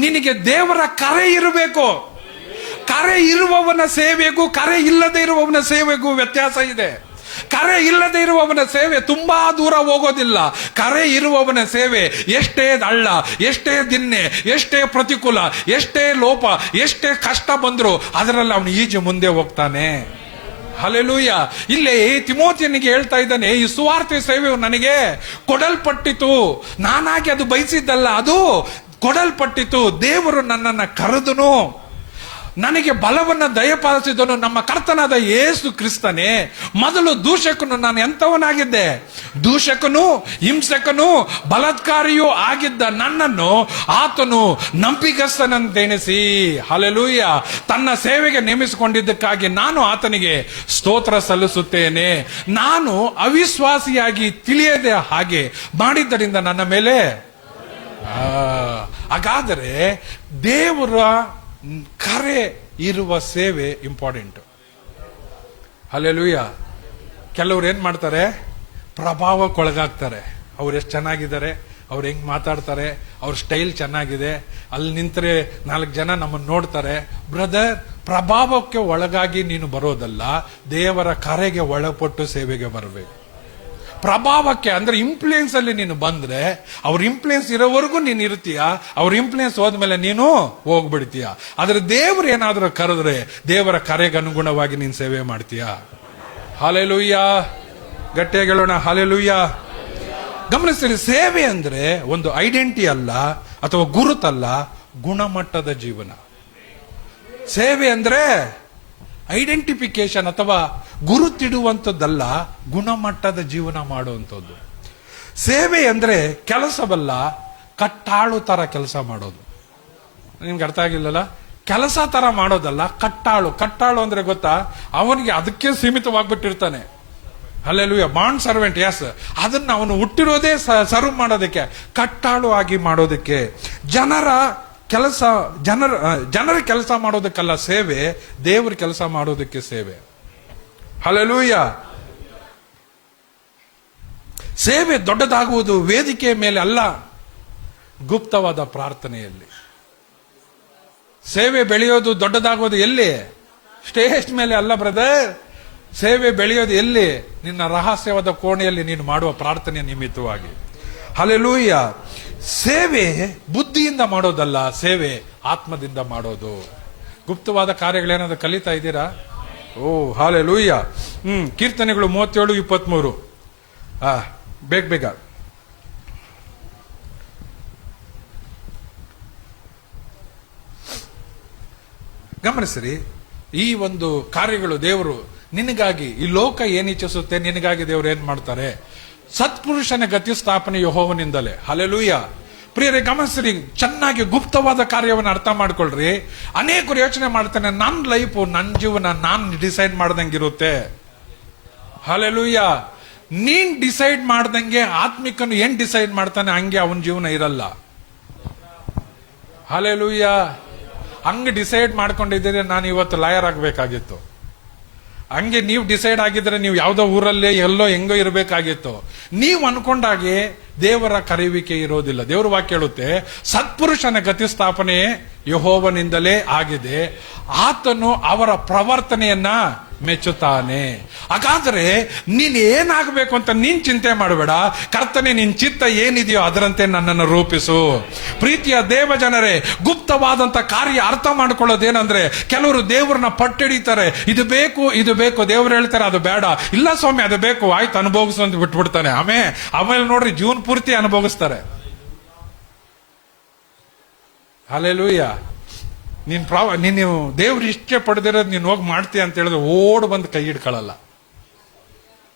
ನಿನಗೆ ದೇವರ ಕರೆ ಇರಬೇಕು. ಕರೆ ಇರುವವನ ಸೇವೆಗೂ ಕರೆ ಇಲ್ಲದೆ ಇರುವವನ ಸೇವೆಗೂ ವ್ಯತ್ಯಾಸ ಇದೆ. ಕರೆ ಇಲ್ಲದೆ ಇರುವವನ ಸೇವೆ ತುಂಬಾ ದೂರ ಹೋಗೋದಿಲ್ಲ. ಕರೆ ಇರುವವನ ಸೇವೆ ಎಷ್ಟೇ ಹಳ್ಳ, ಎಷ್ಟೇ ದಿನ್ನೆ, ಎಷ್ಟೇ ಪ್ರತಿಕೂಲ, ಎಷ್ಟೇ ಲೋಪ, ಎಷ್ಟೇ ಕಷ್ಟ ಬಂದ್ರು ಅದರಲ್ಲಿ ಅವನು ಈಜು ಮುಂದೆ ಹೋಗ್ತಾನೆ. ಹಲ್ಲೆಲೂಯ. ಇಲ್ಲೇ ತಿಮೋತಿಯನಿಗೆ ಹೇಳ್ತಾ ಇದ್ದಾನೆ, ಈ ಸುವಾರ್ತೆ ಸೇವೆಯು ನನಗೆ ಕೊಡಲ್ಪಟ್ಟಿತು, ನಾನಾಗಿ ಅದು ಬಯಸಿದ್ದಲ್ಲ, ಅದು ಕೊಡಲ್ಪಟ್ಟಿತು. ದೇವರು ನನ್ನನ್ನು ಕರೆದನು, ನನಗೆ ಬಲವನ್ನ ದಯಪಾಲಿಸಿದನು ನಮ್ಮ ಕರ್ತನಾದ ಯೇಸು ಕ್ರಿಸ್ತನೇ. ಮೊದಲು ದೂಷಕನು ನಾನು ಎಂತವನಾಗಿದ್ದೆ, ದೂಷಕನು, ಹಿಂಸಕನು, ಬಲಾತ್ಕಾರಿಯೂ ಆಗಿದ್ದ ನನ್ನನ್ನು ಆತನು ನಂಬಿಗಸ್ತನಂತೆಣಿಸಿ, ಹಲ್ಲೆಲೂಯ, ತನ್ನ ಸೇವೆಗೆ ನೇಮಿಸಿಕೊಂಡಿದ್ದಕ್ಕಾಗಿ ನಾನು ಆತನಿಗೆ ಸ್ತೋತ್ರ ಸಲ್ಲಿಸುತ್ತೇನೆ. ನಾನು ಅವಿಶ್ವಾಸಿಯಾಗಿ ತಿಳಿಯದೆ ಹಾಗೆ ಮಾಡಿದ್ದರಿಂದ ನನ್ನ ಮೇಲೆ ಹಾಗಾದರೆ ದೇವರ ಕರೆ ಇರುವ ಸೇವೆ ಇಂಪಾರ್ಟೆಂಟ್. ಹಲ್ಲೆಲೂಯ. ಕೆಲವ್ರು ಏನ್ ಮಾಡ್ತಾರೆ, ಪ್ರಭಾವಕ್ಕೊಳಗಾಗ್ತಾರೆ. ಅವ್ರು ಎಷ್ಟು ಚೆನ್ನಾಗಿದ್ದಾರೆ, ಅವ್ರು ಹೆಂಗ್ ಮಾತಾಡ್ತಾರೆ, ಅವ್ರ ಸ್ಟೈಲ್ ಚೆನ್ನಾಗಿದೆ, ಅಲ್ಲಿ ನಿಂತರೆ 4 ಜನ ನಮ್ಮನ್ನು ನೋಡ್ತಾರೆ. ಬ್ರದರ್, ಪ್ರಭಾವಕ್ಕೆ ಒಳಗಾಗಿ ನೀನು ಬರೋದಲ್ಲ, ದೇವರ ಕರೆಗೆ ಒಳಪಟ್ಟು ಸೇವೆಗೆ ಬರಬೇಕು. ಪ್ರಭಾವಕ್ಕೆ ಅಂದ್ರೆ ಇನ್ಫ್ಲೂಯೆನ್ಸ್ ಅಲ್ಲಿ ನೀನು ಬಂದ್ರೆ, ಅವ್ರ ಇನ್ಫ್ಲೂಯೆನ್ಸ್ ಇರೋವರೆಗೂ ನೀನು ಇರ್ತೀಯ, ಅವ್ರ ಇನ್ಫ್ಲೂಯೆನ್ಸ್ ಹೋದ್ಮೇಲೆ ನೀನು ಹೋಗ್ಬಿಡ್ತೀಯ. ಆದ್ರೆ ದೇವ್ರು ಏನಾದ್ರೂ ಕರೆದ್ರೆ ದೇವರ ಕರೆಗೆ ಅನುಗುಣವಾಗಿ ನೀನು ಸೇವೆ ಮಾಡ್ತೀಯ. ಹಲ್ಲೆಲೂಯ. ಗಟ್ಟಿಯಾಗಿ ಹೇಳೋಣ, ಹಲ್ಲೆಲೂಯ. ಗಮನಿಸ್ತೀರಿ, ಸೇವೆ ಅಂದ್ರೆ ಒಂದು ಐಡೆಂಟಿಟಿ ಅಲ್ಲ ಅಥವಾ ಗುರುತಲ್ಲ, ಗುಣಮಟ್ಟದ ಜೀವನ. ಸೇವೆ ಅಂದ್ರೆ ಐಡೆಂಟಿಫಿಕೇಶನ್ ಅಥವಾ ಗುರುತಿಡುವಂಥದ್ದಲ್ಲ, ಗುಣಮಟ್ಟದ ಜೀವನ ಮಾಡುವಂಥದ್ದು. ಸೇವೆ ಅಂದ್ರೆ ಕೆಲಸವಲ್ಲ, ಕಟ್ಟಾಳು ತರ ಕೆಲಸ ಮಾಡೋದು. ನಿಮ್ಗೆ ಅರ್ಥ ಆಗಿಲ್ಲಲ್ಲ? ಕೆಲಸ ತರ ಮಾಡೋದಲ್ಲ, ಕಟ್ಟಾಳು. ಕಟ್ಟಾಳು ಅಂದ್ರೆ ಗೊತ್ತಾ, ಅವನಿಗೆ ಅದಕ್ಕೆ ಸೀಮಿತವಾಗ್ಬಿಟ್ಟಿರ್ತಾನೆ. ಹಲ್ಲೆಲೂಯ. ಬಾಂಡ್ ಸರ್ವೆಂಟ್, ಎಸ್, ಅದನ್ನ ಅವನು ಹುಟ್ಟಿರೋದೇ ಸರ್ವ್ ಮಾಡೋದಕ್ಕೆ, ಕಟ್ಟಾಳು ಆಗಿ ಮಾಡೋದಕ್ಕೆ. ಜನರ ಕೆಲಸ ಮಾಡೋದಕ್ಕಲ್ಲ ಸೇವೆ, ದೇವ್ರ ಕೆಲಸ ಮಾಡೋದಕ್ಕೆ ಸೇವೆ. ಹಲ್ಲೆಲೂಯ. ಸೇವೆ ದೊಡ್ಡದಾಗುವುದು ವೇದಿಕೆಯ ಮೇಲೆ ಅಲ್ಲ, ಗುಪ್ತವಾದ ಪ್ರಾರ್ಥನೆಯಲ್ಲಿ. ಸೇವೆ ಬೆಳೆಯೋದು ದೊಡ್ಡದಾಗೋದು ಎಲ್ಲಿ? ಸ್ಟೇಜ್ ಮೇಲೆ ಅಲ್ಲ ಬ್ರದರ್. ಸೇವೆ ಬೆಳೆಯೋದು ಎಲ್ಲಿ? ನಿನ್ನ ರಹಸ್ಯವಾದ ಕೋಣೆಯಲ್ಲಿ ನೀನು ಮಾಡುವ ಪ್ರಾರ್ಥನೆಯ ನಿಮಿತ್ತವಾಗಿ. ಹಲ್ಲೆಲೂಯ. ಸೇವೆ ಬುದ್ಧಿಯಿಂದ ಮಾಡೋದಲ್ಲ, ಸೇವೆ ಆತ್ಮದಿಂದ ಮಾಡೋದು. ಗುಪ್ತವಾದ ಕಾರ್ಯಗಳೇನಾದ್ರೂ ಕಲಿತಾ ಇದ್ದೀರಾ? ಓ ಹಲ್ಲೆಲೂಯ. ಕೀರ್ತನೆಗಳು 37:23. ಬೇಗ ಗಮನಿಸ್ರಿ. ಈ ಒಂದು ಕಾರ್ಯಗಳು ದೇವರು ನಿನಗಾಗಿ, ಈ ಲೋಕ ಏನ್ ಇಚ್ಛಿಸುತ್ತೆ ನಿನಗಾಗಿ ದೇವರು ಏನ್ ಮಾಡ್ತಾರೆ? ಸತ್ಪುರುಷನ ಗತಿ ಸ್ಥಾಪನೆ ಯೆಹೋವನಿಂದಲೇ. ಹಲ್ಲೆಲೂಯ. ಪ್ರಿಯರೇ, ಗಮನಿಸ್ರಿ, ಚೆನ್ನಾಗಿ ಗುಪ್ತವಾದ ಕಾರ್ಯವನ್ನು ಅರ್ಥ ಮಾಡ್ಕೊಳ್ರಿ. ಅನೇಕರು ಯೋಚನೆ ಮಾಡ್ತಾನೆ, ನನ್ನ ಲೈಫ್, ನನ್ನ ಜೀವನ ನಾನು ಡಿಸೈಡ್ ಮಾಡ್ದಂಗಿರುತ್ತೆ. ಹಲ್ಲೆಲೂಯ. ನೀನ್ ಡಿಸೈಡ್ ಮಾಡ್ದಂಗೆ ಆತ್ಮಿಕನು ಏನ್ ಡಿಸೈಡ್ ಮಾಡ್ತಾನೆ ಹಂಗೆ ಅವನ ಜೀವನ ಇರಲ್ಲ. ಹಲ್ಲೆಲೂಯ. ಹಂಗೆ ಡಿಸೈಡ್ ಮಾಡ್ಕೊಂಡಿದ್ದೀರಿ, ನಾನು ಇವತ್ತು ಲಾಯರ್ ಆಗ್ಬೇಕಾಗಿತ್ತು. ಹಂಗೆ ನೀವು ಡಿಸೈಡ್ ಆಗಿದ್ರೆ ನೀವು ಯಾವ್ದೋ ಊರಲ್ಲೇ ಎಲ್ಲೋ ಹೆಂಗೋ ಇರಬೇಕಾಗಿತ್ತು. ನೀವು ಅನ್ಕೊಂಡಾಗೆ ದೇವರ ಕರೆಯುವಿಕೆ ಇರೋದಿಲ್ಲ. ದೇವರ ವಾಕ್ಯ ಹೇಳುತ್ತೆ, ಸತ್ಪುರುಷನ ಗತಿ ಸ್ಥಾಪನೆ ಯೆಹೋವನಿಂದಲೇ ಆಗಿದೆ, ಆತನು ಅವರ ಪ್ರವರ್ತನೆಯನ್ನ ಮೆಚ್ಚುತ್ತಾನೆ. ಹಾಗಾದ್ರೆ ನೀನ್ ಏನಾಗಬೇಕು ಅಂತ ನೀನ್ ಚಿಂತೆ ಮಾಡಬೇಡ. ಕರ್ತನೆ, ನಿನ್ ಚಿತ್ತ ಏನಿದೆಯೋ ಅದರಂತೆ ನನ್ನನ್ನು ರೂಪಿಸು. ಪ್ರೀತಿಯ ದೇವ ಜನರೇ, ಗುಪ್ತವಾದಂತ ಕಾರ್ಯ ಅರ್ಥ ಮಾಡ್ಕೊಳ್ಳೋದೇನಂದ್ರೆ, ಕೆಲವರು ದೇವ್ರನ್ನ ಪಟ್ಟಿಡಿತಾರೆ, ಇದು ಬೇಕು ಇದು ಬೇಕು. ದೇವ್ರು ಹೇಳ್ತಾರೆ ಅದು ಬೇಡ. ಇಲ್ಲ ಸ್ವಾಮಿ ಅದು ಬೇಕು, ಆಯ್ತು ಅನುಭವಿಸು ಅಂತ ಬಿಟ್ಬಿಡ್ತಾನೆ. ಆಮೇಲೆ ನೋಡ್ರಿ ಜೀವನ ಪೂರ್ತಿ ಅನುಭವಿಸ್ತಾರೆ. ಹಲ್ಲೆಲೂಯ. ನೀನು ದೇವ್ರು ಇಷ್ಟ ಪಡೆದಿರೋದು ನೀನು ಹೋಗಿ ಮಾಡ್ತೀಯ ಅಂತ ಹೇಳಿದ್ರೆ ಓಡ್ ಬಂದು ಕೈ ಹಿಡ್ಕೊಳ್ಳಲ್ಲ.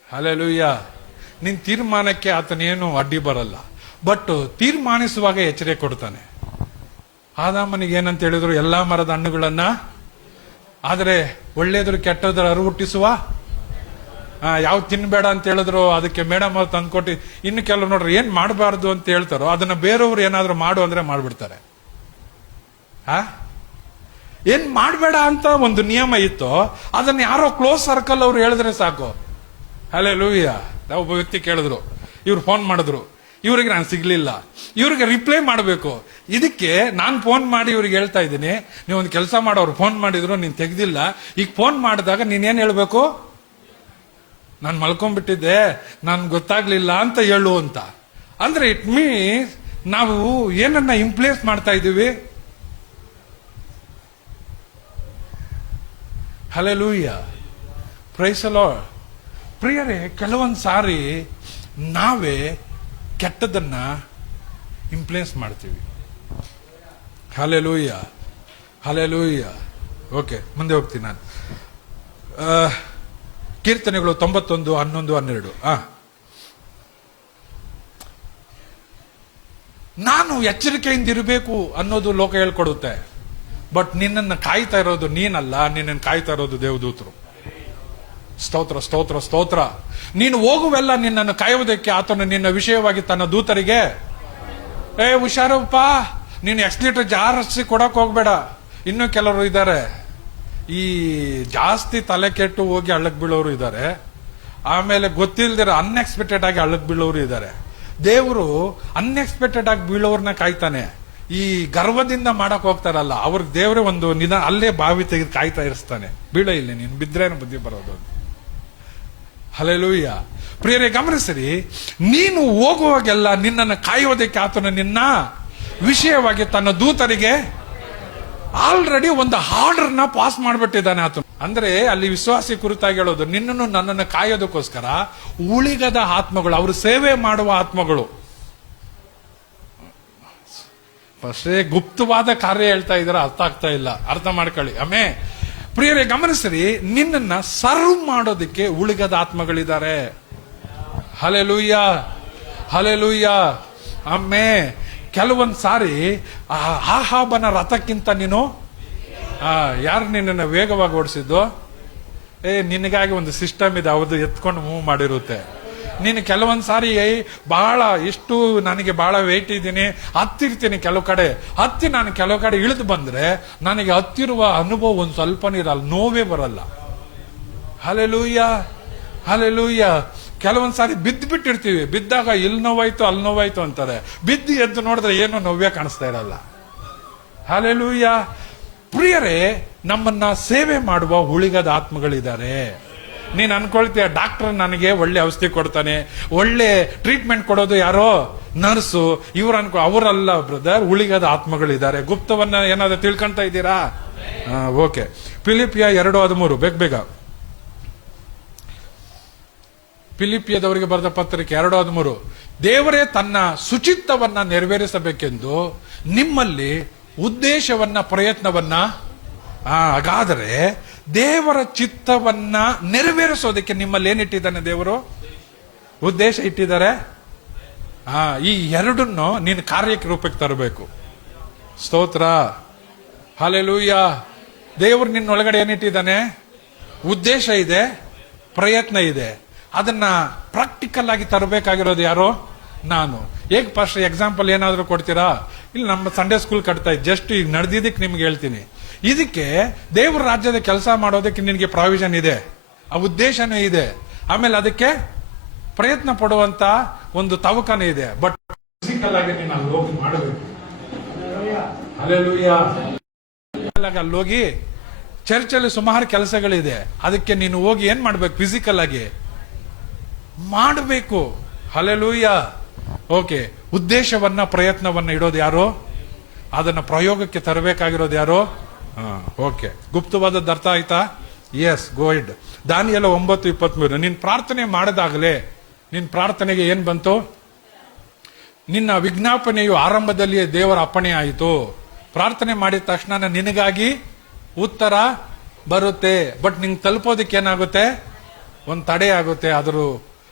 ಹಲ್ಲೆಲೂಯ. ನಿನ್ ತೀರ್ಮಾನಕ್ಕೆ ಆತನೇನು ಅಡ್ಡಿ ಬರಲ್ಲ, ಬಟ್ ತೀರ್ಮಾನಿಸುವಾಗ ಎಚ್ಚರಿಕೆ ಕೊಡ್ತಾನೆ. ಆದಾಮನಿಗೆ ಏನಂತ ಹೇಳಿದ್ರು, ಎಲ್ಲಾ ಮರದ ಹಣ್ಣುಗಳನ್ನ, ಆದ್ರೆ ಒಳ್ಳೇದ್ರ ಕೆಟ್ಟದ್ರ ಅರಿವು ಹುಟ್ಟಿಸುವ ಯಾವ ತಿನ್ಬೇಡ ಅಂತ ಹೇಳಿದ್ರು, ಅದಕ್ಕೆ ಮೇಡಮ್ ಅವ್ರು ತಂದ್ಕೊಟ್ಟು. ಇನ್ನು ಕೆಲವರು ನೋಡ್ರಿ ಏನ್ ಮಾಡಬಾರ್ದು ಅಂತ ಹೇಳ್ತಾರೋ ಅದನ್ನ ಬೇರೆಯವ್ರು ಏನಾದ್ರು ಮಾಡು ಅಂದ್ರೆ ಮಾಡ್ಬಿಡ್ತಾರೆ. ಏನ್ ಮಾಡಬೇಡ ಅಂತ ಒಂದು ನಿಯಮ ಇತ್ತು, ಅದನ್ನ ಯಾರೋ ಕ್ಲೋಸ್ ಸರ್ಕಲ್ ಅವ್ರು ಹೇಳಿದ್ರೆ ಸಾಕು, ಹಲ್ಲೆಲೂಯಾ. ಒಬ್ಬ ವ್ಯಕ್ತಿ ಕೇಳಿದ್ರು, ಇವ್ರು ಫೋನ್ ಮಾಡಿದ್ರು, ಇವ್ರಿಗೆ ನಾನು ಸಿಗ್ಲಿಲ್ಲ, ಇವ್ರಿಗೆ ರಿಪ್ಲೈ ಮಾಡಬೇಕು. ಇದಕ್ಕೆ ನಾನು ಫೋನ್ ಮಾಡಿ ಇವ್ರಿಗೆ ಹೇಳ್ತಾ ಇದ್ದೀನಿ, ನೀವು ಒಂದು ಕೆಲಸ ಮಾಡೋರು ಫೋನ್ ಮಾಡಿದ್ರು ನೀನ್ ತೆಗ್ದಿಲ್ಲ, ಈಗ ಫೋನ್ ಮಾಡಿದಾಗ ನೀನೇನ್ ಹೇಳ್ಬೇಕು? ನಾನು ಮಲ್ಕೊಂಡ್ಬಿಟ್ಟಿದ್ದೆ, ನನ್ ಗೊತ್ತಾಗ್ಲಿಲ್ಲ ಅಂತ ಹೇಳು ಅಂತ. ಅಂದ್ರೆ ಇಟ್ ಮೀನ್ಸ್ ನಾವು ಏನನ್ನ ಇಂಪ್ಲೇಸ್ ಮಾಡ್ತಾ ಇದ್ದೀವಿ. Hallelujah, praise the Lord. ಪ್ರಿಯರೇ, ಕೆಲವೊಂದು ಸಾರಿ ನಾವೇ ಕೆಟ್ಟದನ್ನ ಇಂಪ್ಲೇಸ್ ಮಾಡ್ತೀವಿ. Hallelujah, hallelujah. ಓಕೆ, ಮುಂದೆ ಹೋಗ್ತೀನಿ ನಾನು. ಕೀರ್ತನೆಗಳು 91, 11, 12. ನಾನು ಎಚ್ಚರಿಕೆಯಿಂದ ಇರಬೇಕು ಅನ್ನೋದು ಲೋಕ ಹೇಳ್ಕೊಡುತ್ತೆ. ಬಟ್ ನಿನ್ನನ್ನು ಕಾಯ್ತಾ ಇರೋದು ನೀನಲ್ಲ, ನಿನ್ನನ್ನು ಕಾಯ್ತಾ ಇರೋದು ದೇವದೂತರು. ಸ್ತೋತ್ರ, ಸ್ತೋತ್ರ, ಸ್ತೋತ್ರ. ನೀನು ಹೋಗುವೆಲ್ಲ ನಿನ್ನನ್ನು ಕಾಯುವುದಕ್ಕೆ ಆತನು ನಿನ್ನ ವಿಷಯವಾಗಿ ತನ್ನ ದೂತರಿಗೆ, ಹುಷಾರಪ್ಪ, ನೀನು ಎಕ್ಸ್ಲೀಟರ್ ಜಾಸ್ತಿ ಕೊಡಕ್ ಹೋಗ್ಬೇಡ. ಇನ್ನು ಕೆಲವರು ಇದ್ದಾರೆ, ಈ ಜಾಸ್ತಿ ತಲೆ ಕೆಟ್ಟು ಹೋಗಿ ಹಳ್ಳಕ್ ಬೀಳೋರು ಇದ್ದಾರೆ. ಆಮೇಲೆ ಗೊತ್ತಿಲ್ದಿರ ಅನ್ಎಕ್ಸ್ಪೆಕ್ಟೆಡ್ ಆಗಿ ಹಳ್ಳಕ್ ಬೀಳೋರು ಇದ್ದಾರೆ. ದೇವರು ಅನ್ಎಕ್ಸ್ಪೆಕ್ಟೆಡ್ ಆಗಿ ಬೀಳೋರ್ನ ಕಾಯ್ತಾನೆ. ಈ ಗರ್ವದಿಂದ ಮಾಡಕ್ ಹೋಗ್ತಾರಲ್ಲ, ಅವ್ರಿಗೆ ದೇವರೇ ಒಂದು ನಿಧಾನ ಅಲ್ಲೇ ಬಾವಿ ತೆಗೆದು ಕಾಯ್ತಾ ಇರಿಸ್ತಾನೆ. ಬೀಳ ಇಲ್ಲಿ, ನೀನು ಬಿದ್ರೇನು ಬುದ್ಧಿ ಬರೋದು. ಹಲ್ಲೆಲೂಯಾ. ಪ್ರಿಯರೇ, ಗಮನಿಸಿರಿ, ನೀನು ಹೋಗುವಾಗೆಲ್ಲ ನಿನ್ನನ್ನು ಕಾಯೋದಕ್ಕೆ ಆತನು ನಿನ್ನ ವಿಷಯವಾಗಿ ತನ್ನ ದೂತರಿಗೆ ಆಲ್ರೆಡಿ ಒಂದು ಆರ್ಡರ್ನ ಪಾಸ್ ಮಾಡ್ಬಿಟ್ಟಿದ್ದಾನೆ ಆತನು. ಅಂದ್ರೆ ಅಲ್ಲಿ ವಿಶ್ವಾಸಿ ಕುರಿತಾಗಿ ಹೇಳೋದು, ನಿನ್ನನ್ನು ನನ್ನನ್ನು ಕಾಯೋದಕ್ಕೋಸ್ಕರ ಉಳಿಗದ ಆತ್ಮಗಳು, ಅವರು ಸೇವೆ ಮಾಡುವ ಆತ್ಮಗಳು. ಫಸ್ಟೇ ಗುಪ್ತವಾದ ಕಾರ್ಯ ಹೇಳ್ತಾ ಇದಾರೆ, ಅರ್ಥ ಆಗ್ತಾ ಇಲ್ಲ, ಅರ್ಥ ಮಾಡ್ಕೊಳ್ಳಿ. ಪ್ರಿಯರೇ, ಗಮನಿಸ್ರಿ, ನಿನ್ನನ್ನ ಸರ್ವ್ ಮಾಡೋದಕ್ಕೆ ಉಳಿಗದ ಆತ್ಮಗಳಿದ್ದಾರೆ. Hallelujah, hallelujah. ಕೆಲವೊಂದು ಸಾರಿ ಆಹಾಬನ ರಥಕ್ಕಿಂತ ನೀನು ಯಾರು ನಿನ್ನನ್ನು ವೇಗವಾಗಿ ಓಡಿಸಿದ್ದು? ನಿನಗಾಗಿ ಒಂದು ಸಿಸ್ಟಮ್ ಇದೆ, ಅವ್ರದ್ದು ಎತ್ಕೊಂಡು ಮೂವ್ ಮಾಡಿರುತ್ತೆ. ನೀನು ಕೆಲವೊಂದು ಸಾರಿ ಬಹಳ ಎಷ್ಟು ನನಗೆ ಬಹಳ ವೆಯ್ಟ್ ಇದ್ದೀನಿ, ಹತ್ತಿರ್ತೀನಿ, ಕೆಲವು ಕಡೆ ಹತ್ತಿ ನಾನು ಕೆಲವು ಕಡೆ ಇಳಿದು ಬಂದ್ರೆ ನನಗೆ ಹತ್ತಿರುವ ಅನುಭವ ಒಂದು ಸ್ವಲ್ಪನೂ ಇರಲ್ಲ, ನೋವೇ ಬರಲ್ಲ. Hallelujah, hallelujah. ಕೆಲವೊಂದು ಸಾರಿ ಬಿದ್ದುಬಿಟ್ಟಿರ್ತೀವಿ, ಬಿದ್ದಾಗ ಇಲ್ಲಿ ನೋವಾಯ್ತು ಅಲ್ಲಿ ನೋವಾಯ್ತು ಅಂತಾರೆ, ಬಿದ್ದು ಎದ್ದು ನೋಡಿದ್ರೆ ಏನೋ ನೋವೇ ಕಾಣಿಸ್ತಾ ಇರಲ್ಲ. ಹಲ್ಲೆಲೂಯಾ. ಪ್ರಿಯರೇ, ನಮ್ಮನ್ನ ಸೇವೆ ಮಾಡುವ ಉಳಿಗದ ಆತ್ಮಗಳಿದ್ದಾರೆ. ನೀನ್ ಅನ್ಕೊಳ್ತೀಯ ಡಾಕ್ಟರ್ ನನಗೆ ಒಳ್ಳೆ ಔಷಧಿ ಕೊಡ್ತಾನೆ, ಒಳ್ಳೆ ಟ್ರೀಟ್ಮೆಂಟ್ ಕೊಡೋದು ಯಾರೋ ನರ್ಸು, ಅವರಲ್ಲ ಬ್ರದರ್, ಉಳಿಗದ ಆತ್ಮಗಳಿದ್ದಾರೆ. ಗುಪ್ತವನ್ನ ಏನಾದ್ರು ತಿಳ್ಕೊಂತ ಇದ್ದೀರಾ? ಓಕೆ. ಫಿಲಿಪಿಯ 2:13, ಬೇಗ. ಫಿಲಿಪಿಯದವರಿಗೆ ಬರೆದ ಪತ್ರಿಕೆ 2:13. ದೇವರೇ ತನ್ನ ಸುಚಿತ್ತವನ್ನ ನೆರವೇರಿಸಬೇಕೆಂದು ನಿಮ್ಮಲ್ಲಿ ಉದ್ದೇಶವನ್ನ, ಪ್ರಯತ್ನವನ್ನ, ಹಾಗಾದರೆ ದೇವರ ಚಿತ್ತವನ್ನ ನೆರವೇರಿಸೋದಕ್ಕೆ ನಿಮ್ಮಲ್ಲಿ ಏನಿಟ್ಟಿದ್ದಾನೆ ದೇವರು? ಉದ್ದೇಶ ಇಟ್ಟಿದ್ದಾರೆ. ಈ ಎರಡನ್ನು ನೀನು ಕಾರ್ಯಕ್ಕೆ ರೂಪಕ್ಕೆ ತರಬೇಕು. ಸ್ತೋತ್ರ, ಹಲ್ಲೆಲೂಯಾ. ದೇವರು ನಿನ್ನೊಳಗಡೆ ಏನಿಟ್ಟಿದ್ದಾನೆ? ಉದ್ದೇಶ ಇದೆ, ಪ್ರಯತ್ನ ಇದೆ. ಅದನ್ನ ಪ್ರಾಕ್ಟಿಕಲ್ ಆಗಿ ತರಬೇಕಾಗಿರೋದು ಯಾರೋ? ನಾನು. ಹೇಗೆ ಫಸ್ಟ್ ಎಕ್ಸಾಂಪಲ್ ಏನಾದ್ರು ಕೊಡ್ತೀರಾ? ಇಲ್ಲಿ ನಮ್ಮ ಸಂಡೇ ಸ್ಕೂಲ್ ಕಟ್ತಾ ಇದ್ದೆ, ಜಸ್ಟ್ ಈಗ ನಡೆದಿದ್ದಕ್ಕೆ ನಿಮ್ಗೆ ಹೇಳ್ತೀನಿ. ಇದಕ್ಕೆ ದೇವರ ರಾಜ್ಯದ ಕೆಲಸ ಮಾಡೋದಕ್ಕೆ ನಿನಗೆ ಪ್ರಾವಿಷನ್ ಇದೆ, ಆ ಉದ್ದೇಶನೂ ಇದೆ, ಆಮೇಲೆ ಅದಕ್ಕೆ ಪ್ರಯತ್ನ ಪಡುವಂತ ಒಂದು ತವಕನೇ ಇದೆ. ಬಟ್ ಫಿಸಿಕಲ್ ಆಗಿ ನೀನು ಅಲ್ಲಿ ಹೋಗಿ ಮಾಡಬೇಕು. ಹಲ್ಲೆಲೂಯಾ. ಅಲ್ಲೋಗಿ ಚರ್ಚಲ್ಲಿ ಸುಮಾರು ಕೆಲಸಗಳಿದೆ, ಅದಕ್ಕೆ ನೀನು ಹೋಗಿ ಏನ್ ಮಾಡ್ಬೇಕು? ಫಿಸಿಕಲ್ ಆಗಿ ಮಾಡಬೇಕು. ಹಲ್ಲೆಲೂಯಾ. ಓಕೆ. ಉದ್ದೇಶವನ್ನ, ಪ್ರಯತ್ನವನ್ನ ಇಡೋದು ಯಾರು? ಅದನ್ನ ಪ್ರಯೋಗಕ್ಕೆ ತರಬೇಕಾಗಿರೋದು ಯಾರು? ಓಕೆ. ಗುಪ್ತವಾದದ್ದು ಅರ್ಥ ಆಯ್ತಾ? ಎಸ್, ಗೋ ಇಡ್. ದಾನಿಯೇಲ 9:23. ನೀನ್ ಪ್ರಾರ್ಥನೆ ಮಾಡಿದಾಗಲೇ ನಿನ್ ಪ್ರಾರ್ಥನೆಗೆ ಏನ್ ಬಂತು? ನಿನ್ನ ವಿಜ್ಞಾಪನೆಯು ಆರಂಭದಲ್ಲಿಯೇ ದೇವರ ಅಪ್ಪಣೆ ಆಯಿತು. ಪ್ರಾರ್ಥನೆ ಮಾಡಿದ ತಕ್ಷಣ ನಿನಗಾಗಿ ಉತ್ತರ ಬರುತ್ತೆ. ಬಟ್ ನಿಂಗೆ ತಲುಪೋದಕ್ಕೆ ಏನಾಗುತ್ತೆ? ಒಂದು ತಡೆ ಆಗುತ್ತೆ.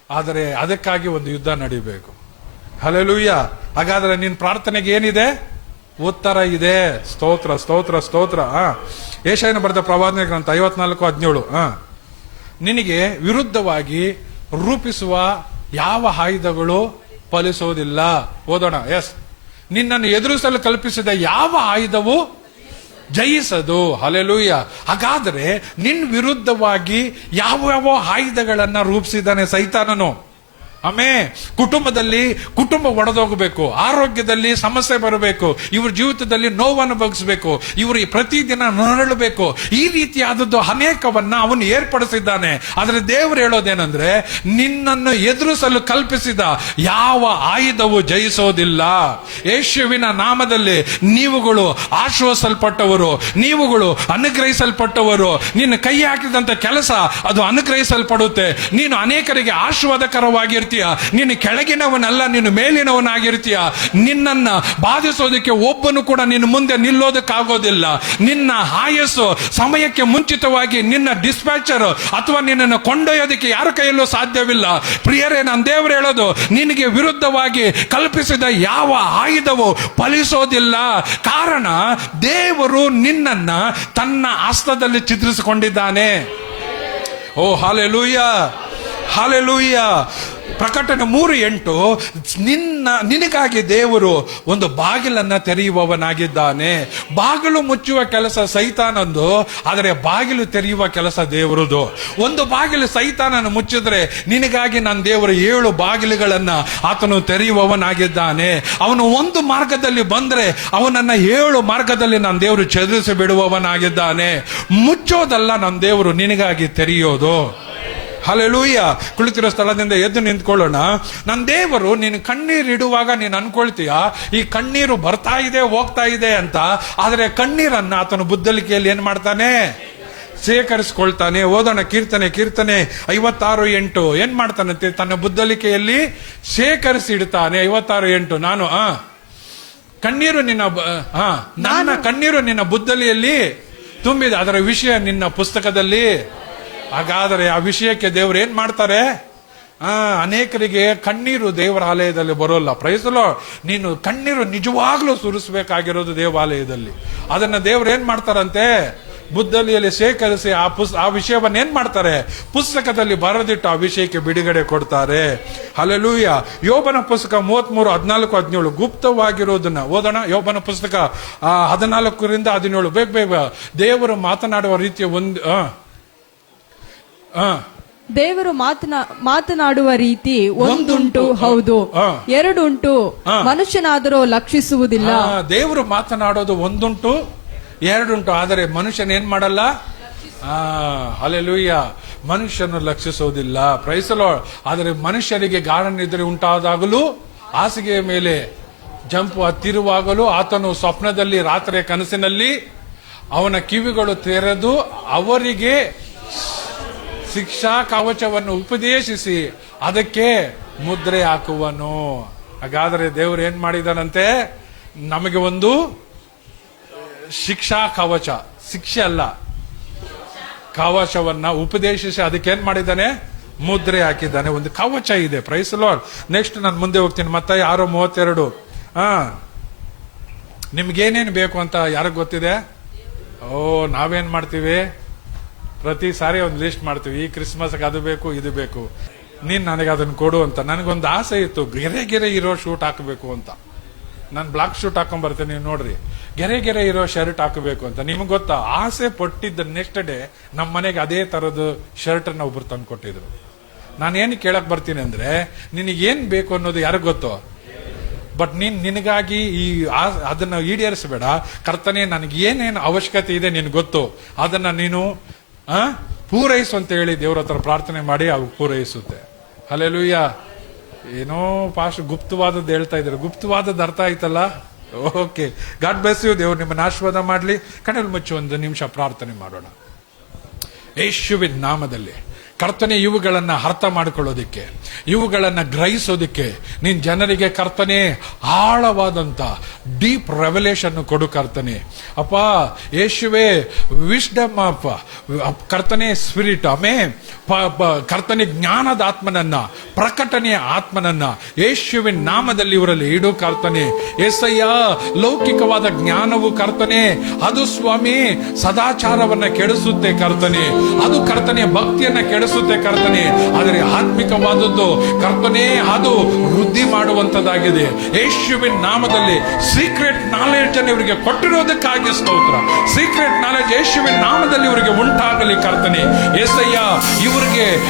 ಆದರೆ ಅದಕ್ಕಾಗಿ ಒಂದು ಯುದ್ಧ ನಡೀಬೇಕು. ಹಲ್ಲೆಲೂಯಾ. ಹಾಗಾದ್ರೆ ನಿನ್ ಪ್ರಾರ್ಥನೆಗೆ ಏನಿದೆ? ಉತ್ತರ ಇದೆ. ಸ್ತೋತ್ರ, ಸ್ತೋತ್ರ, ಸ್ತೋತ್ರ. ಯೆಶಾಯನ ಬರೆದ ಪ್ರವಾದನೆ ಗ್ರಂಥ 54:17. ನಿನಗೆ ವಿರುದ್ಧವಾಗಿ ರೂಪಿಸುವ ಯಾವ ಆಯುಧಗಳು ಫಲಿಸುವುದಿಲ್ಲ. ಓದೋಣ. ಎಸ್. ನಿನ್ನನ್ನು ಎದುರಿಸಲು ಕಲ್ಪಿಸಿದ ಯಾವ ಆಯುಧವು ಜಯಿಸದು. ಹಲ್ಲೆಲೂಯ. ಹಾಗಾದ್ರೆ ನಿನ್ ವಿರುದ್ಧವಾಗಿ ಯಾವ ಆಯುಧಗಳನ್ನ ರೂಪಿಸಿದ್ದಾನೆ ಸೈತಾನನು. ಕುಟುಂಬದಲ್ಲಿ ಕುಟುಂಬ ಒಡೆದೋಗ್ಬೇಕು, ಆರೋಗ್ಯದಲ್ಲಿ ಸಮಸ್ಯೆ ಬರಬೇಕು, ಇವ್ರ ಜೀವಿತದಲ್ಲಿ ನೋವನ್ನು ಬಗ್ಸ್ಬೇಕು, ಇವರು ಪ್ರತಿದಿನ ನರಳಬೇಕು, ಈ ರೀತಿಯಾದದ್ದು ಅನೇಕವನ್ನ ಅವನು ಏರ್ಪಡಿಸಿದ್ದಾನೆ. ಆದ್ರೆ ದೇವರು ಹೇಳೋದೇನಂದ್ರೆ, ನಿನ್ನನ್ನು ಎದುರಿಸಲು ಕಲ್ಪಿಸಿದ ಯಾವ ಆಯುಧವು ಜಯಿಸೋದಿಲ್ಲ. ಯೇಸುವಿನ ನಾಮದಲ್ಲಿ ನೀವುಗಳು ಆಶ್ವಾಸಲ್ಪಟ್ಟವರು, ನೀವುಗಳು ಅನುಗ್ರಹಿಸಲ್ಪಟ್ಟವರು. ನಿನ್ನ ಕೈ ಹಾಕಿದಂತ ಕೆಲಸ ಅದು ಅನುಗ್ರಹಿಸಲ್ಪಡುತ್ತೆ. ನೀನು ಅನೇಕರಿಗೆ ಆಶೀರ್ವಾದಕರವಾಗಿರ್ತೀಯ. ನೀನು ಕೆಳಗಿನವನಲ್ಲ, ನೀನು ಮೇಲಿನವನಾಗಿರ್ತೀಯ. ನಿನ್ನನ್ನ ಬಾಧಿಸೋದಕ್ಕೆ ಒಬ್ಬನು ಕೂಡ ನಿನ್ನ ಮುಂದೆ ನಿಲ್ಲೋದಕ್ಕಾಗೋದಿಲ್ಲ. ನಿನ್ನ ಆಯಸ್ಸು ಸಮಯಕ್ಕೆ ಮುಂಚಿತವಾಗಿ ನಿನ್ನ ಡಿಸ್ಪ್ಯಾಚರ್ ಅಥವಾ ನಿನ್ನನ್ನು ಕೊಂಡೊಯ್ಯೋದಕ್ಕೆ ಯಾರ ಕೈಯಲ್ಲೂ ಸಾಧ್ಯವಿಲ್ಲ. ಪ್ರಿಯರೇ, ನಾನು ದೇವರು ಹೇಳೋದು, ನಿನಗೆ ವಿರುದ್ಧವಾಗಿ ಕಲ್ಪಿಸಿದ ಯಾವ ಆಯುಧವು ಫಲಿಸೋದಿಲ್ಲ. ಕಾರಣ, ದೇವರು ನಿನ್ನನ್ನ ತನ್ನ ಹಸ್ತದಲ್ಲಿ ಚಿತ್ರಿಸಿಕೊಂಡಿದ್ದಾನೆ. ಓ ಹಲ್ಲೆಲೂಯ, ಹಲ್ಲೆಲೂಯ. ಪ್ರಕಟಣೆ 3:8 ನಿನಗಾಗಿ ದೇವರು ಒಂದು ಬಾಗಿಲನ್ನ ತೆರೆಯುವವನಾಗಿದ್ದಾನೆ. ಬಾಗಿಲು ಮುಚ್ಚುವ ಕೆಲಸ ಸೈತಾನಂದು, ಆದರೆ ಬಾಗಿಲು ತೆರೆಯುವ ಕೆಲಸ ದೇವರದು. ಒಂದು ಬಾಗಿಲು ಸೈತಾನನ್ನು ಮುಚ್ಚಿದ್ರೆ ನಿನಗಾಗಿ ನನ್ನ ದೇವರು 7 ಬಾಗಿಲುಗಳನ್ನ ಆತನು ತೆರೆಯುವವನಾಗಿದ್ದಾನೆ. ಅವನು ಒಂದು ಮಾರ್ಗದಲ್ಲಿ ಬಂದ್ರೆ ಅವನನ್ನ 7 ಮಾರ್ಗದಲ್ಲಿ ನನ್ನ ದೇವರು ಚದುರಿಸಿ ಬಿಡುವವನಾಗಿದ್ದಾನೆ. ಮುಚ್ಚೋದಲ್ಲ ನನ್ನ ದೇವರು, ನಿನಗಾಗಿ ತೆರೆಯೋದು. ಹಲ್ಲೆಲೂಯ. ಕುಳಿತಿರೋ ಸ್ಥಳದಿಂದ ಎದ್ದು ನಿಂತ್ಕೊಳ್ಳೋಣ. ನನ್ನ ದೇವರು ನೀನು ಕಣ್ಣೀರಿಡುವಾಗ ನೀನು ಅನ್ಕೊಳ್ತೀಯ ಈ ಕಣ್ಣೀರು ಬರ್ತಾ ಇದೆ ಹೋಗ್ತಾ ಇದೆ ಅಂತ. ಆದರೆ ಕಣ್ಣೀರನ್ನ ಆತನು ಬುದ್ದಲಿಕೆಯಲ್ಲಿ ಏನ್ ಮಾಡ್ತಾನೆ? ಶೇಖರಿಸ್ಕೊಳ್ತಾನೆ. ಓದೋಣ ಕೀರ್ತನೆ 56:8. ಏನ್ ಮಾಡ್ತಾನಂತೆ? ತನ್ನ ಬುದ್ದಲಿಕೆಯಲ್ಲಿ ಶೇಖರಿಸಿ ಇಡ್ತಾನೆ. 56:8. ನಾನು ಕಣ್ಣೀರು ನನ್ನ ಕಣ್ಣೀರು ನಿನ್ನ ಬುದ್ದಲಿಯಲ್ಲಿ ತುಂಬಿದೆ, ಅದರ ವಿಷಯ ನಿನ್ನ ಪುಸ್ತಕದಲ್ಲಿ. ಹಾಗಾದರೆ ಆ ವಿಷಯಕ್ಕೆ ದೇವರು ಏನ್ ಮಾಡ್ತಾರೆ? ಅನೇಕರಿಗೆ ಕಣ್ಣೀರು ದೇವರ ಆಲಯದಲ್ಲಿ ಬರೋಲ್ಲ. ಪ್ರೈಸಲೋ, ನೀನು ಕಣ್ಣೀರು ನಿಜವಾಗ್ಲೂ ಸುರಿಸಬೇಕಾಗಿರೋದು ದೇವಾಲಯದಲ್ಲಿ. ಅದನ್ನ ದೇವರು ಏನ್ ಮಾಡ್ತಾರಂತೆ? ಬುದ್ದಲಿಯಲ್ಲಿ ಶೇಖರಿಸಿ ಆ ವಿಷಯವನ್ನ ಏನ್ ಮಾಡ್ತಾರೆ? ಪುಸ್ತಕದಲ್ಲಿ ಬರೆದಿಟ್ಟು ಆ ವಿಷಯಕ್ಕೆ ಬಿಡುಗಡೆ ಕೊಡ್ತಾರೆ. ಹಲ್ಲೆಲೂಯ. ಯೋಬನ ಪುಸ್ತಕ 33:14-17 ಗುಪ್ತವಾಗಿರೋದನ್ನ ಓದೋಣ. ಯೋಬನ ಪುಸ್ತಕ 14-17 ಬೇಗ ದೇವರು ಮಾತನಾಡುವ ರೀತಿಯ ದೇವರು ಮಾತನಾಡುವ ರೀತಿ ಒಂದುಂಟು, ಹೌದು, ಎರಡುಂಟು, ಮನುಷ್ಯನಾದರೂ ಲಕ್ಷಿಸುವುದಿಲ್ಲ. ದೇವರು ಮಾತನಾಡೋದು ಒಂದುಂಟು, ಎರಡುಂಟು, ಆದರೆ ಮನುಷ್ಯನ ಏನ್ ಮಾಡಲ್ಲ. ಹಲ್ಲೆಲೂಯ. ಮನುಷ್ಯನು ಲಕ್ಷಿಸೋದಿಲ್ಲ. Price the Lord. ಆದರೆ ಮನುಷ್ಯರಿಗೆ ಗಾಢ ನಿದ್ರೆ ಉಂಟಾದಾಗಲೂ, ಹಾಸಿಗೆಯ ಮೇಲೆ ಜಂಪು ಹತ್ತಿರುವಾಗಲೂ, ಆತನು ಸ್ವಪ್ನದಲ್ಲಿ ರಾತ್ರಿಯ ಕನಸಿನಲ್ಲಿ ಅವನ ಕಿವಿಗಳು ತೆರೆದು ಅವರಿಗೆ ಶಿಕ್ಷಾ ಕವಚವನ್ನು ಉಪದೇಶಿಸಿ ಅದಕ್ಕೆ ಮುದ್ರೆ ಹಾಕುವನು. ಹಾಗಾದರೆ ದೇವರು ಏನ್ ಮಾಡಿದಾನಂತೆ? ನಮಗೆ ಒಂದು ಶಿಕ್ಷಾ ಕವಚ, ಶಿಕ್ಷೆ ಅಲ್ಲ, ಕವಚವನ್ನ ಉಪದೇಶಿಸಿ ಅದಕ್ಕೆ ಏನ್ ಮಾಡಿದ್ದಾನೆ? ಮುದ್ರೆ ಹಾಕಿದ್ದಾನೆ. ಒಂದು ಕವಚ ಇದೆ. Price the lord. ನೆಕ್ಸ್ಟ್ ನಾನು ಮುಂದೆ ಹೋಗ್ತೀನಿ. ಮತ್ತಾಯ 6:32. ನಿಮ್ಗೇನೇನು ಬೇಕು ಅಂತ ಯಾರಿಗೆ ಗೊತ್ತಿದೆ? ನಾವೇನ್ ಮಾಡ್ತೀವಿ? ಪ್ರತಿ ಸಾರಿ ಒಂದು ಲಿಸ್ಟ್ ಮಾಡ್ತೀವಿ. ಈ ಕ್ರಿಸ್ಮಸ್ಗೆ ಅದು ಬೇಕು, ಇದು ಬೇಕು, ನೀನ್ ನನಗೆ ಅದನ್ನ ಕೊಡು ಅಂತ. ನನಗೊಂದು ಆಸೆ ಇತ್ತು, ಗೆರೆ ಇರೋ ಶೂಟ್ ಹಾಕಬೇಕು ಅಂತ. ನಾನು ಬ್ಲಾಕ್ ಶೂಟ್ ಹಾಕೊಂಡ್ ಬರ್ತೇನೆ, ನೀವು ನೋಡ್ರಿ, ಗೆರೆ ಇರೋ ಶರ್ಟ್ ಹಾಕಬೇಕು ಅಂತ. ನಿಮ್ಗೆ ಗೊತ್ತಾ, ಆಸೆ ಪಟ್ಟಿದ್ದ ನೆಕ್ಸ್ಟ್ ಡೇ ನಮ್ಮ ಮನೆಗೆ ಅದೇ ತರದ್ದು ಶರ್ಟ್ ಅನ್ನ ಒಬ್ರು ತಂದು ಕೊಟ್ಟಿದ್ರು. ನಾನೇನು ಕೇಳಕ್ ಬರ್ತೀನಿ ಅಂದ್ರೆ, ನಿನಗೇನ್ ಬೇಕು ಅನ್ನೋದು ಯಾರಿಗ್ ಗೊತ್ತೋ? ಬಟ್ ನಿನಗಾಗಿ ಅದನ್ನ ಈಡೇರಿಸಬೇಡ. ಕರ್ತನೆ, ನನಗೆ ಏನೇನು ಅವಶ್ಯಕತೆ ಇದೆ ನಿನ್ಗೆ ಗೊತ್ತು, ಅದನ್ನ ನೀನು ಪೂರೈಸು ಅಂತ ಹೇಳಿ ದೇವ್ರ ಹತ್ರ ಪ್ರಾರ್ಥನೆ ಮಾಡಿ ಅವು ಪೂರೈಸುತ್ತೆ. ಹಲ್ಲೆಲೂಯ. ಏನೋ ಪಾಸ್ಟ್ ಗುಪ್ತವಾದದ್ದು ಹೇಳ್ತಾ ಇದ್ದಾರೆ. ಗುಪ್ತವಾದದ್ದು ಅರ್ಥ ಆಯ್ತಲ್ಲ? Okay, God bless you. ದೇವ್ರು ನಿಮ್ಮನ್ನ ಆಶೀರ್ವಾದ ಮಾಡಲಿ. ಕಣ್ಣಲ್ಲಿ ಮುಚ್ಚಿ ಒಂದು ನಿಮಿಷ ಪ್ರಾರ್ಥನೆ ಮಾಡೋಣ. ಯೇಸುವಿನ ನಾಮದಲ್ಲಿ ಕರ್ತನೆ, ಇವುಗಳನ್ನ ಅರ್ಥ ಮಾಡಿಕೊಳ್ಳೋದಿಕ್ಕೆ, ಇವುಗಳನ್ನ ಗ್ರಹಿಸೋದಿಕ್ಕೆ ನೀನ್ ಜನರಿಗೆ ಕರ್ತನೆ ಆಳವಾದಂತ ಡೀಪ್ ರೆವಲೇಷನ್ ಕೊಡು ಕರ್ತನೆ. ಅಪ್ಪ ಯೇಸುವೆ, ವಿಶ್ಡಮ್ ಅಪ್ಪ ಕರ್ತನೆ, ಸ್ಪಿರಿಟ್ ಕರ್ತನೆ, ಜ್ಞಾನದ ಆತ್ಮನನ್ನ, ಪ್ರಕಟಣೆಯ ಆತ್ಮನನ್ನ ಯೇಸುವಿನ ನಾಮದಲ್ಲಿ ಇವರಲ್ಲಿ ಇಡು ಕರ್ತನೆ. ಏಸಯ್ಯ, ಲೌಕಿಕವಾದ ಜ್ಞಾನವು ಕರ್ತನೆ ಅದು ಸ್ವಾಮಿ ಸದಾಚಾರವನ್ನ ಕೆಡಿಸುತ್ತೆ ಕರ್ತನೆ. ಅದು ಕರ್ತನೆ ಭಕ್ತಿಯನ್ನ ಕೆಡಿಸುತ್ತೆ ಕರ್ತನೆ. ಆದರೆ ಆತ್ಮಿಕವಾದದ್ದು ಕರ್ತನೆ ಅದು ವೃದ್ಧಿ ಮಾಡುವಂತದ್ದಾಗಿದೆ. ಯೇಸುವಿನ ನಾಮದಲ್ಲಿ ಸೀಕ್ರೆಟ್ ನಾಲೆಡ್ಜ್ ಅನ್ನು ಇವರಿಗೆ ಕೊಟ್ಟಿರೋದಕ್ಕಾಗಿ ಸ್ತೋತ್ರ. ಸೀಕ್ರೆಟ್ ನಾಲೆಡ್ಜ್ ಯೇಸುವಿನ ನಾಮದಲ್ಲಿ ಇವರಿಗೆ ಉಂಟಾಗಲಿ ಕರ್ತನೆ. యేసయ్య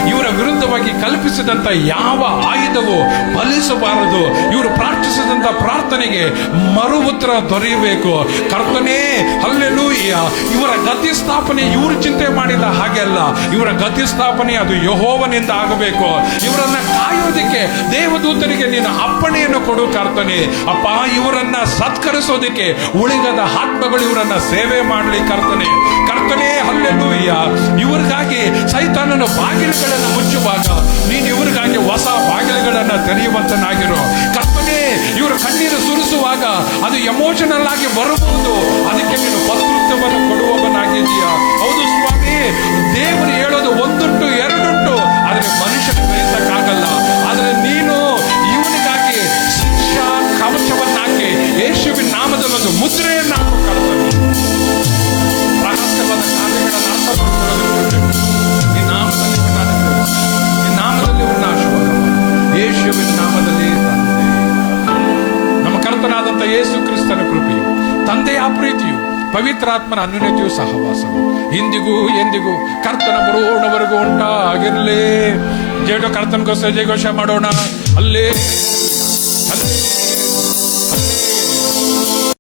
ಇವರ ವಿರುದ್ಧವಾಗಿ ಕಲ್ಪಿಸಿದಂತ ಯಾವ ಆಯುಧವು ಫಲಿಸಬಾರದು. ಇವರು ಪ್ರಾರ್ಥಿಸಿದಂತ ಪ್ರಾರ್ಥನೆಗೆ ಮರು ಉತ್ತರ ದೊರೆಯಬೇಕು ಕರ್ತನೇ. ಹಲ್ಲೆಲೂಯ. ಇವರ ಗತಿ ಸ್ಥಾಪನೆ ಇವರು ಚಿಂತೆ ಮಾಡಿದ ಹಾಗೆ ಅಲ್ಲ. ಇವರ ಗತಿ ಸ್ಥಾಪನೆ ಅದು ಯೆಹೋವನಿಂದ ಆಗಬೇಕು. ಇವರನ್ನ ಕಾಯೋದಿಕ್ಕೆ ದೇವದೂತರಿಗೆ ನೀನು ಅಪ್ಪಣೆಯನ್ನು ಕೊಡು ಕರ್ತನೆ. ಅಪ್ಪ, ಇವರನ್ನ ಸತ್ಕರಿಸೋದಿಕ್ಕೆ ಉಳಿಗದ ಆತ್ಮಗಳು ಇವರನ್ನ ಸೇವೆ ಮಾಡಲಿ ಕರ್ತನೆ. ಕರ್ತನೇ, ಹಲ್ಲೆಲೂಯ. ಇವ್ರಿಗಾಗಿ ಸೈತಾನನ ಬಾಗಿಲುಗಳನ್ನು ಮುಚ್ಚುವಾಗ ನೀನು ಇವರಿಗಾಗಿ ಹೊಸ ಬಾಗಿಲುಗಳನ್ನು ತೆರೆಯುವಂತನಾಗಿರು ಕರ್ತನೇ. ಇವರು ಕಣ್ಣೀರು ಸುರಿಸುವಾಗ ಅದು ಎಮೋಷನಲ್ ಆಗಿ ಬರಬಹುದು. ಅದಕ್ಕೆ ನೀನು ಪತ್ಕೃತ್ಯವನ್ನು ಕೊಡುವವನಾಗಿದ್ದೀಯಾ. ಹೌದು ಸ್ವಾಮಿ, ದೇವರು ಹೇಳೋದು ಒಂದುಂಟು ಎರಡುಂಟು, ಆದರೆ ಮನುಷ್ಯನ ಗ್ರಹಿಸಕ್ಕಾಗಲ್ಲ. ಆದರೆ ನೀನು ಇವನಿಗಾಗಿ ಶಿಕ್ಷಾ ಕವಚವನ್ನಾಕಿ ಯೇಸುವಿನ ನಾಮದಲ್ಲಿ ಒಂದು ಮುದ್ರೆಯನ್ನು ಹಾಕು ಕರ್ತನೆ. ರಹಸ್ಯವಾದ ಕಾರ್ಯಗಳನ್ನು ಅರ್ಥ ಮಾಡಿಕೊಳ್ಳೋದು ಈ ನಾಮದಲ್ಲಿ ಈ ನಾಮದಲ್ಲಿ ಆಶೀರ್ವಾದ ಯೇಸುವಿನ ನಾಮದಲ್ಲಿ ತಂದೆ. ನಮ್ಮ ಕರ್ತನಾದಂಥ ಯೇಸು ಕ್ರಿಸ್ತನ ಕೃಪೆಯು, ತಂದೆಯ ಪ್ರೀತಿಯು, ಪವಿತ್ರಾತ್ಮನ ಅನ್ಯೋನ್ಯತೆಯು ಸಹವಾಸವು ಇಂದಿಗೂ ಎಂದಿಗೂ ಕರ್ತನ ಬರುವವರೆಗೂ ಉಂಟಾಗಿರಲಿ. ಜೇಡು ಕರ್ತನಗೋಸ್ಕರ ಜಯಘೋಷ ಮಾಡೋಣ. ಅಲ್ಲೇ